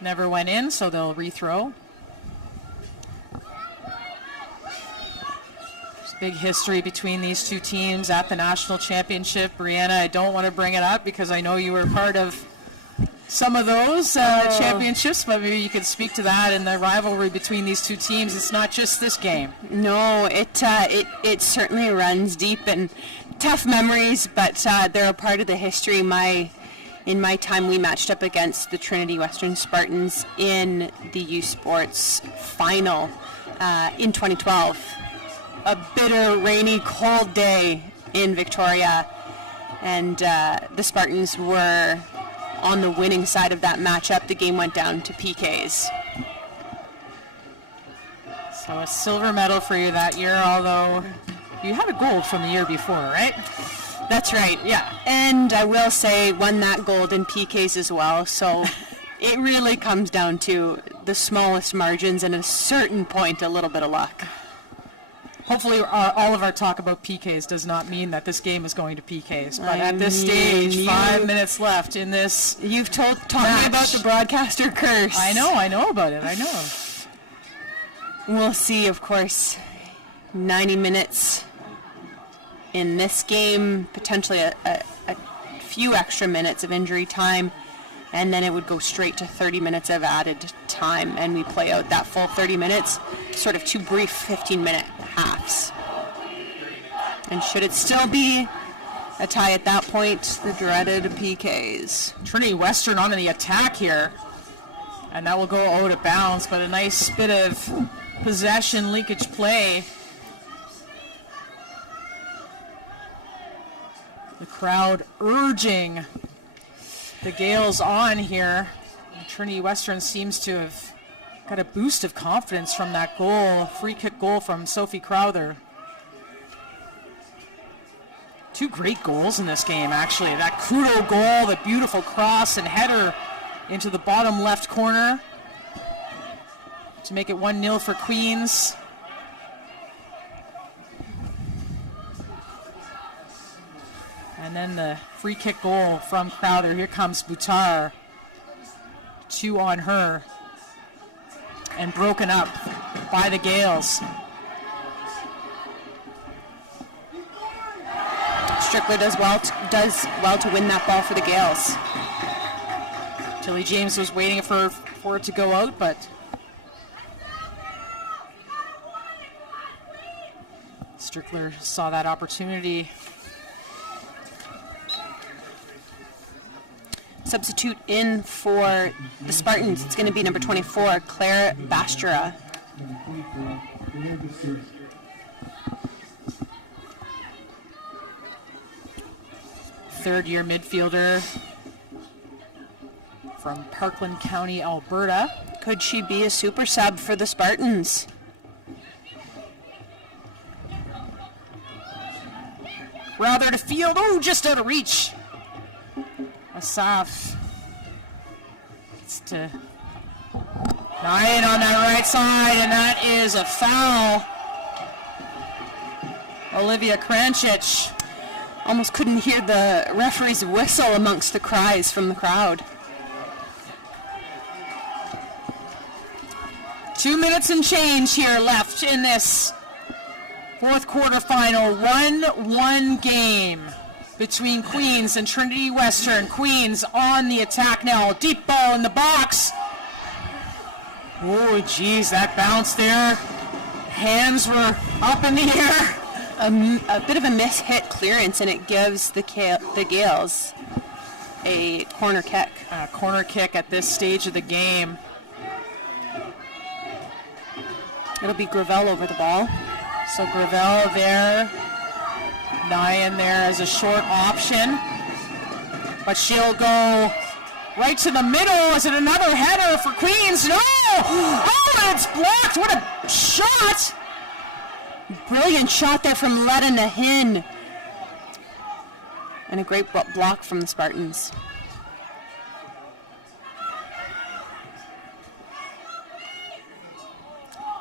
Never went in, so they'll rethrow. There's big history between these two teams at the national championship. Brianna, I don't want to bring it up because I know you were part of some of those championships, but maybe you could speak to that and the rivalry between these two teams. It's not just this game. No, it certainly runs deep and tough memories, but they're a part of the history. In my time, we matched up against the Trinity Western Spartans in the U Sports final in 2012. A bitter, rainy, cold day in Victoria, and the Spartans were on the winning side of that matchup. The game went down to PKs. So a silver medal for you that year, although you had a gold from the year before, right? That's right, yeah. And I will say, won that gold in PKs as well, so it really comes down to the smallest margins and at a certain point, a little bit of luck. Hopefully all of our talk about PKs does not mean that this game is going to PKs, but at this stage, 5 minutes left in this You've taught me about the broadcaster curse. I know about it, I know. We'll see, of course, 90 minutes in this game, potentially a few extra minutes of injury time, and then it would go straight to 30 minutes of added time, and we play out that full 30 minutes, sort of two brief 15-minute halves. And should it still be a tie at that point, the dreaded PKs. Trinity Western on the attack here. And that will go out of bounds, but a nice bit of possession linkage play. The crowd urging the Gales on here. Trinity Western seems to have got a boost of confidence from that goal, free kick goal from Sophie Crowther. Two great goals in this game, actually. That Kudo goal, the beautiful cross and header into the bottom left corner to make it 1-0 for Queens. And then the free kick goal from Crowther. Here comes Buttar. 2 on her. And broken up by the Gales. Strickler does well to win that ball for the Gales. Tilly James was waiting for it to go out, but Strickler saw that opportunity. Substitute in for the Spartans. It's going to be number 24, Claire Bastura. Third-year midfielder from Parkland County, Alberta. Could she be a super sub for the Spartans? Rather to field. Oh, just out of reach. Asaf. It's to Nyan on that right side, and that is a foul. Olivia Kranchich. Almost couldn't hear the referee's whistle amongst the cries from the crowd. 2 minutes and change here left in this fourth quarter final. 1-1 game between Queens and Trinity Western. Queens on the attack now. Deep ball in the box. Oh, geez, that bounce there. Hands were up in the air. A bit of a miss-hit clearance, and it gives the Gales a corner kick. A corner kick at this stage of the game. It'll be Gravel over the ball. So Gravel there. Nyan there as a short option. But she'll go right to the middle. Is it another header for Queens? No! Oh, it's blocked. What a shot! Brilliant shot there from Letta Nahin. And a great block from the Spartans.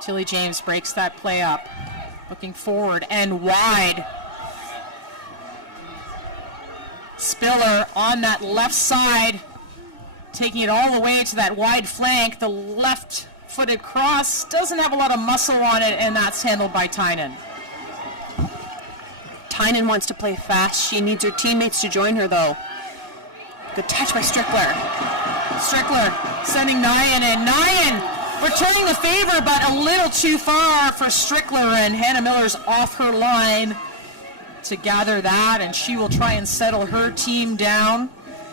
Tilly James breaks that play up. Looking forward and wide. Spiller on that left side. Taking it all the way to that wide flank. The left-footed cross doesn't have a lot of muscle on it, and that's handled by Tynan. Tynan wants to play fast. She needs her teammates to join her, though. Good touch by Strickler. Strickler sending Nyan in. Nyan returning the favor, but a little too far for Strickler, and Hannah Miller's off her line to gather that, and she will try and settle her team down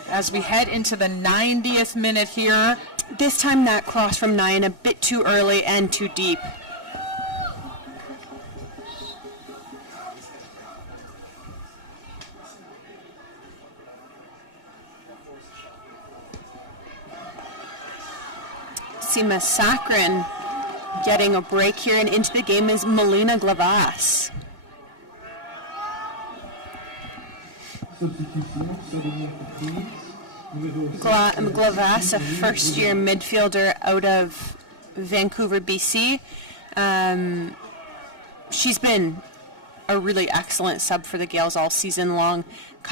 as we head into the 90th minute here. This time that cross from Nyan a bit too early and too deep. Sima Sakrin getting a break here, and into the game is Melina Glavas. Glavas, a first-year midfielder out of Vancouver, BC. She's been a really excellent sub for the Gales all season long,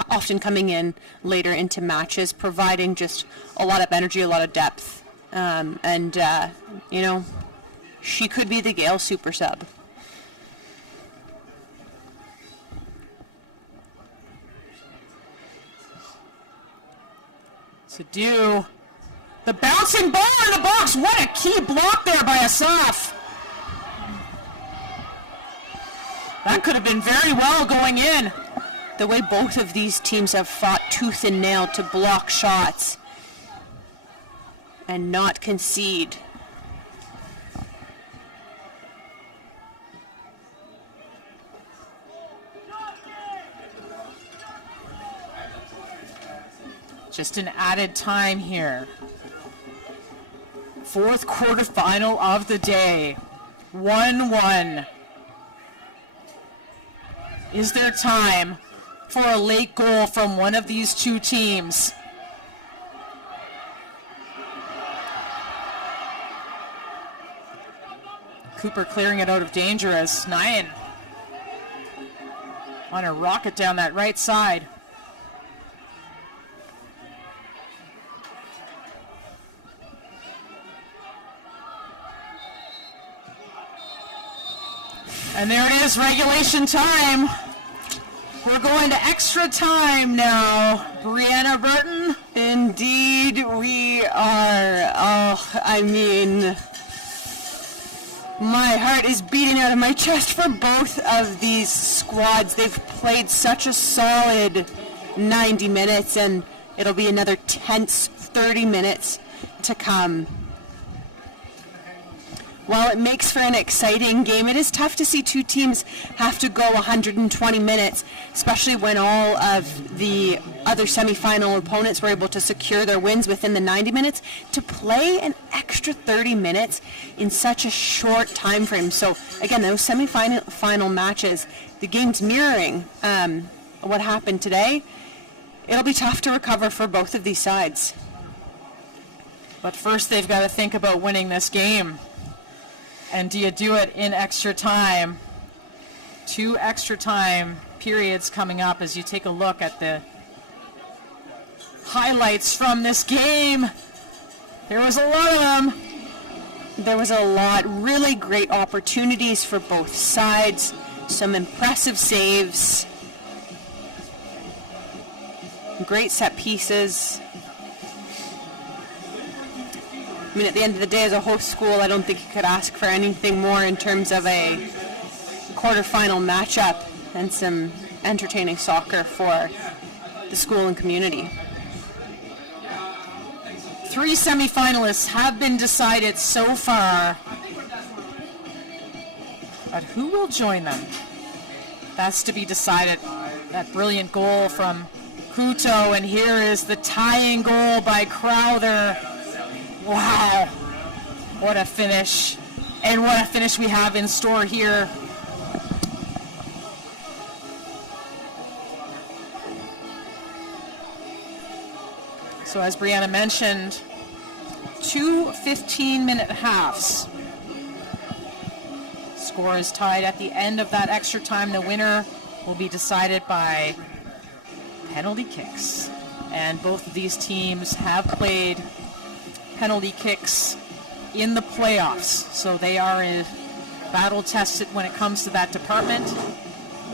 often coming in later into matches, providing just a lot of energy, a lot of depth. You know, she could be the Gale super sub. To do the bouncing ball in the box. What a key block there by Asaf. That could have been very well going in. The way both of these teams have fought tooth and nail to block shots. and not concede. Just an added time here. Fourth quarterfinal of the day. 1-1. Is there time for a late goal from one of these two teams? Cooper clearing it out of danger as Nyan on a rocket down that right side. And there it is, regulation time. We're going to extra time now. Brianna Burton. Indeed we are. Oh, I mean, my heart is beating out of my chest for both of these squads. They've played such a solid 90 minutes, and it'll be another tense 30 minutes to come. While it makes for an exciting game, it is tough to see two teams have to go 120 minutes, especially when all of the other semifinal opponents were able to secure their wins within the 90 minutes. To play an extra 30 minutes in such a short time frame. So again, those semifinal matches, the game's mirroring what happened today. It'll be tough to recover for both of these sides. But first they've got to think about winning this game. And do you do it in extra time? 2 extra time periods coming up as you take a look at the highlights from this game. There was a lot of them. There was a lot. Really great opportunities for both sides. Some impressive saves. Great set pieces. I mean, at the end of the day, as a host school, I don't think you could ask for anything more in terms of a quarterfinal matchup and some entertaining soccer for the school and community. 3 semifinalists have been decided so far. But who will join them? That's to be decided. That brilliant goal from Kuto, and here is the tying goal by Crowther. Wow, what a finish. And what a finish we have in store here. So as Brianna mentioned, 2 15-minute halves. Score is tied at the end of that extra time. The winner will be decided by penalty kicks. And both of these teams have played penalty kicks in the playoffs, so they are battle tested when it comes to that department.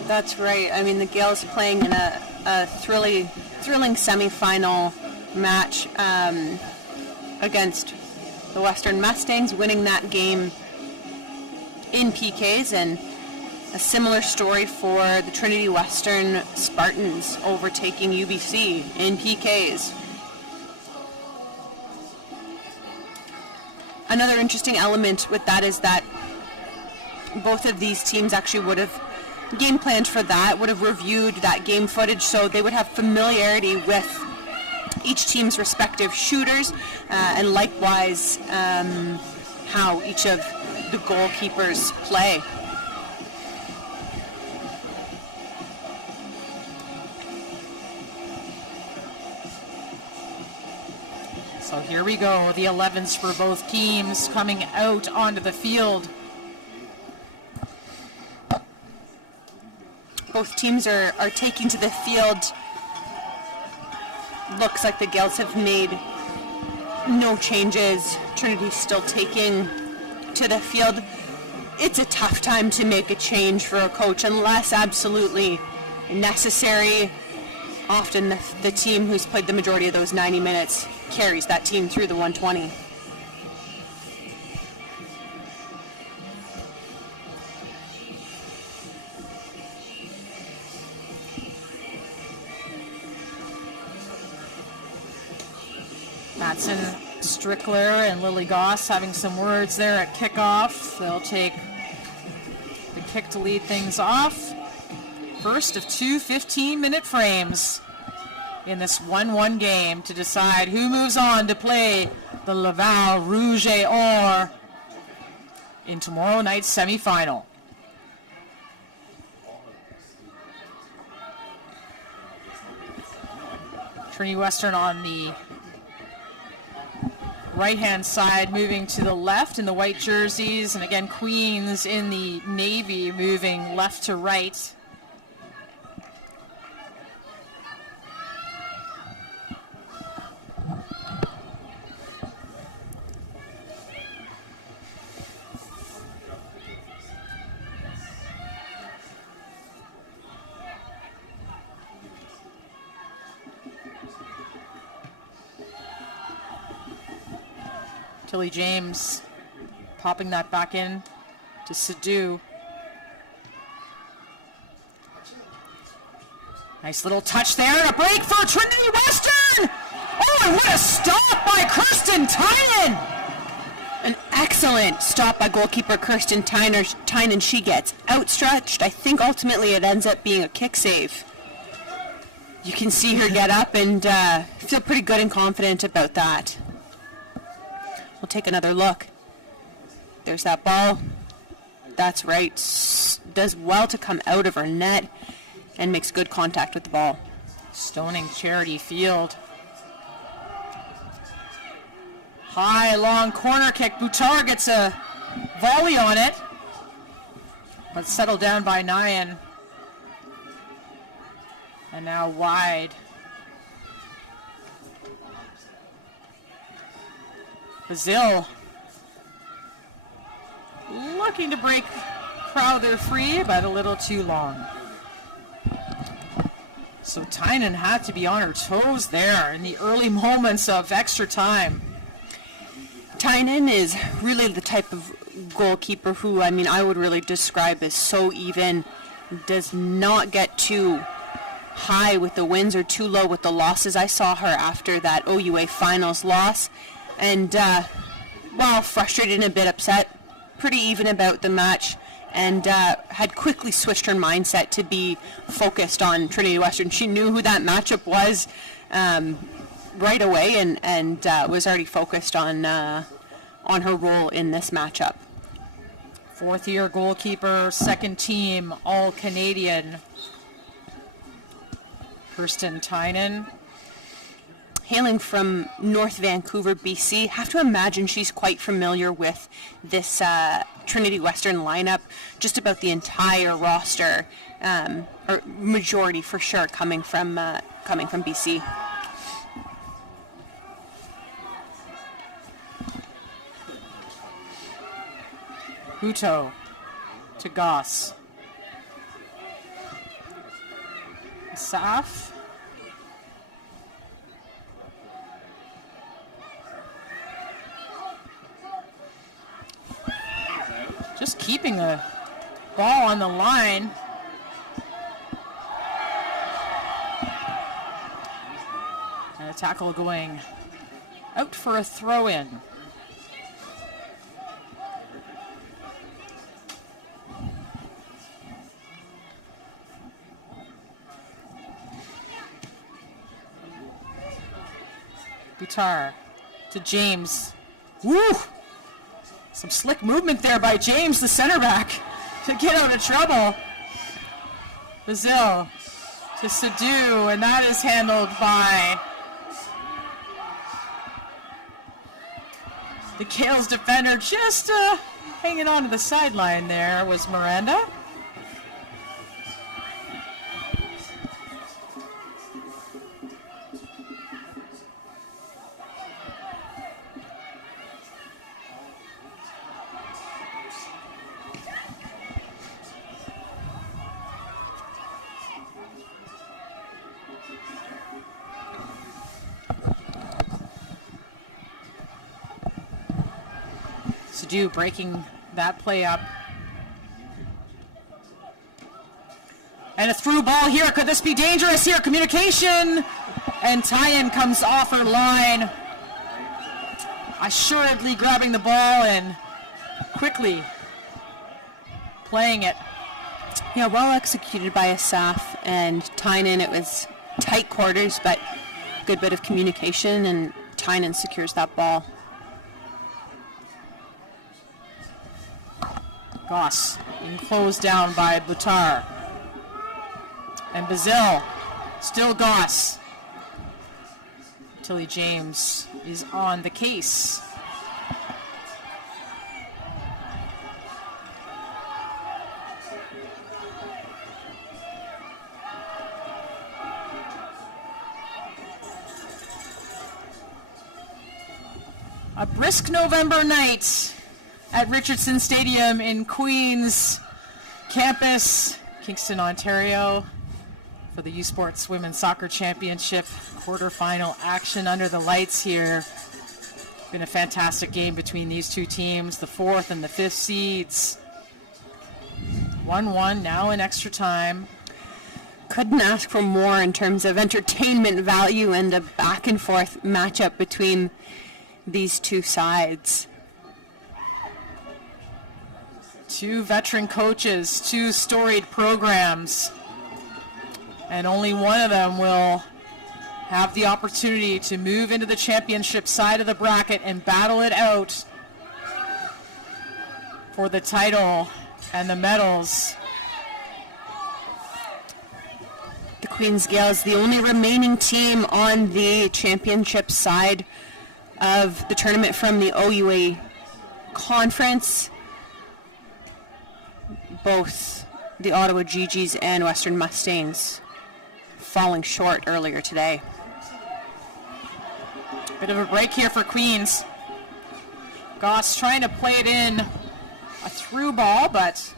That's right. I mean, the Gales playing in a thrilling semifinal match against the Western Mustangs, winning that game in PKs, and a similar story for the Trinity Western Spartans overtaking UBC in PKs. Another interesting element with that is that both of these teams actually would have game planned for that, would have reviewed that game footage, so they would have familiarity with each team's respective shooters, and likewise how each of the goalkeepers play. So here we go, the 11s for both teams coming out onto the field. Both teams are taking to the field. Looks like the Gales have made no changes. Trinity's still taking to the field. It's a tough time to make a change for a coach unless absolutely necessary. Often the team who's played the majority of those 90 minutes carries that team through the 120. Matson Strickler and Lily Goss having some words there at kickoff. They'll take the kick to lead things off. First of two 15-minute frames in this 1-1 game to decide who moves on to play the Laval Rouge et Or in tomorrow night's semifinal. Trinity Western on the right-hand side moving to the left in the white jerseys, and again Queens in the navy moving left to right. Tilly James popping that back in to Sadu. Nice little touch there and a break for Trinity Western! Oh, and what a stop by Kirsten Tynan! An excellent stop by goalkeeper Kirsten Tynan. She gets outstretched. I think ultimately it ends up being a kick save. You can see her get up and feel pretty good and confident about that. We'll take another look. There's that ball. That's right. Does well to come out of her net and makes good contact with the ball. Stoning Charity Field. High, long corner kick. Bouchard gets a volley on it, but settled down by Nyan. And now wide. Brazil looking to break Crowther free, but a little too long. So Tynan had to be on her toes there in the early moments of extra time. Tynan is really the type of goalkeeper who, I would really describe as so even, does not get too high with the wins or too low with the losses. I saw her after that OUA finals loss, and while frustrated and a bit upset, pretty even about the match, and had quickly switched her mindset to be focused on Trinity Western. She knew who that matchup was right away, and was already focused on her role in this matchup. Fourth-year goalkeeper, second team All-Canadian Kirsten Tynan. Hailing from North Vancouver, BC. Have to imagine she's quite familiar with this Trinity Western lineup, just about the entire roster, or majority for sure, coming from BC. Hutto to Goss. Saf. Just keeping the ball on the line. And a tackle going out for a throw-in. Guitar to James. Woo! Some slick movement there by James, the center back, to get out of trouble. Brazil to Sadu, and that is handled by the Gales defender. Just hanging on to the sideline there was Miranda. Sadu breaking that play up. And a through ball here. Could this be dangerous here? Communication. And Tyan comes off her line. assuredly grabbing the ball and quickly playing it. Yeah, well executed by Asaf and Tynan. It was tight quarters, but good bit of communication, and Tynan secures that ball. Goss being closed down by Butar. And Bazil, still Goss. Tilly James is on the case. A brisk November night at Richardson Stadium in Queens campus, Kingston, Ontario, for the U Sports Women's Soccer Championship quarterfinal action under the lights here. Been a fantastic game between these two teams, the 4th and the 5th seeds. 1-1 now in extra time. Couldn't ask for more in terms of entertainment value and a back and forth matchup between these two sides. Two veteran coaches, two storied programs, and only one of them will have the opportunity to move into the championship side of the bracket and battle it out for the title and the medals. The Queens Gales, the only remaining team on the championship side of the tournament from the OUA conference. Both the Ottawa GGs and Western Mustangs falling short earlier today. Bit of a break here for Queens. Goss trying to play it in, a through ball, but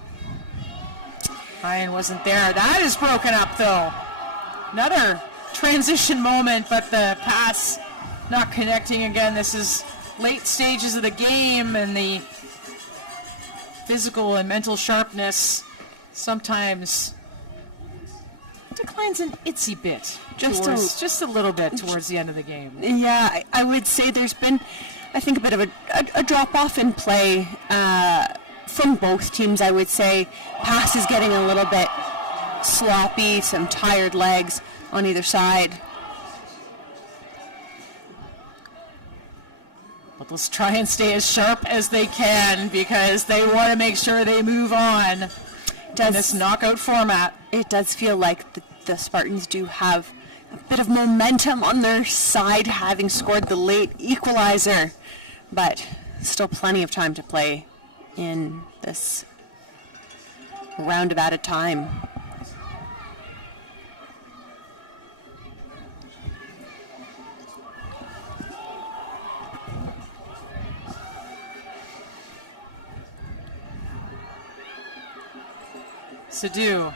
Ryan wasn't there. That is broken up though. Another transition moment, but the pass not connecting again. This is late stages of the game, and the physical and mental sharpness sometimes declines an itsy bit. Just a little bit towards the end of the game. Yeah, I would say there's been, I think, a bit of a drop-off in play from both teams, I would say. Pass is getting a little bit sloppy, some tired legs on either side. But let's try and stay as sharp as they can because they want to make sure they move on in this knockout format. It does feel like the Spartans do have a bit of momentum on their side, having scored the late equalizer, but still plenty of time to play in this round of added time. Sadhu.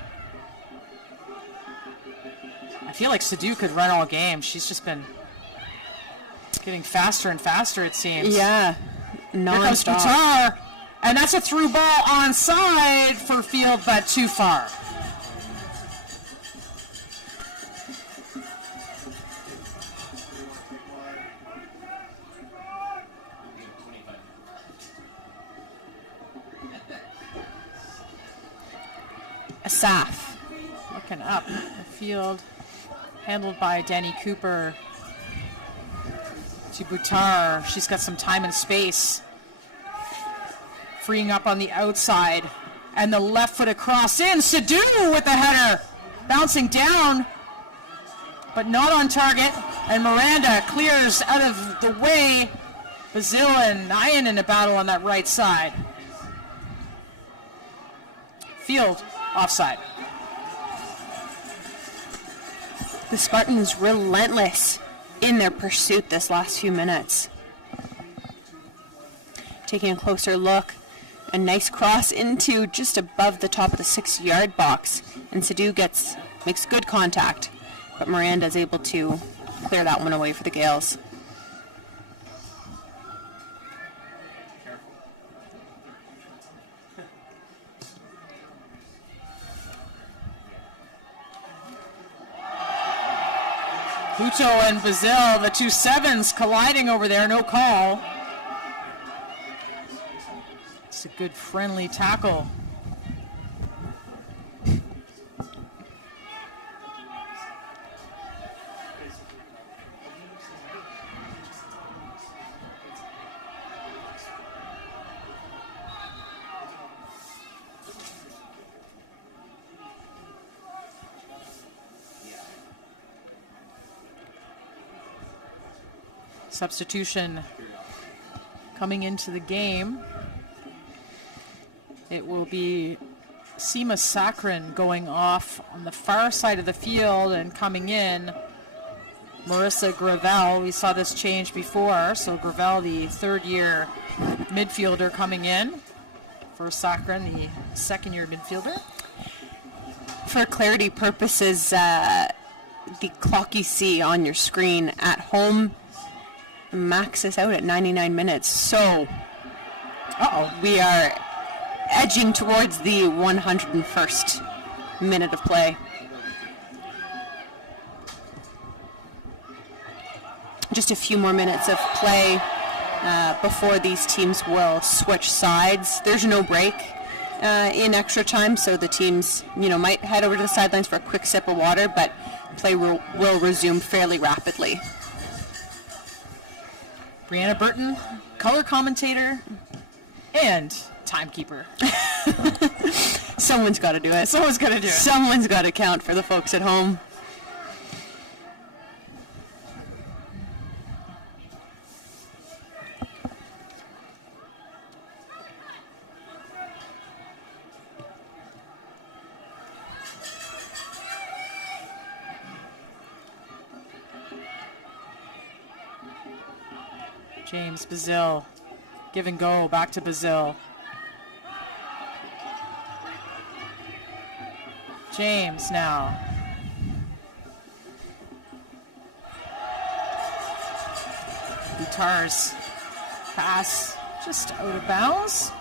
I feel like Sadhu could run all game. She's just been getting faster and faster, it seems. Yeah, non-stop. Here comes Butar, and that's a through ball onside for Field, but too far. Asaf looking up the field, handled by Danny Cooper to Butar. She's got some time and space, freeing up on the outside, and the left foot across in. Sadhu with the header, bouncing down, but not on target, and Miranda clears out of the way. Bazil and Nyan in a battle on that right side. Field offside. The Spartans relentless in their pursuit this last few minutes. Taking a closer look, a nice cross into just above the top of the 6-yard box, and Sadhu makes good contact, but Miranda is able to clear that one away for the Gales. Buto and Bazil, the two sevens colliding over there, no call. Good friendly tackle. Substitution coming into the game. It will be Seema Sakran going off on the far side of the field, and coming in Marissa Gravel. We saw this change before, so Gravel, the third-year midfielder, coming in for Sakran, the second-year midfielder. For clarity purposes, the clock you see on your screen at home maxes out at 99 minutes. So, we are edging towards the 101st minute of play. Just a few more minutes of play before these teams will switch sides. There's no break in extra time, so the teams, might head over to the sidelines for a quick sip of water, but play will resume fairly rapidly. Brianna Burton, color commentator and timekeeper. Someone's got to do it. Someone's got to do it. Someone's got to count for the folks at home. James Bazil, give and go, back to Bazil. James now. Guitar's pass just out of bounds.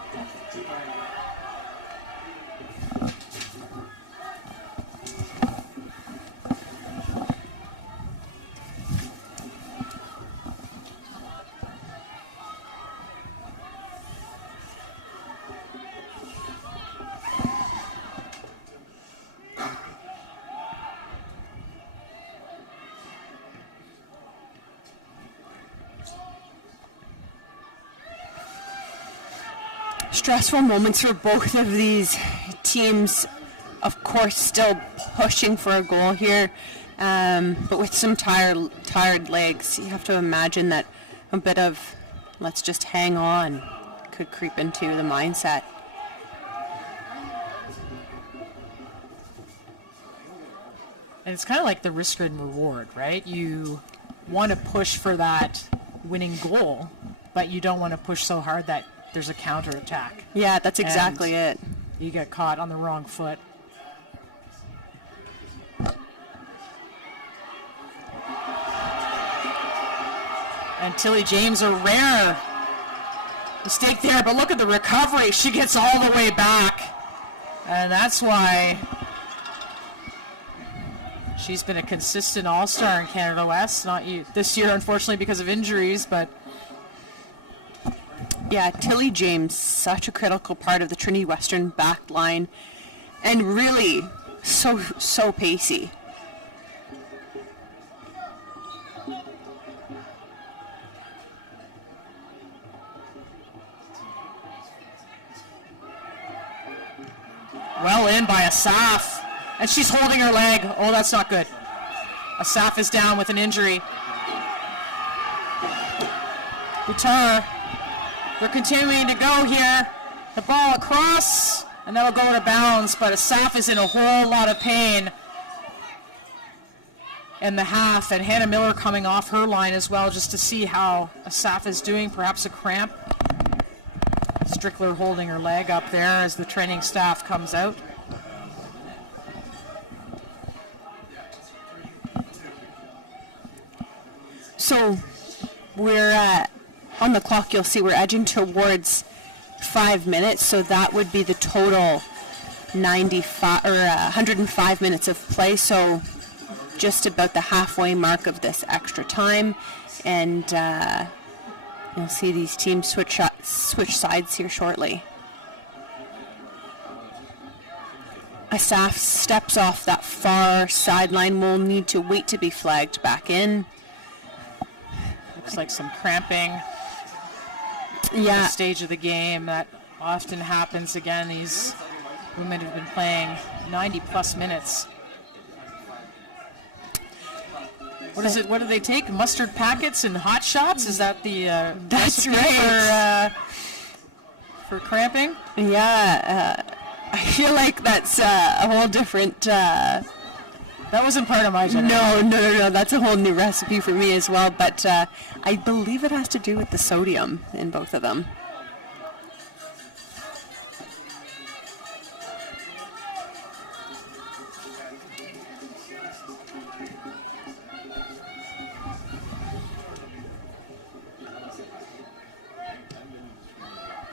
Stressful moments for both of these teams, of course, still pushing for a goal here, but with some tired legs. You have to imagine that a bit of let's just hang on could creep into the mindset. And it's kind of like the risk and reward, right? You want to push for that winning goal, but you don't want to push so hard that there's a counterattack. Yeah, that's exactly it. You get caught on the wrong foot. And Tilly James, a rare mistake there, but look at the recovery. She gets all the way back. And that's why she's been a consistent all-star in Canada West. Not this year, unfortunately, because of injuries, but yeah, Tilly James, such a critical part of the Trinity Western back line, and really so pacey. Well in by Asaf, and she's holding her leg. Oh, that's not good. Asaf is down with an injury. Buttar, they're continuing to go here. The ball across, and that'll go out of bounds, but Asaf is in a whole lot of pain in the half, and Hannah Miller coming off her line as well just to see how Asaf is doing, perhaps a cramp. Strickler holding her leg up there as the training staff comes out. So we're on the clock, you'll see we're edging towards 5 minutes, so that would be the total 105 minutes of play, so just about the halfway mark of this extra time, and you'll see these teams switch sides here shortly. Asaf steps off that far sideline. Will need to wait to be flagged back in. Looks like some cramping. Yeah. This stage of the game that often happens again. These women have been playing 90-plus minutes. What is it? What do they take? Mustard packets and hot shots? Is that the That's recipe right. for cramping? Yeah. I feel like that's a whole different... That wasn't part of my generation. No. That's a whole new recipe for me as well. But I believe it has to do with the sodium in both of them.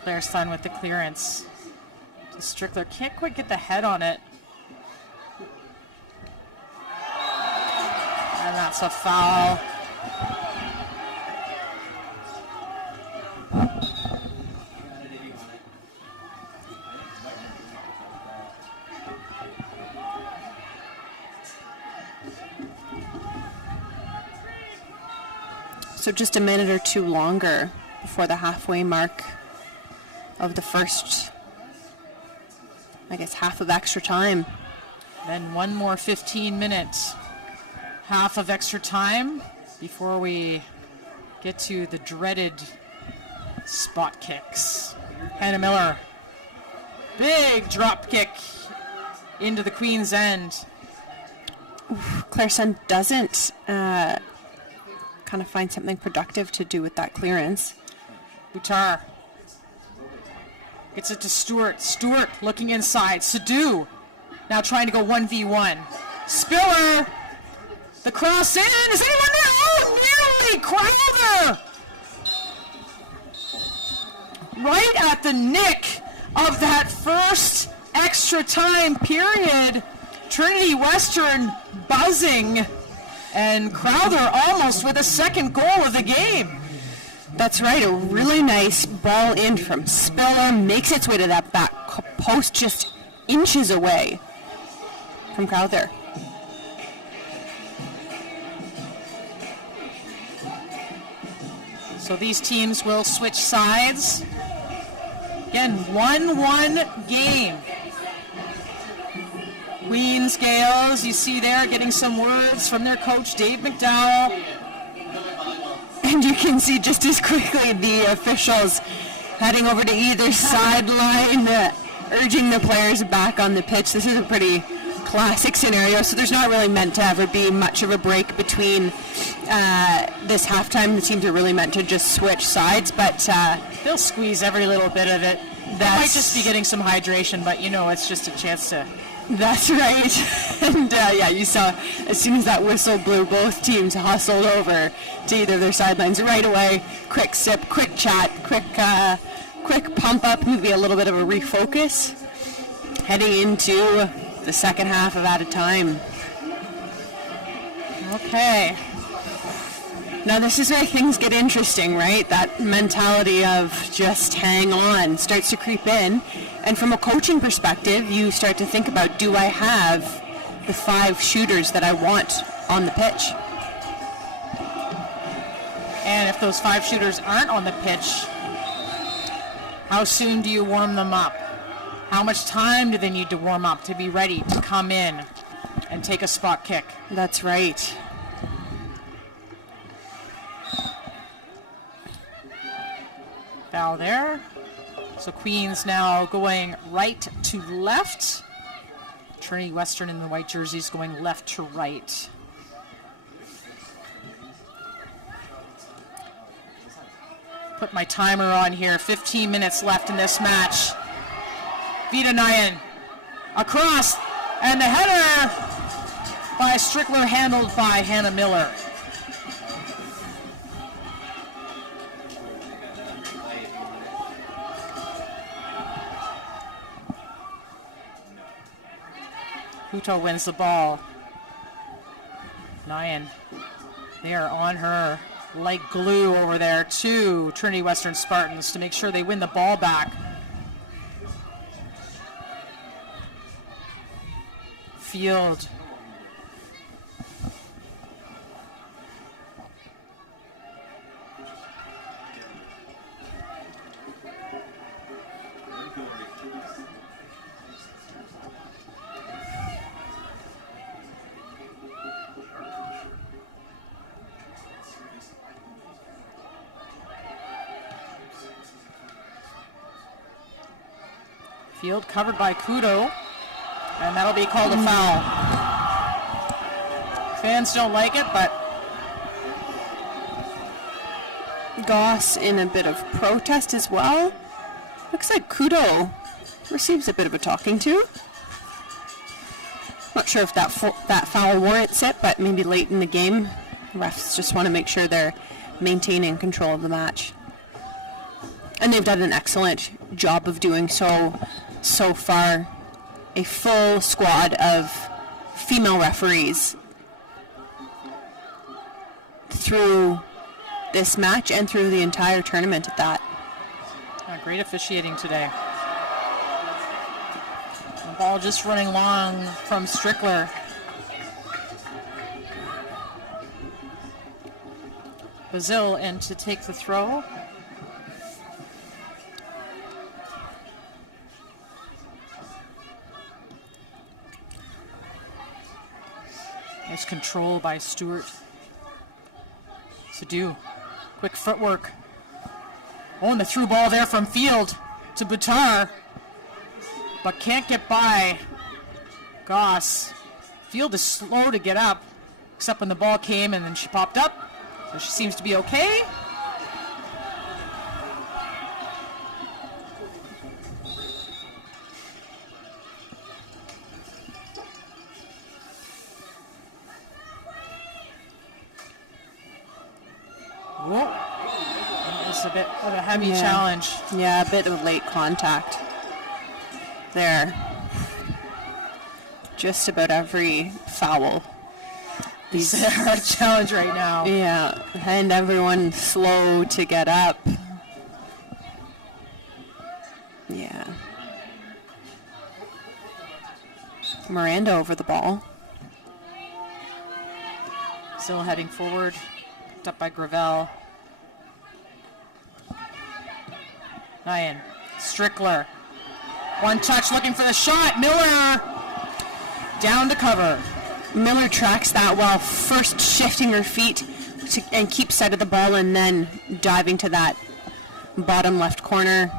Claire Sun with the clearance. Strickler can't quite get the head on it. And that's a foul. So just a minute or two longer before the halfway mark of the first, I guess, half of extra time. Then one more 15 minutes, half of extra time before we get to the dreaded spot kicks. Hannah Miller, big drop kick into the Queen's end. Claire Sun doesn't kind of find something productive to do with that clearance. Boutar gets it to Stewart. Stewart looking inside. Sadu now trying to go 1v1. Spiller. The cross in. Is anyone there? Oh, nearly. Crowther. Right at the nick of that first extra time period. Trinity Western buzzing. And Crowther almost with a second goal of the game. That's right, a really nice ball in from Spiller, makes its way to that back post just inches away from Crowther. So these teams will switch sides. Again, 1-1 game. Queens Gales, you see there, getting some words from their coach, Dave McDowell. And you can see just as quickly the officials heading over to either sideline, urging the players back on the pitch. This is a pretty classic scenario, so there's not really meant to ever be much of a break between this halftime. The teams are really meant to just switch sides, but they'll squeeze every little bit of it. They might just be getting some hydration, but you know, it's just a chance to... That's right. And yeah, you saw as soon as that whistle blew, both teams hustled over to either their sidelines right away. Quick sip, quick chat, quick pump up, maybe a little bit of a refocus, heading into the second half of added time. Okay. Now this is where things get interesting, right? That mentality of just hang on starts to creep in. And from a coaching perspective, you start to think about, do I have the 5 shooters that I want on the pitch? And if those 5 shooters aren't on the pitch, how soon do you warm them up? How much time do they need to warm up to be ready to come in and take a spot kick? That's right. Foul there. So Queens now going right to left. Trinity Western in the white jerseys going left to right. Put my timer on here. 15 minutes left in this match. Vita Nayan across, and the header by Strickler, handled by Hannah Miller. Puto wins the ball. Nayan, they are on her like glue over there to Trinity Western Spartans to make sure they win the ball back. Field. Field covered by Kudo, and that'll be called a foul. Fans don't like it, but Goss in a bit of protest as well. Looks like Kudo receives a bit of a talking to. Not sure if that foul warrants it, but maybe late in the game, refs just want to make sure they're maintaining control of the match. And they've done an excellent job of doing so far. A full squad of female referees through this match and through the entire tournament at that. Great officiating today. The ball just running long from Strickler. Bazil in to take the throw. Nice control by Stewart. Sadu, quick footwork. Oh, and the through ball there from Field to Butar, but can't get by Goss. Field is slow to get up, except when the ball came and then she popped up, so she seems to be okay. Whoa. A bit of a heavy challenge. Yeah, a bit of late contact there. Just about every foul. These are a challenge right now. Yeah, and everyone slow to get up. Yeah. Miranda over the ball. Still heading forward. Picked up by Gravel. Ryan, Strickler, one touch looking for the shot. Miller down to cover. Miller tracks that well, first shifting her feet and keep sight of the ball and then diving to that bottom left corner.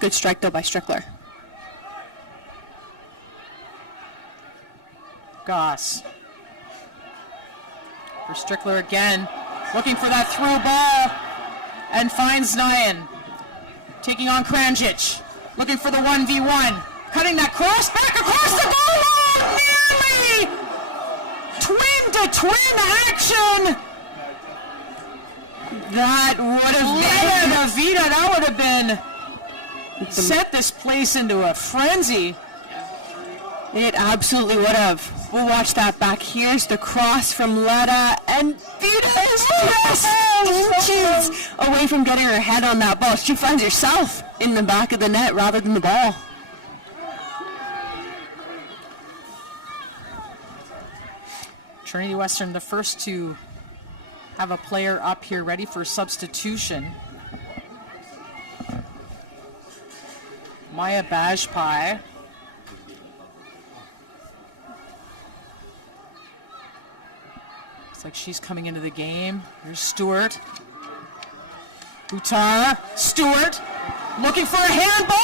Good strike though by Strickler. Goss. For Strickler again, looking for that through ball and finds Nyan. Taking on Kranjic, looking for the 1v1, cutting that cross, back across the goal line, nearly! Twin-to-twin action! That would have been, Avita, that would have been, sent this place into a frenzy. It absolutely would have. We'll watch that back. Here's the cross from Letta, and Vita is just inches away from getting her head on that ball. She finds herself in the back of the net rather than the ball. Trinity Western, the first to have a player up here ready for substitution. Maya Bajpai. Looks like she's coming into the game. Here's Stewart. Butar. Stewart looking for a handball.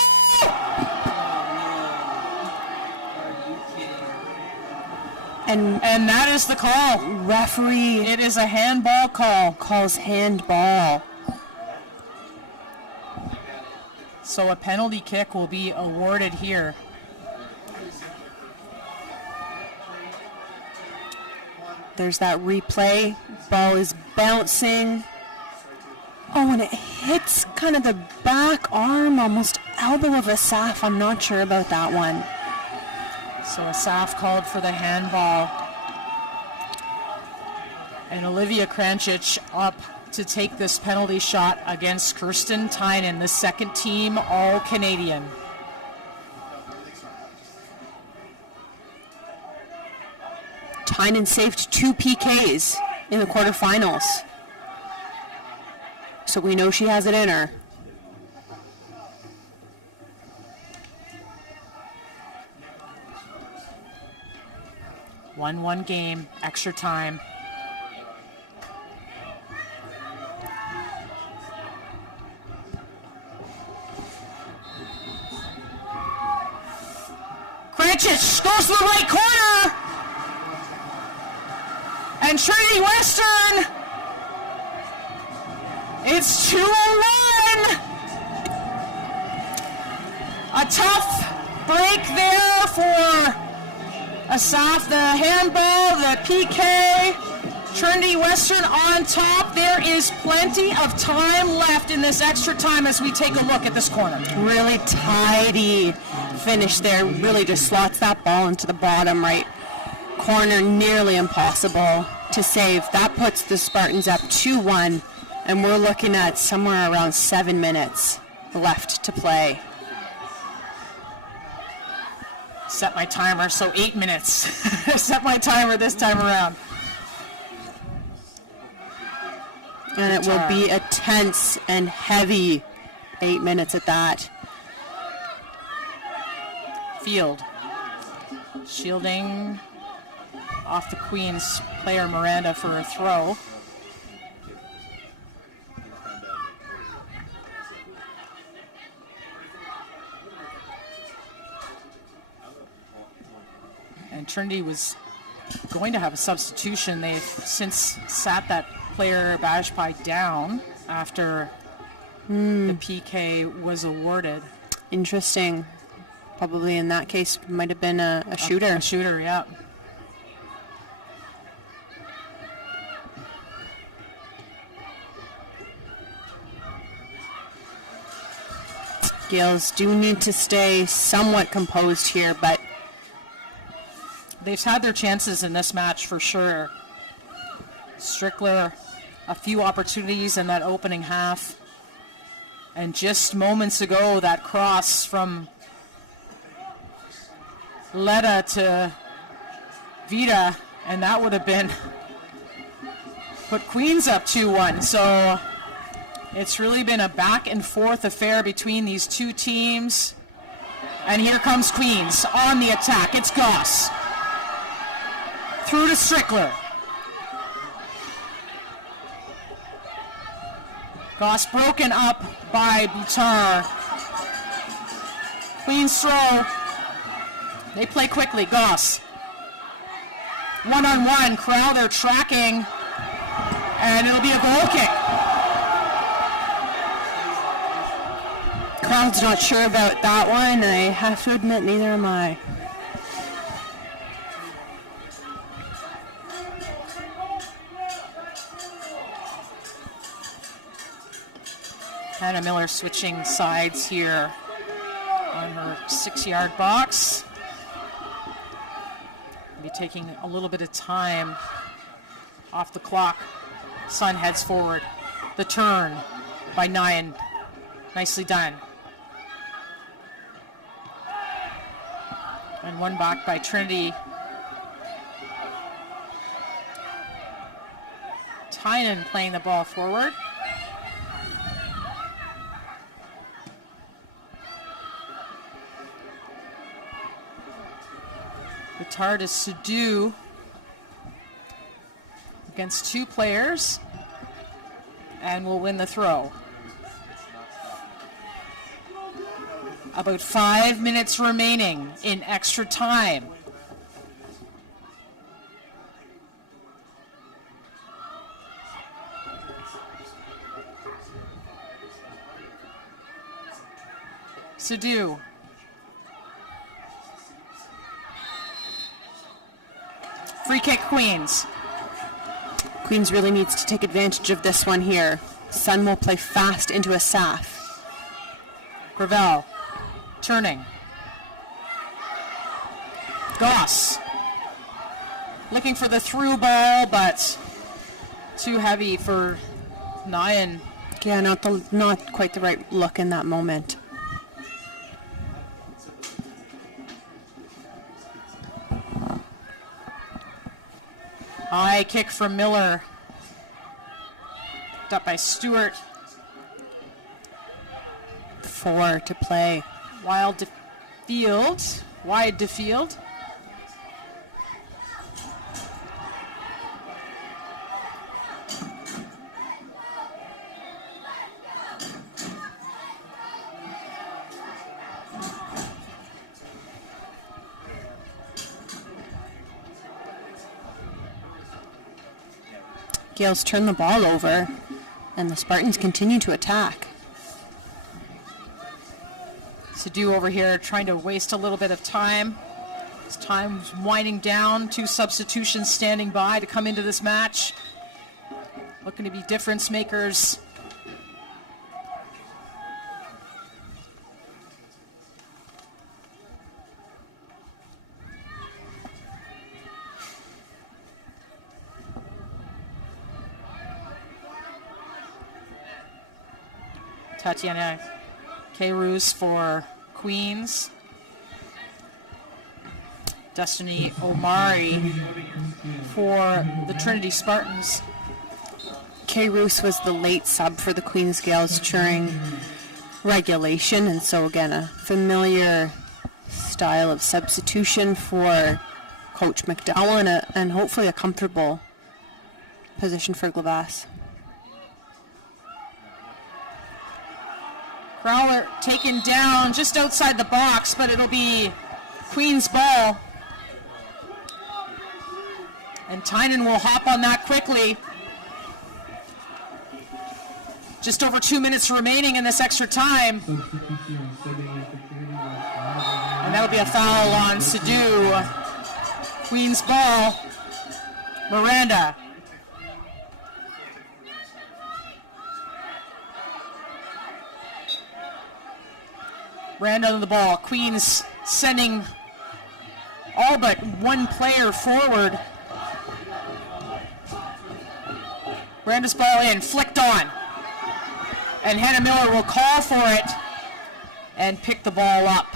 And that is the call. Referee. It is a handball call. Calls handball. So a penalty kick will be awarded here. There's that replay. Ball is bouncing. Oh, and it hits kind of the back arm, almost elbow of Asaf. I'm not sure about that one. So Asaf called for the handball. And Olivia Kranjic up to take this penalty shot against Kirsten Tynan, the second team All-Canadian. Tynan saved 2 PKs in the quarterfinals. So we know she has it in her. One game, extra time. Kranchich goes to the right corner. And Trinity Western, it's 2-1. A tough break there for Asaf, the handball, the PK. Trinity Western on top. There is plenty of time left in this extra time as we take a look at this corner. Really tidy finish there. Really just slots that ball into the bottom right corner. Nearly impossible to save. That puts the Spartans up 2-1, and we're looking at somewhere around 7 minutes left to play. Set my timer, so 8 minutes. Set my timer this time around. And it will be a tense and heavy 8 minutes at that. Field. Shielding off the Queens player Miranda for a throw. And Trinity was going to have a substitution. They've since sat that player Bajpai down after the PK was awarded. Interesting. Probably in that case might have been a shooter. A shooter, yeah. Gales do need to stay somewhat composed here, but they've had their chances in this match for sure. Strickler, a few opportunities in that opening half. And just moments ago, that cross from Letta to Vita, and that would have been put Queens up 2-1. So it's really been a back and forth affair between these two teams. And here comes Queens on the attack. It's Goss. Through to Strickler. Goss broken up by Boutar. Queens throw. They play quickly. Goss. One-on-one. Crowther tracking. And it'll be a goal kick. Crowd's not sure about that one. I have to admit, neither am I. Hannah Miller switching sides here on her 6-yard box. Be taking a little bit of time off the clock. Sun heads forward. The turn by Nyan. Nicely done. And one back by Trinity. Tynan playing the ball forward. Hard is Sadu against two players and will win the throw. About 5 minutes remaining in extra time. Sadu. Free kick, Queens. Queens really needs to take advantage of this one here. Sun will play fast into a Saf. Gravel. Turning. Goss. Looking for the through ball, but too heavy for Nyan. Yeah, not quite the right look in that moment. High kick from Miller. Picked up by Stewart. 4 to play. Wide to field. Gales turn the ball over, and the Spartans continue to attack. Sadu over here trying to waste a little bit of time. His time's winding down. 2 substitutions standing by to come into this match. Looking to be difference makers. Tatiana K-Roos for Queens. Destiny Omari for the Trinity Spartans. K-Roos was the late sub for the Queens Gales during regulation, and so again a familiar style of substitution for Coach McDowell, and hopefully a comfortable position for Glavass. Crowler taken down just outside the box, but it'll be Queen's ball. And Tynan will hop on that quickly. Just over 2 minutes remaining in this extra time. And that'll be a foul on Sadu. Queen's ball. Miranda. Miranda on the ball. Queens sending all but one player forward. Miranda's ball in, flicked on. And Hannah Miller will call for it and pick the ball up.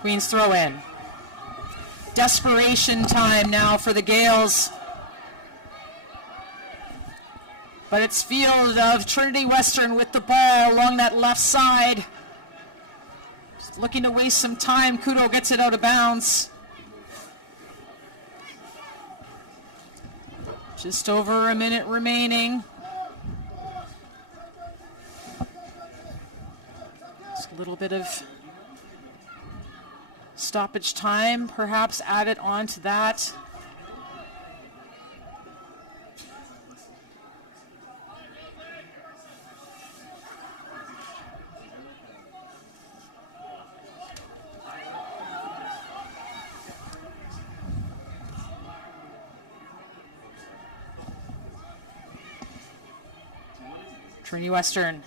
Queens throw in. Desperation time now for the Gales. But it's field of Trinity Western with the ball along that left side. Just looking to waste some time. Kudo gets it out of bounds. Just over a minute remaining. Just a little bit of stoppage time, perhaps added on to that. Trinity Western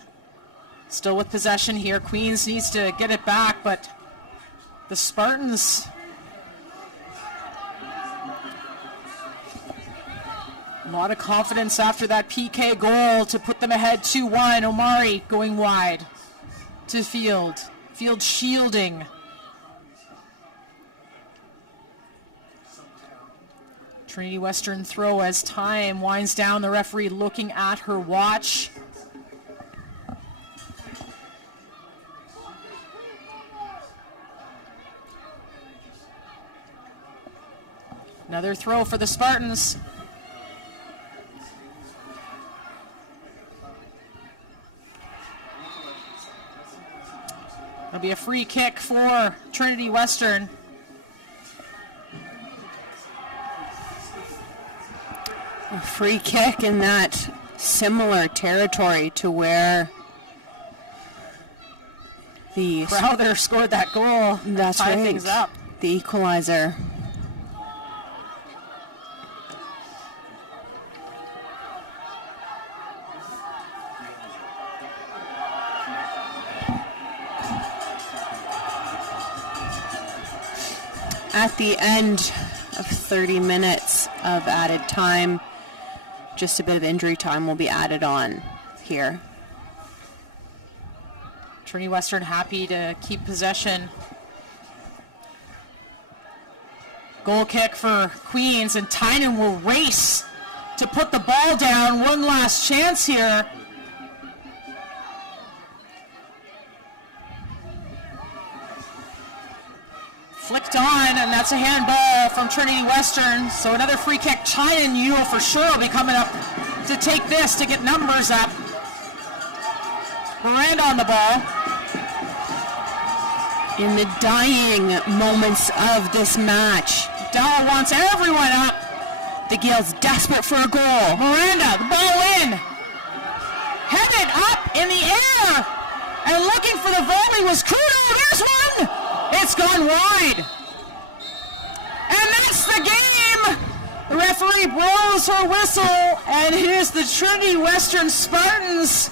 still with possession here. Queens needs to get it back, but the Spartans a lot of confidence after that PK goal to put them ahead 2-1. Omari going wide to Field. Field shielding. Trinity Western throw as time winds down. The referee looking at her watch. Another throw for the Spartans. It'll be a free kick for Trinity Western. A free kick in that similar territory to where the Crowther scored that goal. That's right. Things up. The equalizer. at the end of 30 minutes of added time. Just a bit of injury time will be added on here. Trinity Western happy to keep possession. Goal kick for Queens, and Tynan will race to put the ball down. One last chance here. Flicked on, and that's a handball from Trinity Western. So another free kick. Tynan, you for sure will be coming up to take this to get numbers up. Miranda on the ball. In the dying moments of this match, Dalla wants everyone up. the Gales desperate for a goal. Miranda, the ball in. Headed up in the air. And looking for the volley was Kudo. There's one. It's gone wide. And that's the game. The referee blows her whistle. And here's the Trinity Western Spartans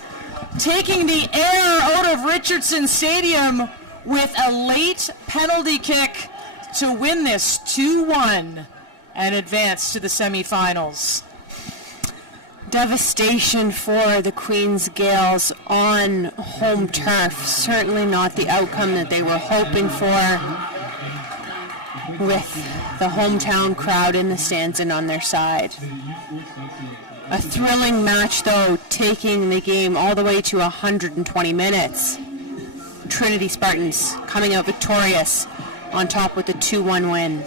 taking the air out of Richardson Stadium with a late penalty kick to win this 2-1 and advance to the semifinals. Devastation for the Queen's Gales on home turf. Certainly not the outcome that they were hoping for, with the hometown crowd in the stands and on their side. A thrilling match, though, taking the game all the way to 120 minutes. Trinity Spartans coming out victorious on top with a 2-1 win.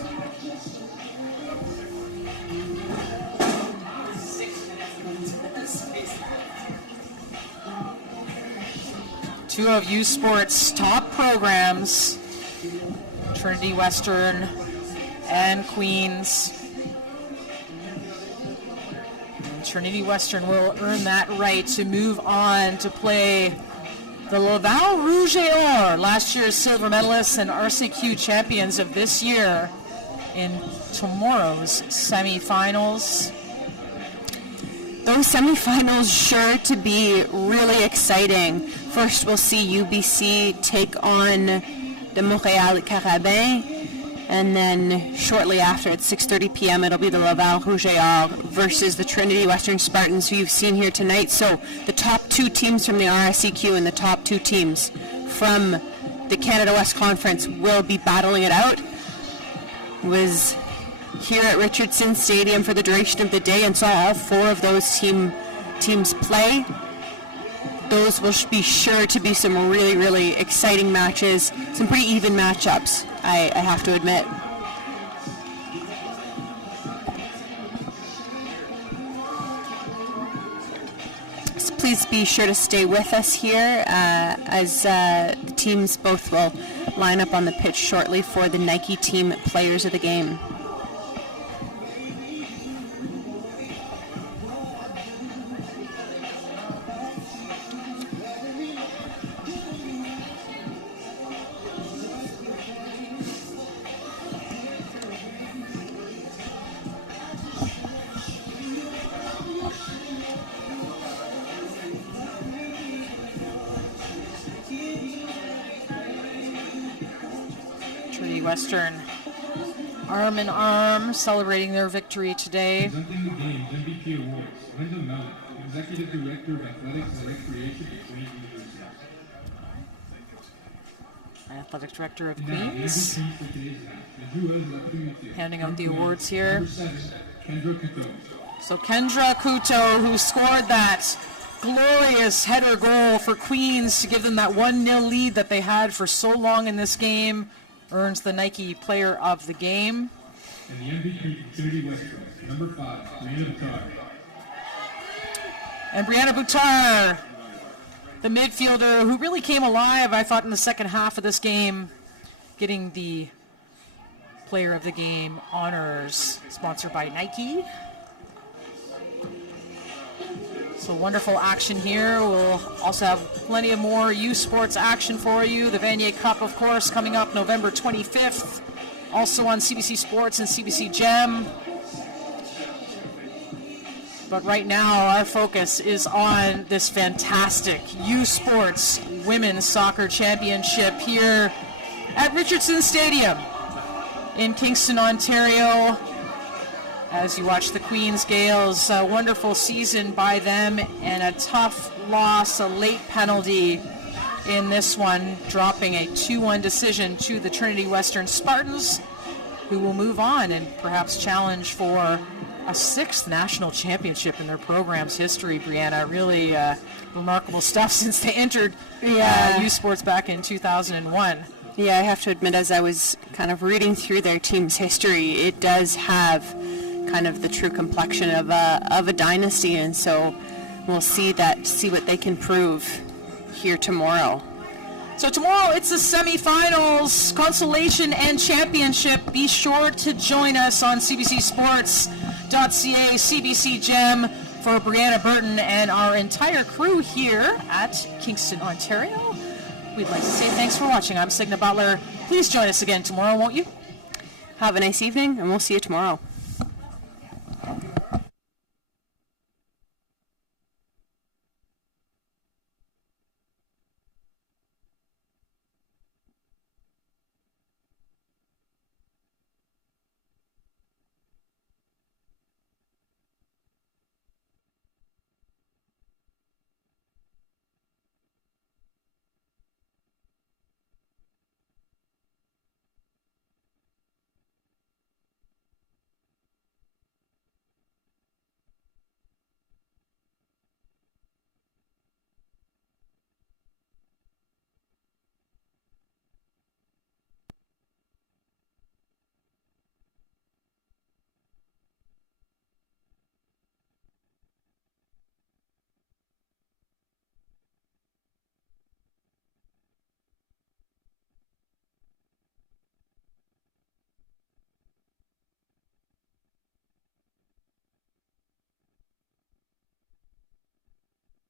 Two of U Sports' top programs, Trinity Western and Queens. Trinity Western will earn that right to move on to play the Laval Rouge et Or, last year's silver medalists and RCQ champions of this year, in tomorrow's semifinals. Those semifinals sure to be really exciting. First, we'll see UBC take on the Montréal Carabins, and then shortly after, at 6:30 p.m., it'll be the Laval Rouge et Or versus the Trinity Western Spartans, who you've seen here tonight. So the top two teams from the RSEQ and the top two teams from the Canada West Conference will be battling it out. Was here at Richardson Stadium for the duration of the day and saw all four of those teams play. Those will be sure to be some really, really exciting matches, some pretty even matchups, I have to admit. So please be sure to stay with us here as the teams both will line up on the pitch shortly for the Nike Team Players of the Game. Western arm in arm celebrating their victory today. Presenting the game's MVP awards, Linda Mellon, Executive Director of Athletics and Recreation at Queen's University. Athletic Director of Queens. Handing out the awards here. So Kendra Kuto, who scored that glorious header goal for Queens to give them that 1-0 lead that they had for so long in this game, earns the Nike Player of the Game. And the MVP from Trinity Western, number 5, Brianna Buttar. And Brianna Buttar, the midfielder who really came alive, I thought, in the second half of this game, getting the Player of the Game honors, sponsored by Nike. So wonderful action here. We'll also have plenty of more U Sports action for you. The Vanier Cup, of course, coming up November 25th. Also on CBC Sports and CBC Gem. But right now, our focus is on this fantastic U Sports Women's Soccer Championship here at Richardson Stadium. in Kingston, Ontario. As you watch the Queen's Gales, a wonderful season by them and a tough loss, a late penalty in this one, dropping a 2-1 decision to the Trinity Western Spartans, who will move on and perhaps challenge for a 6th national championship in their program's history. Brianna, really remarkable stuff since they entered U Sports back in 2001. Yeah, I have to admit, as I was kind of reading through their team's history, it does have kind of the true complexion of a dynasty, and so we'll see what they can prove here tomorrow. So tomorrow it's the semifinals, consolation and championship. Be sure to join us on cbcsports.ca, CBC Gem, for Brianna Burton and our entire crew here at Kingston, Ontario. We'd like to say thanks for watching. I'm Signa Butler. Please join us again tomorrow, won't you? Have a nice evening, and we'll see you tomorrow.